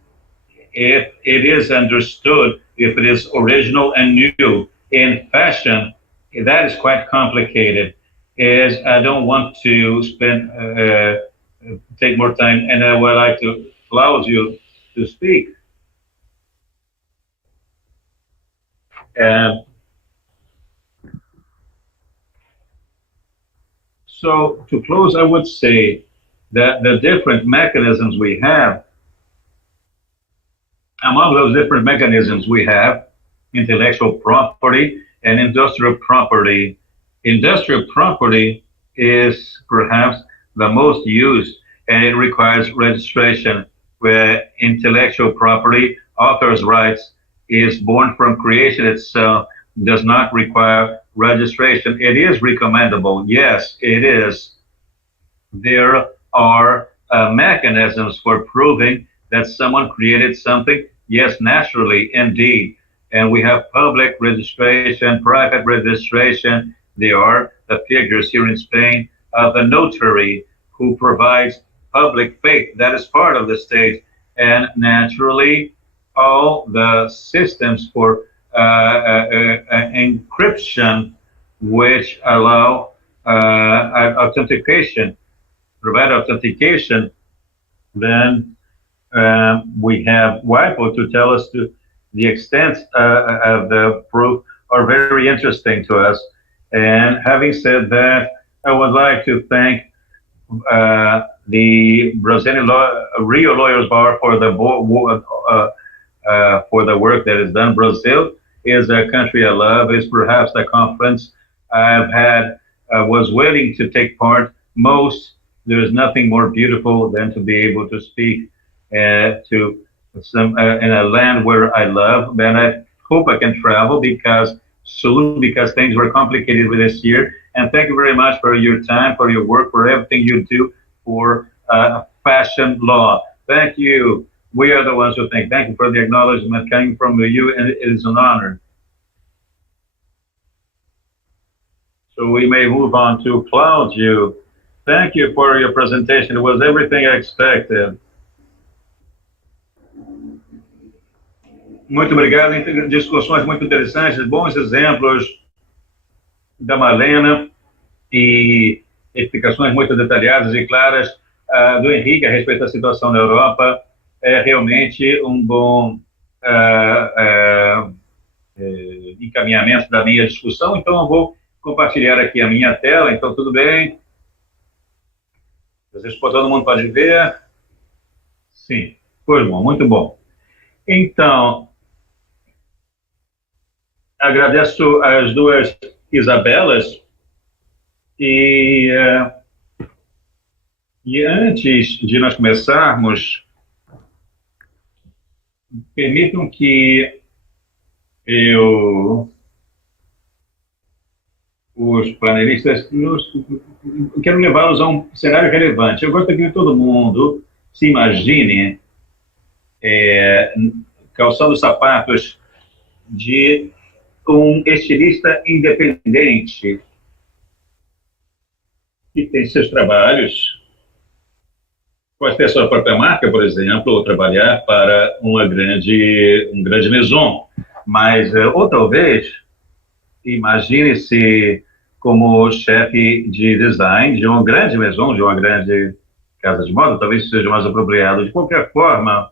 if it is understood, if it is original and new. In fashion, that is quite complicated. I don't want to take more time, and I would like to allow you to speak. So to close, I would say that the different mechanisms we have, among those different mechanisms we have, intellectual property and industrial property. Industrial property is perhaps the most used, and it requires registration, where intellectual property, author's rights, is born from creation itself, does not require registration. It is recommendable. Yes, it is. There are mechanisms for proving that someone created something. Yes, naturally, indeed. And we have public registration, private registration. There are the figures here in Spain of the notary who provides public faith. That is part of the state. And naturally, all the systems for encryption, which allow authentication, provide authentication. Then we have WIPO to tell us to the extent of the proof are very interesting to us. And having said that, I would like to thank the Brazilian Rio Lawyers Bar for the work that is done. Brazil is a country I love. It's perhaps the conference I've had, was willing to take part most. There is nothing more beautiful than to be able to speak to some in a land where I love. And I hope I can travel because things were complicated with this year. And thank you very much for your time, for your work, for everything you do for fashion law. Thank you. We are the ones who thank. Thank you for the acknowledgement coming from you, and it is an honor. So we may move on to Claudio. Thank you for your presentation. It was everything I expected. Muito obrigado. Discussões muito interessantes, bons exemplos da Malena e explicações muito detalhadas e claras do Henrique a respeito da situação na Europa. É realmente um bom encaminhamento da minha discussão. Então, eu vou compartilhar aqui a minha tela. Então, tudo bem? Todo mundo pode ver? Sim, foi bom, muito bom. Então, agradeço às duas Isabelas e antes de nós começarmos, permitam que os panelistas, quero levá-los a um cenário relevante. Eu gostaria que todo mundo se imagine calçando sapatos de um estilista independente que tem seus trabalhos, pode ter sua própria marca, por exemplo, ou trabalhar para um grande maison, mas ou talvez imagine-se como chefe de design de uma grande maison, de uma grande casa de moda, talvez seja mais apropriado. De qualquer forma,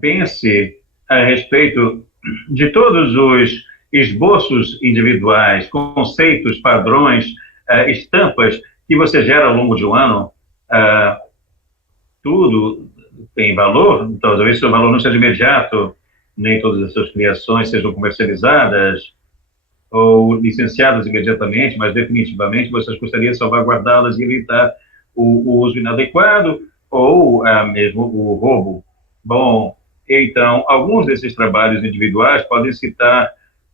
pense a respeito de todos os esboços individuais, conceitos, padrões, estampas que você gera ao longo de um ano. Tudo tem valor, talvez seu valor não seja imediato, nem todas as suas criações sejam comercializadas ou licenciadas imediatamente, mas definitivamente você gostaria de salvaguardá-las e evitar o uso inadequado ou mesmo o roubo. Bom, então, alguns desses trabalhos individuais podem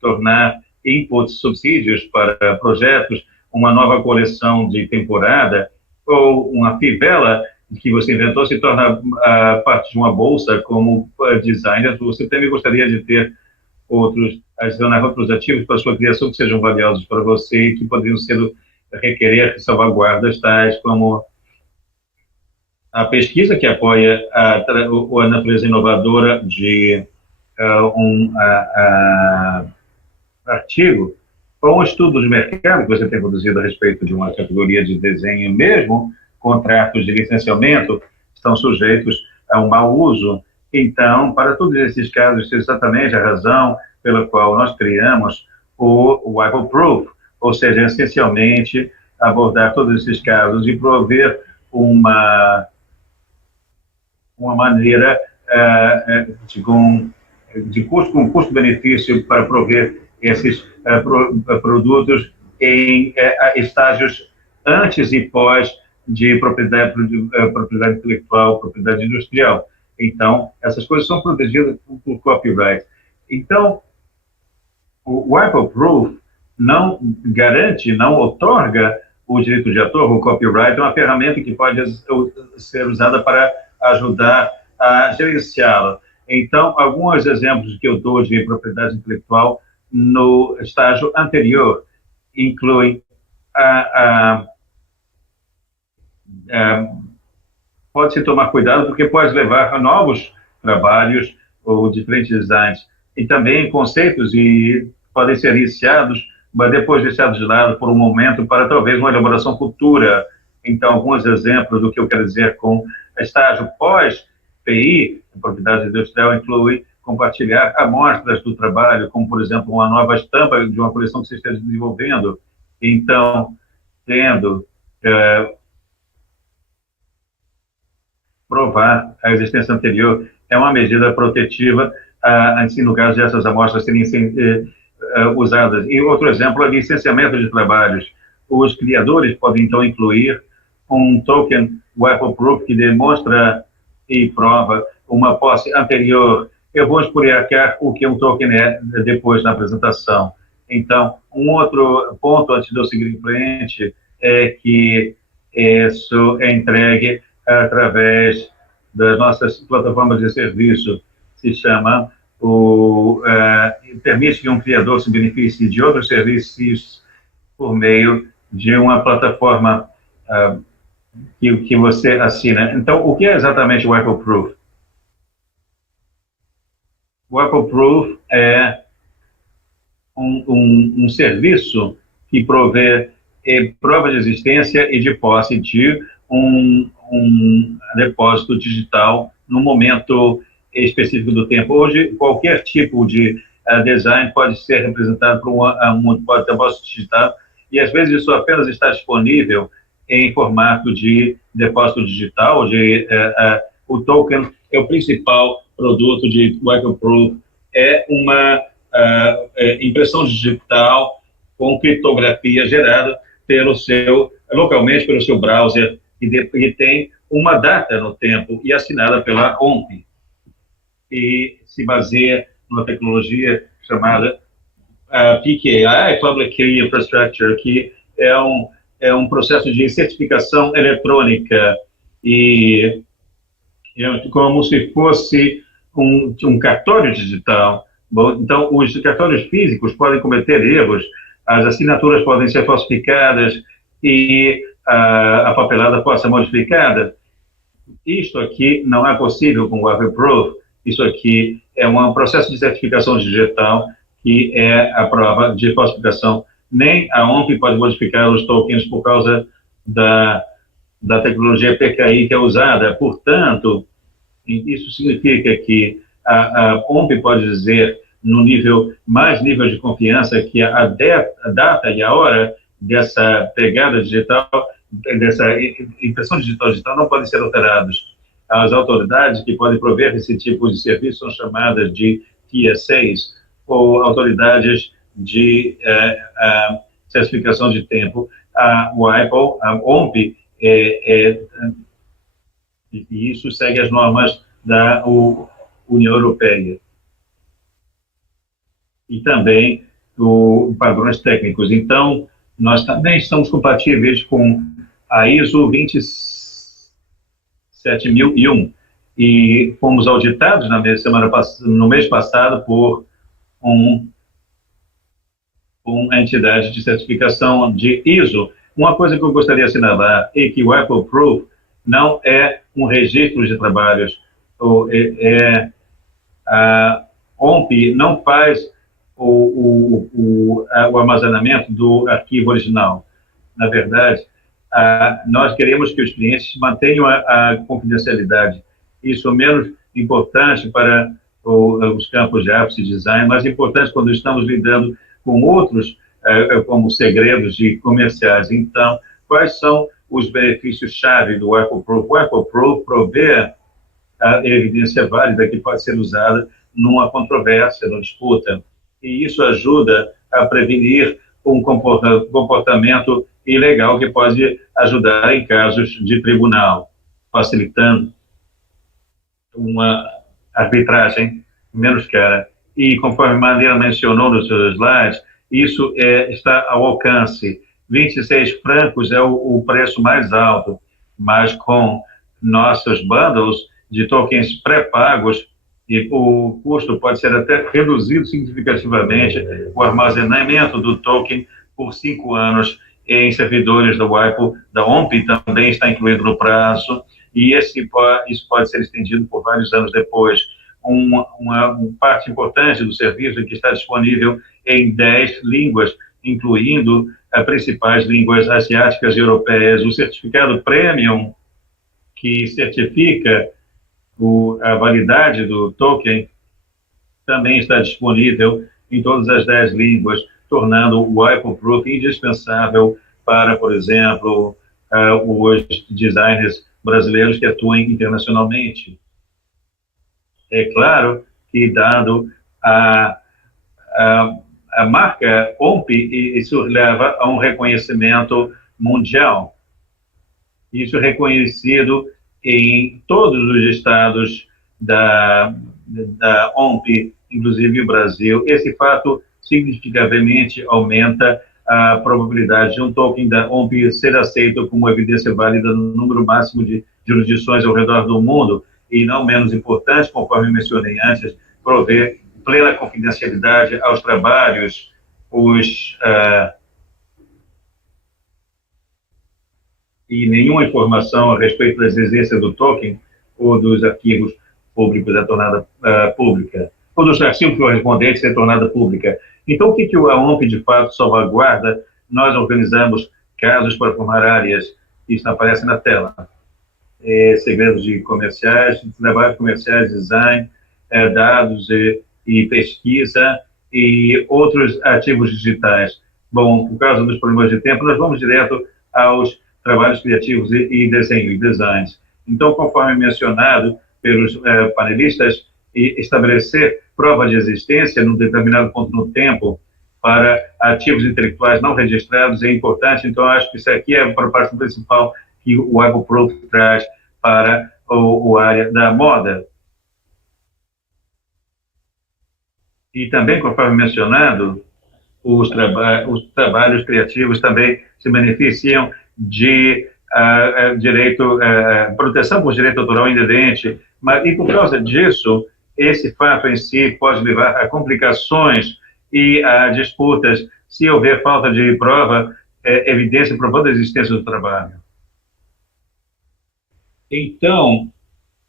tornar inputs, subsídios para projetos, uma nova coleção de temporada ou uma fivela que você inventou se torna parte de uma bolsa como designer. Você também gostaria de ter adicionar outros ativos para a sua criação que sejam valiosos para você e que poderiam requerer salvaguardas tais como a pesquisa que apoia a natureza inovadora de um artigo ou um estudo de mercado que você tem produzido a respeito de uma categoria de desenho mesmo. Contratos de licenciamento estão sujeitos a um mau uso. Então, para todos esses casos, isso é exatamente a razão pela qual nós criamos o WIPO-Proof, ou seja, essencialmente abordar todos esses casos e prover uma maneira com custo-benefício para prover esses produtos em estágios antes e pós de propriedade intelectual, propriedade industrial. Então, essas coisas são protegidas por copyright. Então, o WIPO-Proof não garante, não outorga o direito de autor. O copyright é uma ferramenta que pode ser usada para ajudar a gerenciá-la. Então, alguns exemplos que eu dou de propriedade intelectual no estágio anterior incluem pode-se tomar cuidado porque pode levar a novos trabalhos ou diferentes designs e também conceitos e podem ser iniciados, mas depois deixados de lado por um momento para talvez uma elaboração futura. Então, alguns exemplos do que eu quero dizer com estágio pós-PI, propriedade industrial, inclui compartilhar amostras do trabalho, como, por exemplo, uma nova estampa de uma coleção que você esteja desenvolvendo. Então, tendo provar a existência anterior é uma medida protetiva, assim, no caso de essas amostras serem usadas. E outro exemplo é licenciamento de trabalhos. Os criadores podem, então, incluir um token WIPO-Proof que demonstra e prova uma posse anterior. Eu vou explicar o que um token é depois na apresentação. Então, um outro ponto antes de eu seguir em frente é que isso é entregue através das nossas plataformas de serviço. Se chama permite que um criador se beneficie de outros serviços por meio de uma plataforma que você assina. Então, o que é exatamente o WIPO-Proof? O WIPO-Proof é um serviço que provê prova de existência e de posse de um depósito digital no momento específico do tempo. Hoje, qualquer tipo de design pode ser representado por um depósito digital e, às vezes, isso apenas está disponível em formato de depósito digital. O token é o principal produto de WIPO-Proof. É uma impressão digital com criptografia gerada localmente pelo seu browser, e tem uma data no tempo e assinada pela OMP. E se baseia numa tecnologia chamada PKI, Public Key Infrastructure, que é um processo de certificação eletrônica, e é como se fosse um cartório digital. Bom, então, os cartórios físicos podem cometer erros, as assinaturas podem ser falsificadas e a papelada pode ser modificada. Isto aqui não é possível com o OABRJ. Isso aqui é um processo de certificação digital que é a prova de falsificação. Nem a OMP pode modificar os tokens por causa da tecnologia PKI que é usada. Portanto, isso significa que a OMP pode dizer, no mais nível de confiança, que a data e a hora dessa pegada digital, dessa impressão digital não podem ser alterados. As autoridades que podem prover esse tipo de serviço são chamadas de TSAs, ou autoridades de certificação de tempo. A OMP, e isso segue as normas da União Europeia. E também padrões técnicos. Então, nós também estamos compatíveis com a ISO 27001 e fomos auditados no mês passado por uma entidade de certificação de ISO. Uma coisa que eu gostaria de assinalar é que o OABRJ não é um registro de trabalhos. A OMP não faz o armazenamento do arquivo original. Na verdade, nós queremos que os clientes mantenham a confidencialidade. Isso é menos importante para os campos de arte e design, mas importante quando estamos lidando com outros, como segredos de comerciais. Então, quais são os benefícios-chave do OABRJ? O OABRJ provê a evidência válida que pode ser usada numa controvérsia, numa disputa. E isso ajuda a prevenir um comportamento ilegal que pode ajudar em casos de tribunal, facilitando uma arbitragem menos cara. E conforme a Maria mencionou nos seus slides, isso está ao alcance. 26 francos é o preço mais alto, mas com nossos bundles de tokens pré-pagos, e o custo pode ser até reduzido significativamente. O armazenamento do token por 5 anos em servidores da OMP também está incluído no prazo, e isso pode ser estendido por vários anos depois. Uma parte importante do serviço que está disponível em 10 línguas, incluindo as principais línguas asiáticas e europeias. O certificado Premium, que certifica a validade do token, também está disponível em todas as 10 línguas, tornando o OABRJ indispensável para, por exemplo, os designers brasileiros que atuem internacionalmente. É claro que, dado a marca OMP, isso leva a um reconhecimento mundial. Isso é reconhecido em todos os estados da OMP, inclusive o Brasil. Esse fato significativamente aumenta a probabilidade de um token da OMP ser aceito como evidência válida no número máximo de jurisdições ao redor do mundo, e não menos importante, conforme mencionei antes, prover plena confidencialidade aos trabalhos, e nenhuma informação a respeito da existência do token ou dos arquivos públicos é tornada pública, ou dos arquivos correspondentes é tornada pública. Então, o que a OMP de fato salvaguarda? Nós organizamos casos para formar áreas, isso aparece na tela. Segredos de comerciais, trabalhos comerciais, design, dados e pesquisa e outros ativos digitais. Bom, por causa dos problemas de tempo, nós vamos direto aos trabalhos criativos e desenho e designs. Então, conforme mencionado pelos panelistas, e estabelecer prova de existência num determinado ponto no tempo para ativos intelectuais não registrados é importante. Então, acho que isso aqui é a proposta principal que o OABRJ traz para o área da moda. E também, conforme mencionado, os trabalhos criativos também se beneficiam de proteção por direito autoral independente, e por causa disso, esse fato em si pode levar a complicações e a disputas se houver falta de prova, evidência provando a existência do trabalho. Então,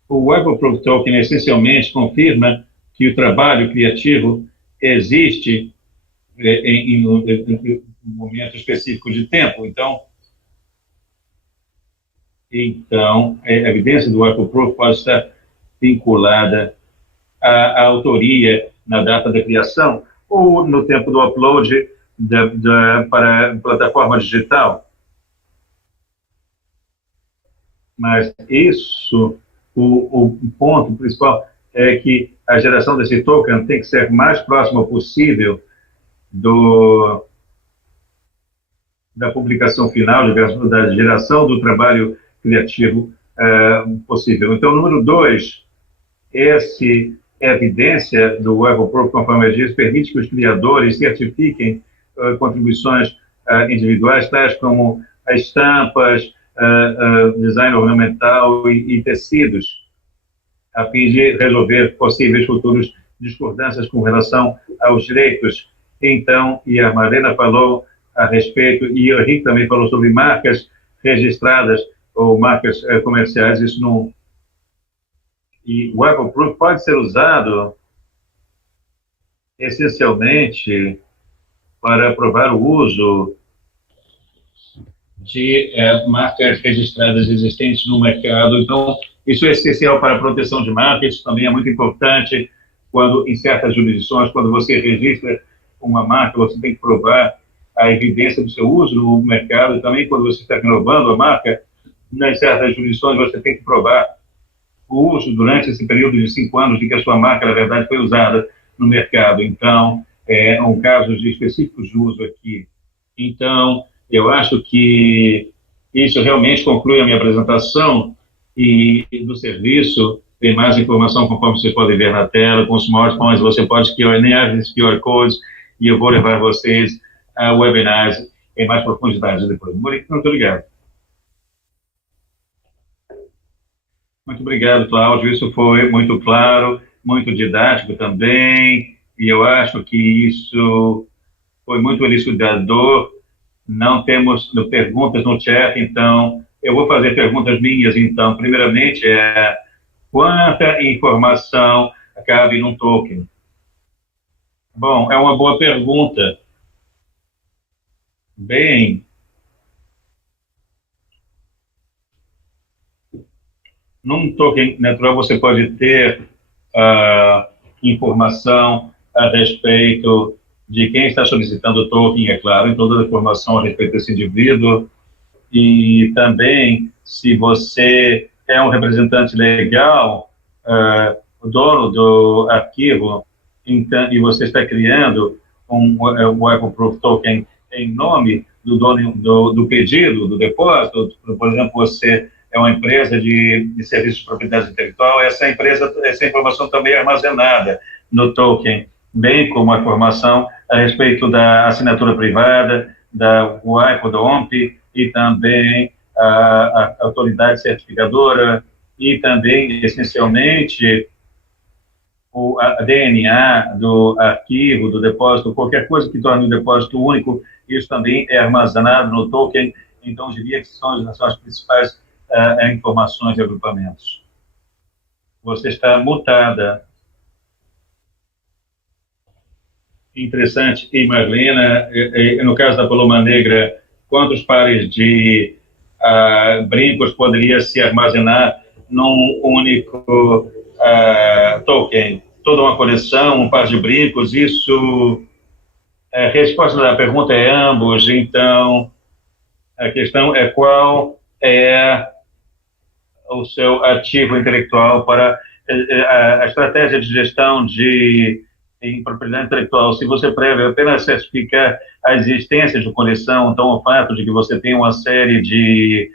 o OABRJ Token essencialmente confirma que o trabalho criativo existe em um momento específico de tempo. Então, a evidência do OABRJ pode estar vinculada à autoria na data da criação ou no tempo do upload para a plataforma digital. Mas isso, o ponto principal é que a geração desse token tem que ser mais próxima possível da publicação final, da geração do trabalho criativo possível. Então, número 2, essa evidência do OABRJ, conforme eu disse, permite que os criadores certifiquem contribuições individuais, tais como estampas, design ornamental e tecidos, a fim de resolver possíveis futuros discordâncias com relação aos direitos. Então, e a Marlena falou a respeito, e o Henrique também falou sobre marcas registradas ou marcas comerciais, isso não... E o OABRJ pode ser usado essencialmente para aprovar o uso de marcas registradas existentes no mercado. Então, isso é essencial para a proteção de marcas, isso também é muito importante quando, em certas jurisdições, quando você registra uma marca, você tem que provar a evidência do seu uso no mercado, e também quando você está renovando a marca, nas certas jurisdições, você tem que provar o uso durante esse período de 5 anos de que a sua marca, na verdade, foi usada no mercado. Então, um caso de específicos de uso aqui. Então, eu acho que isso realmente conclui a minha apresentação, e do serviço tem mais informação, conforme vocês podem ver na tela, com os smartphones, você pode escanear esses QR codes, e eu vou levar vocês a webinars em mais profundidade depois. Muito obrigado. Muito obrigado, Cláudio. Isso foi muito claro, muito didático também, e eu acho que isso foi muito elucidador. Não temos perguntas no chat, então eu vou fazer perguntas minhas. Então, primeiramente, quanta informação cabe num token? Bom, é uma boa pergunta. Bem, num token natural você pode ter informação a respeito de quem está solicitando o token, é claro, em toda a informação a respeito desse indivíduo, e também se você é um representante legal, o dono do arquivo, então, e você está criando um OABRJ token em nome do dono do pedido, do depósito. Por exemplo, você é uma empresa de serviços de propriedade intelectual, essa informação também é armazenada no token, bem como a informação a respeito da assinatura privada, da UAI, do OMP, e também a autoridade certificadora, e também, essencialmente, a DNA do arquivo, do depósito, qualquer coisa que torne o depósito único, isso também é armazenado no token. Então, eu diria que são as principais informações e agrupamentos. Você está mutada. Interessante. E, Marlena, no caso da Paloma Negra, quantos pares de brincos poderia se armazenar num único token? Toda uma coleção, um par de brincos, isso... A resposta da pergunta é ambos. Então, a questão é qual é o seu ativo intelectual para a estratégia de gestão em propriedade intelectual, se você prevê apenas certificar a existência de coleção, então o fato de que você tem uma série de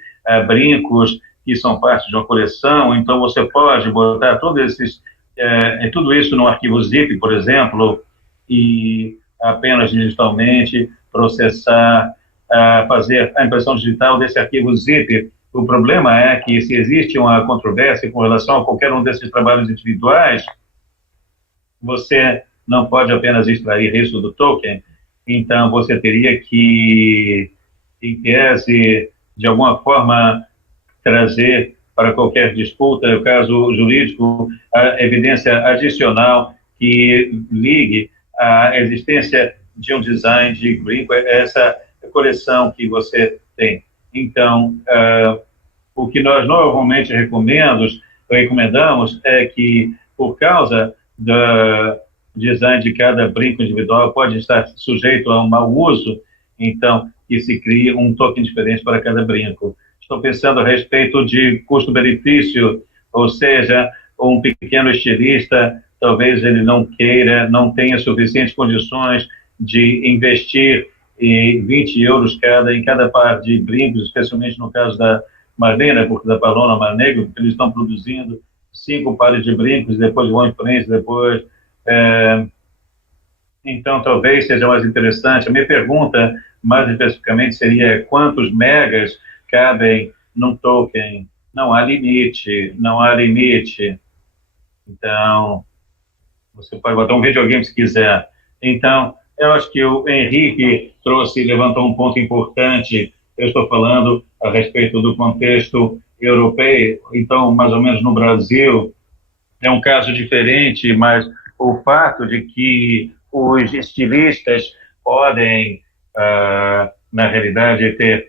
brincos que são parte de uma coleção, então você pode botar tudo isso no arquivo zip, por exemplo, e apenas digitalmente processar, fazer a impressão digital desse arquivo zip. O problema é que se existe uma controvérsia com relação a qualquer um desses trabalhos individuais, você não pode apenas extrair isso do token, então você teria que, em tese, de alguma forma, trazer para qualquer disputa, no caso jurídico, a evidência adicional que ligue a existência de um design de brinco, essa coleção que você tem. Então, o que nós normalmente recomendamos é que, por causa do design de cada brinco individual, pode estar sujeito a um mau uso, então, que se crie um token diferente para cada brinco. Estou pensando a respeito de custo-benefício, ou seja, um pequeno estilista, talvez ele não tenha suficientes condições de investir em 20 euros em cada par de brincos, especialmente no caso da Marlena, porque da Paloma Marnegro, porque eles estão produzindo 5 pares de brincos, depois vão em frente, depois... Então, talvez seja mais interessante. A minha pergunta, mais especificamente, seria quantos megas cabem num token? Não há limite, não há limite. Então, você pode botar um videogame se quiser. Então, eu acho que o Henrique levantou um ponto importante. Eu estou falando a respeito do contexto europeu. Então, mais ou menos no Brasil, é um caso diferente, mas o fato de que os estilistas podem, na realidade, ter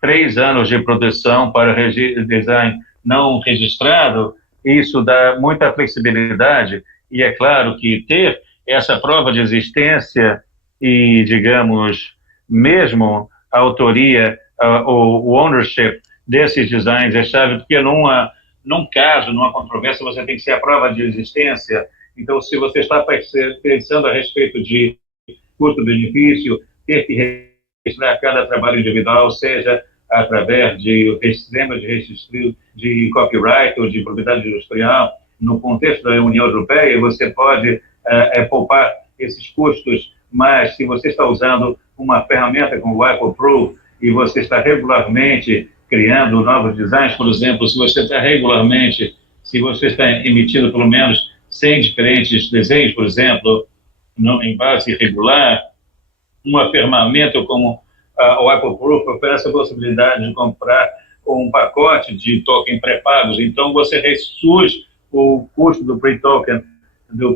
3 anos de produção para design não registrado, isso dá muita flexibilidade, e é claro que ter essa prova de existência e, digamos, mesmo a autoria, o ownership desses designs é chave, porque num caso, numa controvérsia, você tem que ser a prova de existência. Então, se você está pensando a respeito de custo-benefício, ter que registrar cada trabalho individual, seja através de sistemas de copyright ou de propriedade industrial, no contexto da União Europeia, você pode poupar esses custos, mas se você está usando uma ferramenta como o Apple Pro e você está regularmente criando novos designs, por exemplo, se você está emitindo pelo menos 100 diferentes desenhos, por exemplo, em base regular, uma ferramenta como o Apple Proof oferece a possibilidade de comprar um pacote de token pré-pagos. Então, você reduz o custo do pre-token, do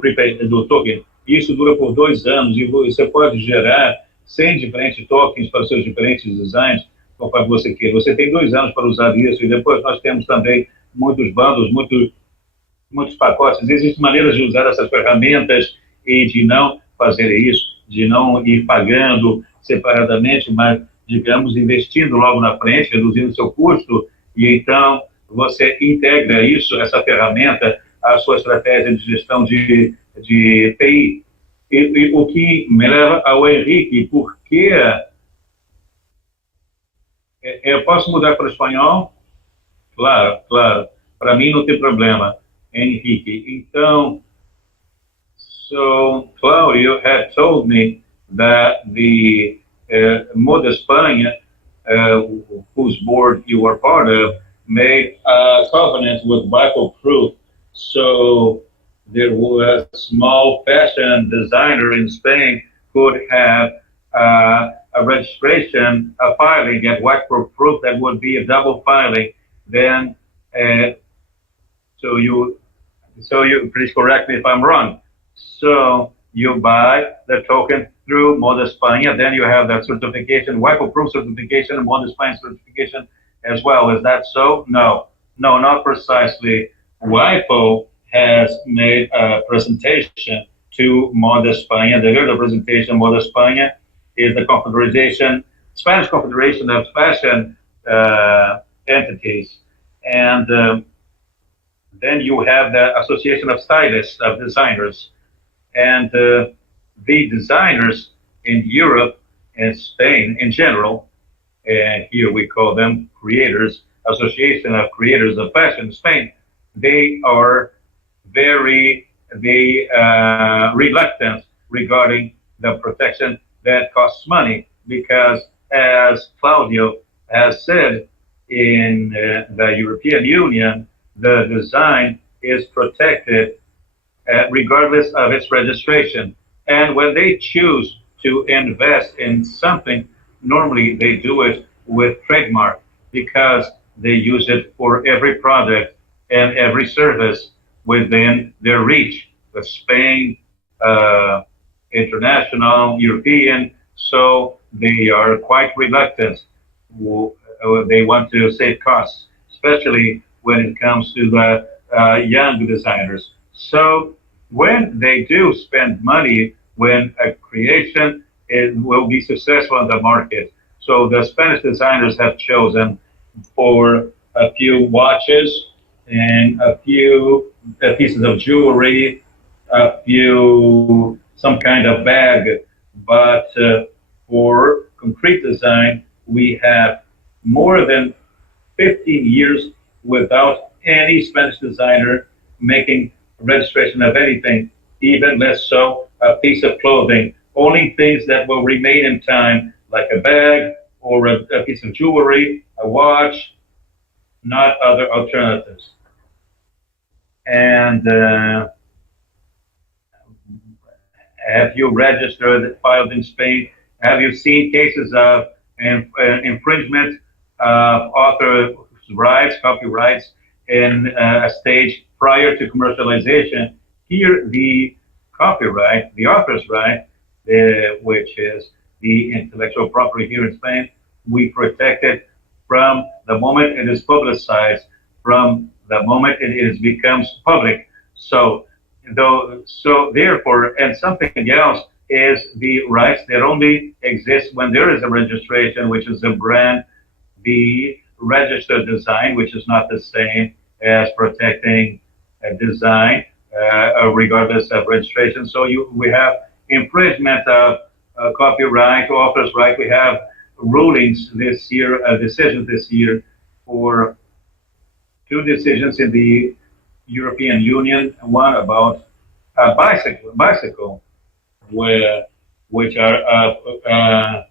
token. Isso dura por 2 anos e você pode gerar 100 diferentes tokens para os seus diferentes designs, conforme você queira. Você tem 2 anos para usar isso e depois nós temos também muitos bundles, muitos pacotes. Existem maneiras de usar essas ferramentas e de não fazer isso, de não ir pagando separadamente, mas, digamos, investindo logo na frente, reduzindo seu custo, e então você integra isso, essa ferramenta, à sua estratégia de gestão de TI. E o que me leva ao Henrique, porque eu posso mudar para o espanhol? Claro, claro. Para mim não tem problema, Henrique. Então, so Claudio had told me that the Moda España, whose board you are part of, made a covenant with Bible Proof. So there was a small fashion designer in Spain could have a registration, a filing at White Proof that would be a double filing. Then, so you please correct me if I'm wrong. So you buy the token through Moda España, then you have that certification, WIPO Proof certification, and Moda España certification as well. Is that so? No, not precisely. WIPO has made a presentation to Moda España. The real representation, Moda España, is the Spanish Confederation of Fashion entities. And Then you have the Association of Stylists, of Designers. And the designers in Europe and Spain in general, and here we call them creators, Association of Creators of Fashion in Spain, they are very reluctant regarding the protection that costs money, because as Claudio has said, in the European Union, the design is protected regardless of its registration. And when they choose to invest in something, normally they do it with trademark, because they use it for every product and every service within their reach. With Spain, international, European, so they are quite reluctant. They want to save costs, especially when it comes to the young designers. So when they do spend money, when a creation will be successful in the market. So the Spanish designers have chosen for a few watches and a few pieces of jewelry, some kind of bag. But for concrete design, we have more than 15 years without any Spanish designer making registration of anything, even less so a piece of clothing. Only things that will remain in time, like a bag or a piece of jewelry, a watch, not other alternatives. And have you registered, filed in Spain? Have you seen cases of infringement of author rights, copyrights, in a stage prior to commercialization? Here, the copyright, the author's right, which is the intellectual property here in Spain, we protect it from the moment it is publicized, from the moment it becomes public. So therefore, and something else is the rights that only exist when there is a registration, which is a brand, the registered design, which is not the same as protecting a design, regardless of registration. So we have infringement of copyright, author's right. We have rulings this year, decisions this year, for 2 decisions in the European Union, one about a bicycle, which are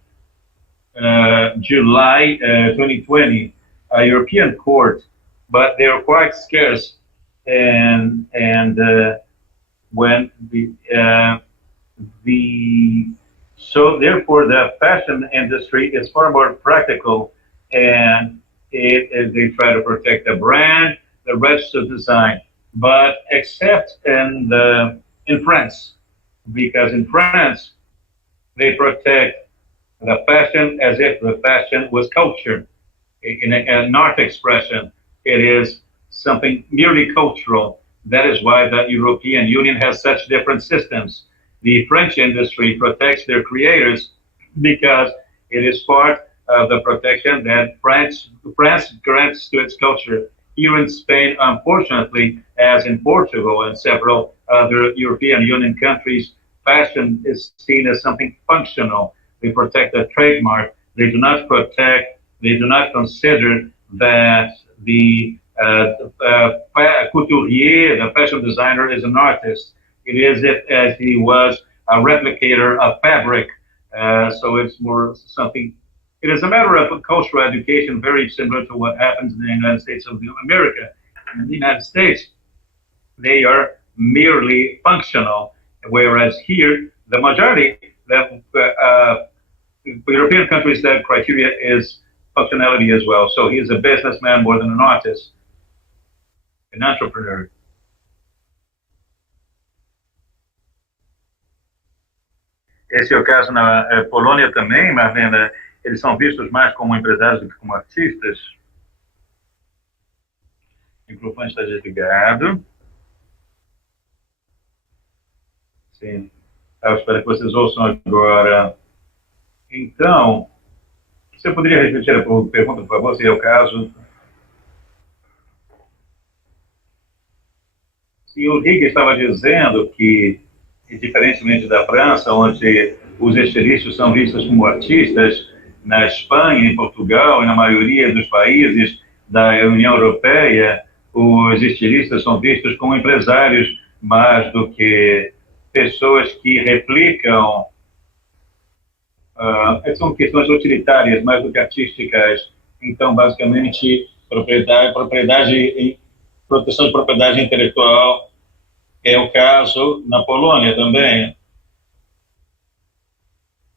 July 2020, a European court, but they are quite scarce, and when so therefore the fashion industry is far more practical, and they try to protect the brand, the registered design, but except in France, because in France they protect the fashion as if the fashion was culture, in an art expression. It is something merely cultural. That is why the European Union has such different systems. The French industry protects their creators because it is part of the protection that France grants to its culture. Here in Spain, unfortunately, as in Portugal and several other European Union countries, fashion is seen as something functional. They protect the trademark. They do not consider that the couturier, the fashion designer, is an artist. It is as he was a replicator of fabric. So it's more something. It is a matter of cultural education, very similar to what happens in the United States of America. In the United States, they are merely functional, whereas here, the majority, the European countries, that criteria is functionality as well. So he is a businessman more than an artist, an entrepreneur. Esse é o caso na Polônia também, Marlena. Eles são vistos mais como empresários do que como artistas. O microfone está desligado. Sim. Eu espero que vocês ouçam agora. Então, você poderia repetir a pergunta, por favor, se é o caso? E o Rick estava dizendo que, diferentemente da França, onde os estilistas são vistos como artistas, na Espanha, em Portugal e na maioria dos países da União Europeia, os estilistas são vistos como empresários mais do que pessoas que replicam. São questões utilitárias mais do que artísticas. Então, basicamente, proteção de propriedade intelectual é o caso na Polônia também.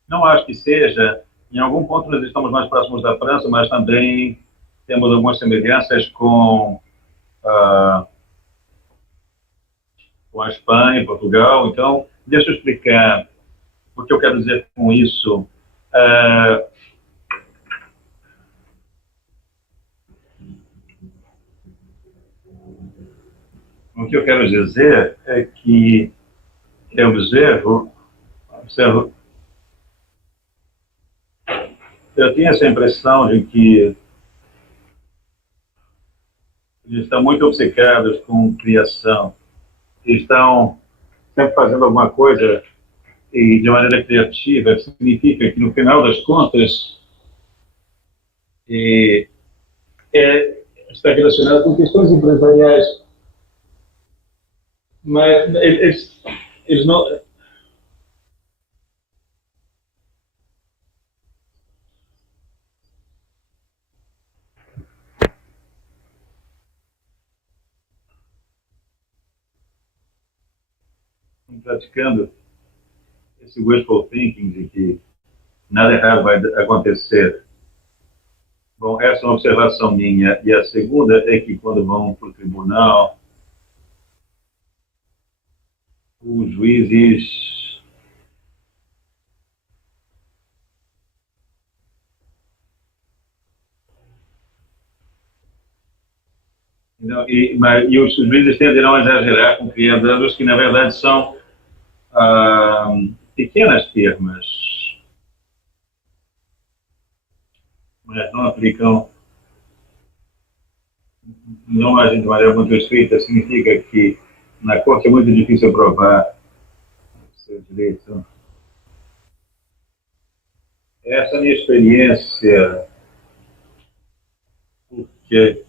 Não acho que seja. Em algum ponto nós estamos mais próximos da França, mas também temos algumas semelhanças com a Espanha, Portugal. Então, deixa eu explicar o que eu quero dizer com isso. O que eu quero dizer é que eu observo, eu tinha essa impressão de que eles estão muito obcecados com criação, estão sempre fazendo alguma coisa e de maneira criativa, que significa que, no final das contas, está relacionado com questões empresariais. Mas eles não... praticando esse wishful thinking de que nada errado vai acontecer. Bom, essa é uma observação minha. E a segunda é que, quando vão para o tribunal, os juízes e os juízes tenderão a exagerar com criadores que, na verdade, são pequenas firmas, mas não aplicam, não agem de maneira muito estrita. Significa que na corte é muito difícil provar o seu direito. Essa é a minha experiência, porque,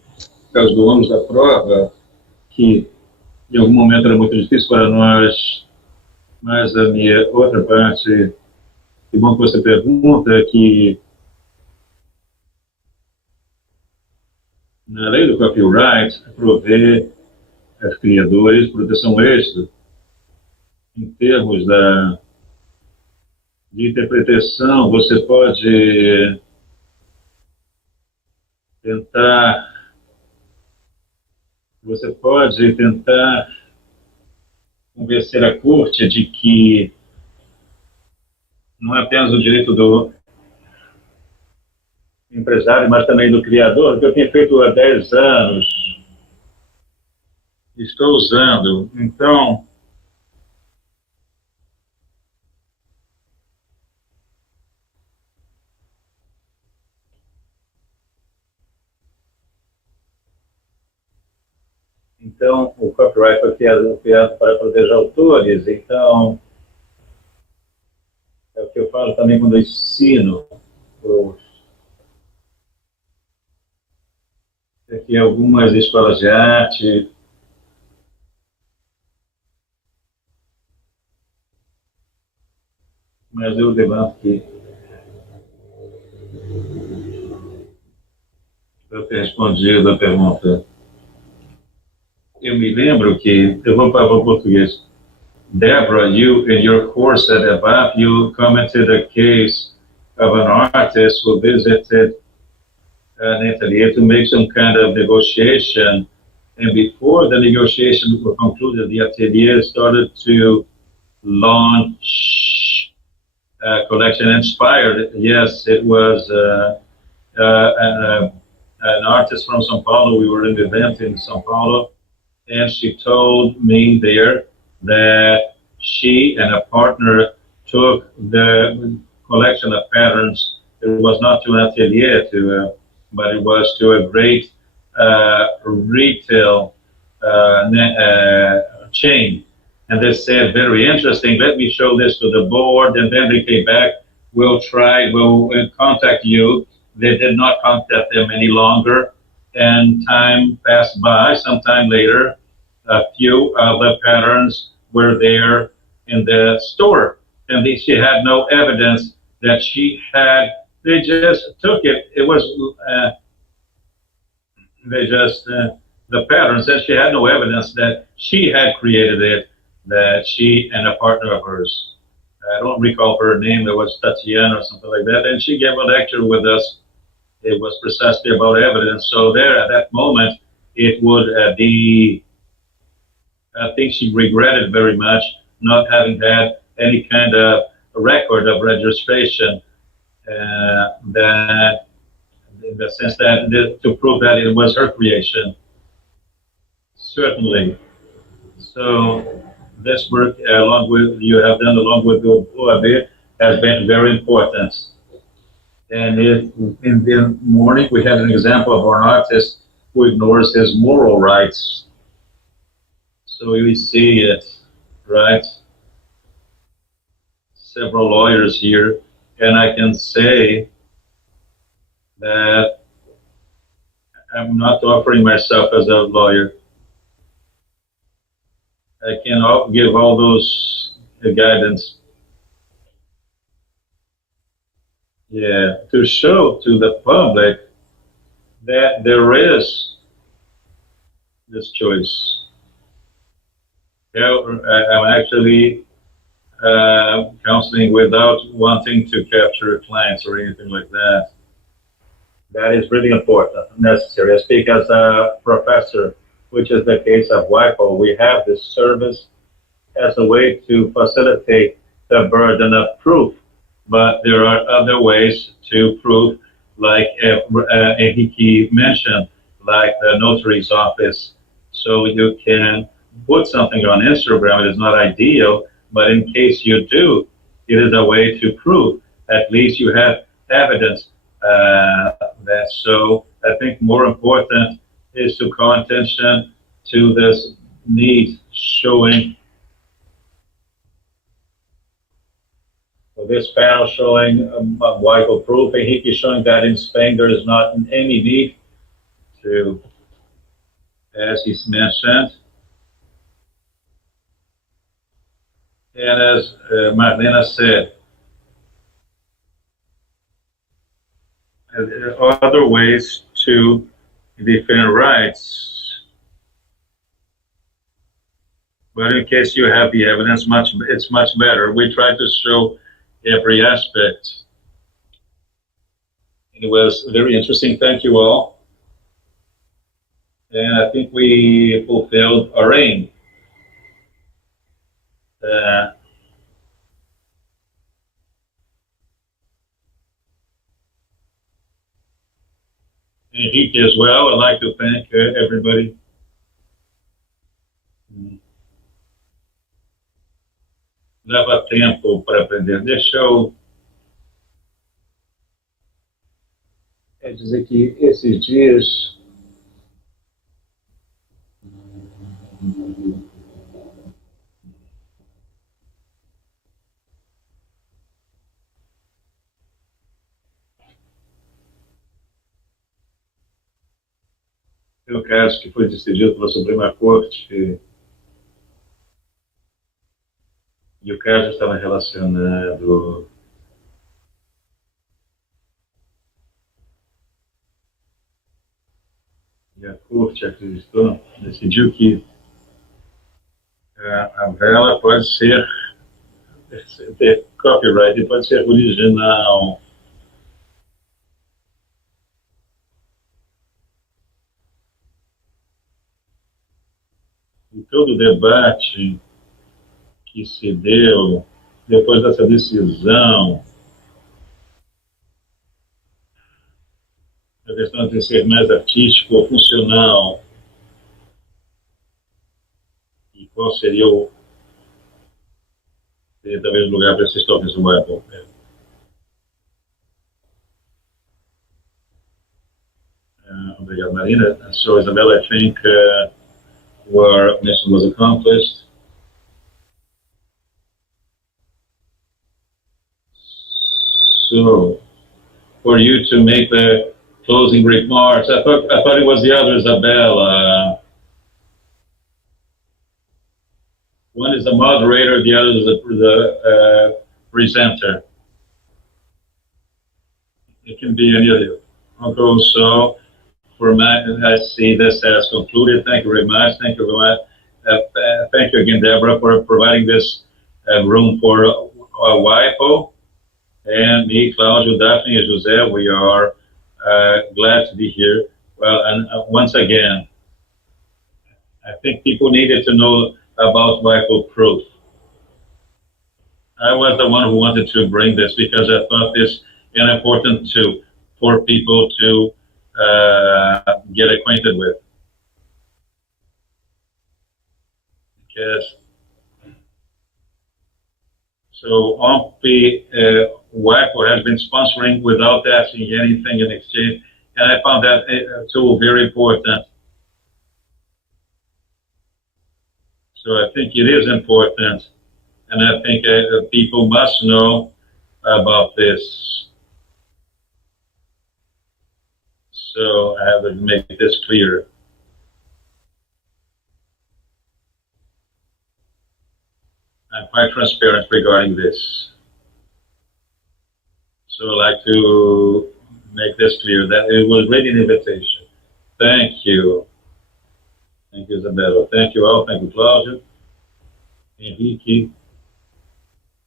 por causa do ônus da prova, que em algum momento era muito difícil para nós, mas a minha outra parte, que bom que você pergunta, é que na lei do copyright provê aos criadores proteção extra em termos de interpretação. Você pode tentar convencer a corte de que não é apenas o direito do empresário, mas também do criador, que eu tenho feito há 10 anos, estou usando. Então, o copyright foi criado para proteger autores. Então, é o que eu falo também quando eu ensino aqui algumas escolas de arte. Mas eu levanto aqui para ter respondido a pergunta. Eu me lembro que, eu vou para o português. Deborah, you, in your course at ABAP, you commented a case of an artist who visited an atelier to make some kind of negotiation. And before the negotiation was concluded, the atelier started to launch a collection inspired. Yes, it was an artist from São Paulo. We were in an event in São Paulo, and she told me there that she and a partner took the collection of patterns. It was not to an atelier, but it was to a great retail chain. And they said, very interesting, let me show this to the board. And then they came back, we'll contact you. They did not contact them any longer. And time passed by. Sometime later, a few other patterns were there in the store. And she had no evidence that she had. They just took it. It was, the patterns, and she had no evidence that she had created it, that she and a partner of hers, I don't recall her name, it was Tatiana or something like that, and she gave a lecture with us. It was precisely about evidence. So there, at that moment, it would be, I think she regretted very much not having had any kind of record of registration, that in the sense that to prove that it was her creation. Certainly. So this work, along with you have done along with the OAB, has been very important. And in the morning, we had an example of an artist who ignores his moral rights. So we see it, right? Several lawyers here, and I can say that I'm not offering myself as a lawyer. I can give all those guidance. Yeah, to show to the public that there is this choice. I'm actually counseling without wanting to capture clients or anything like that. That is really important, necessary. I speak as a professor, which is the case of WIPO. We have this service as a way to facilitate the burden of proof, but there are other ways to prove, like Henrique mentioned, like the notary's office. So you can put something on Instagram. It is not ideal, but in case you do, it is a way to prove. At least you have evidence that. So I think more important is to call attention to this need showing. This panel showing WIPO proof, and Henrique showing that in Spain there is not any need to, as he's mentioned. And as Marlena said, there are other ways to defend rights. But in case you have the evidence, it's much better. We try to show every aspect. It was very interesting. Thank you all. And I think we fulfilled our aim. Henrique as well, I'd like to thank everybody. Leva tempo para aprender. Deixa eu dizer que esses dias tem um caso que foi decidido pela Suprema Corte e o caso estava relacionado e a Corte acreditou, decidiu que a vela pode ser copyright, pode ser original. E todo o debate que se deu depois dessa decisão, a questão de ser mais artístico ou funcional, e qual seria talvez o lugar para esses tokens do WIPO. Obrigado, Marina. So, Isabella, I think our mission was accomplished. So, for you to make the closing remarks, I thought it was the other Isabella. One is the moderator, the other is the presenter. It can be any of you. Okay, so for my, I see this as concluded. Thank you very much. Thank you very much. Thank you again, Deborah, for providing this room for WIPO. And me, Claudio, Daphne, and Jose, we are glad to be here. Well, and once again, I think people needed to know about WIPO proof. I was the one who wanted to bring this because I thought this is important for people to get acquainted with. Because so WIPO has been sponsoring without asking anything in exchange, and I found that tool very important. So I think it is important, and I think people must know about this. So I have to make this clear. I'm quite transparent regarding this. So I'd like to make this clear that it was really an invitation. Thank you. Thank you, Isabella. Thank you all. Thank you, Claudio, Henrique,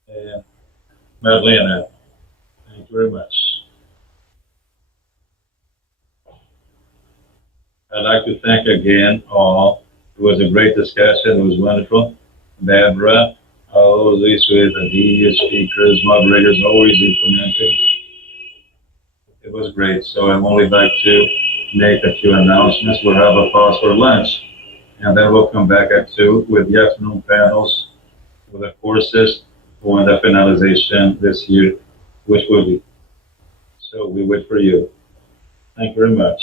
and Marlena. Thank you very much. I'd like to thank again all. It was a great discussion. It was wonderful. Deborah, all these with the speakers, moderators, always implementing. It was great. So I only like to make a few announcements. We'll have a pause for lunch, and then we'll come back at 2 with the afternoon panels with the courses for the finalization this year, which will be. So we wait for you. Thank you very much.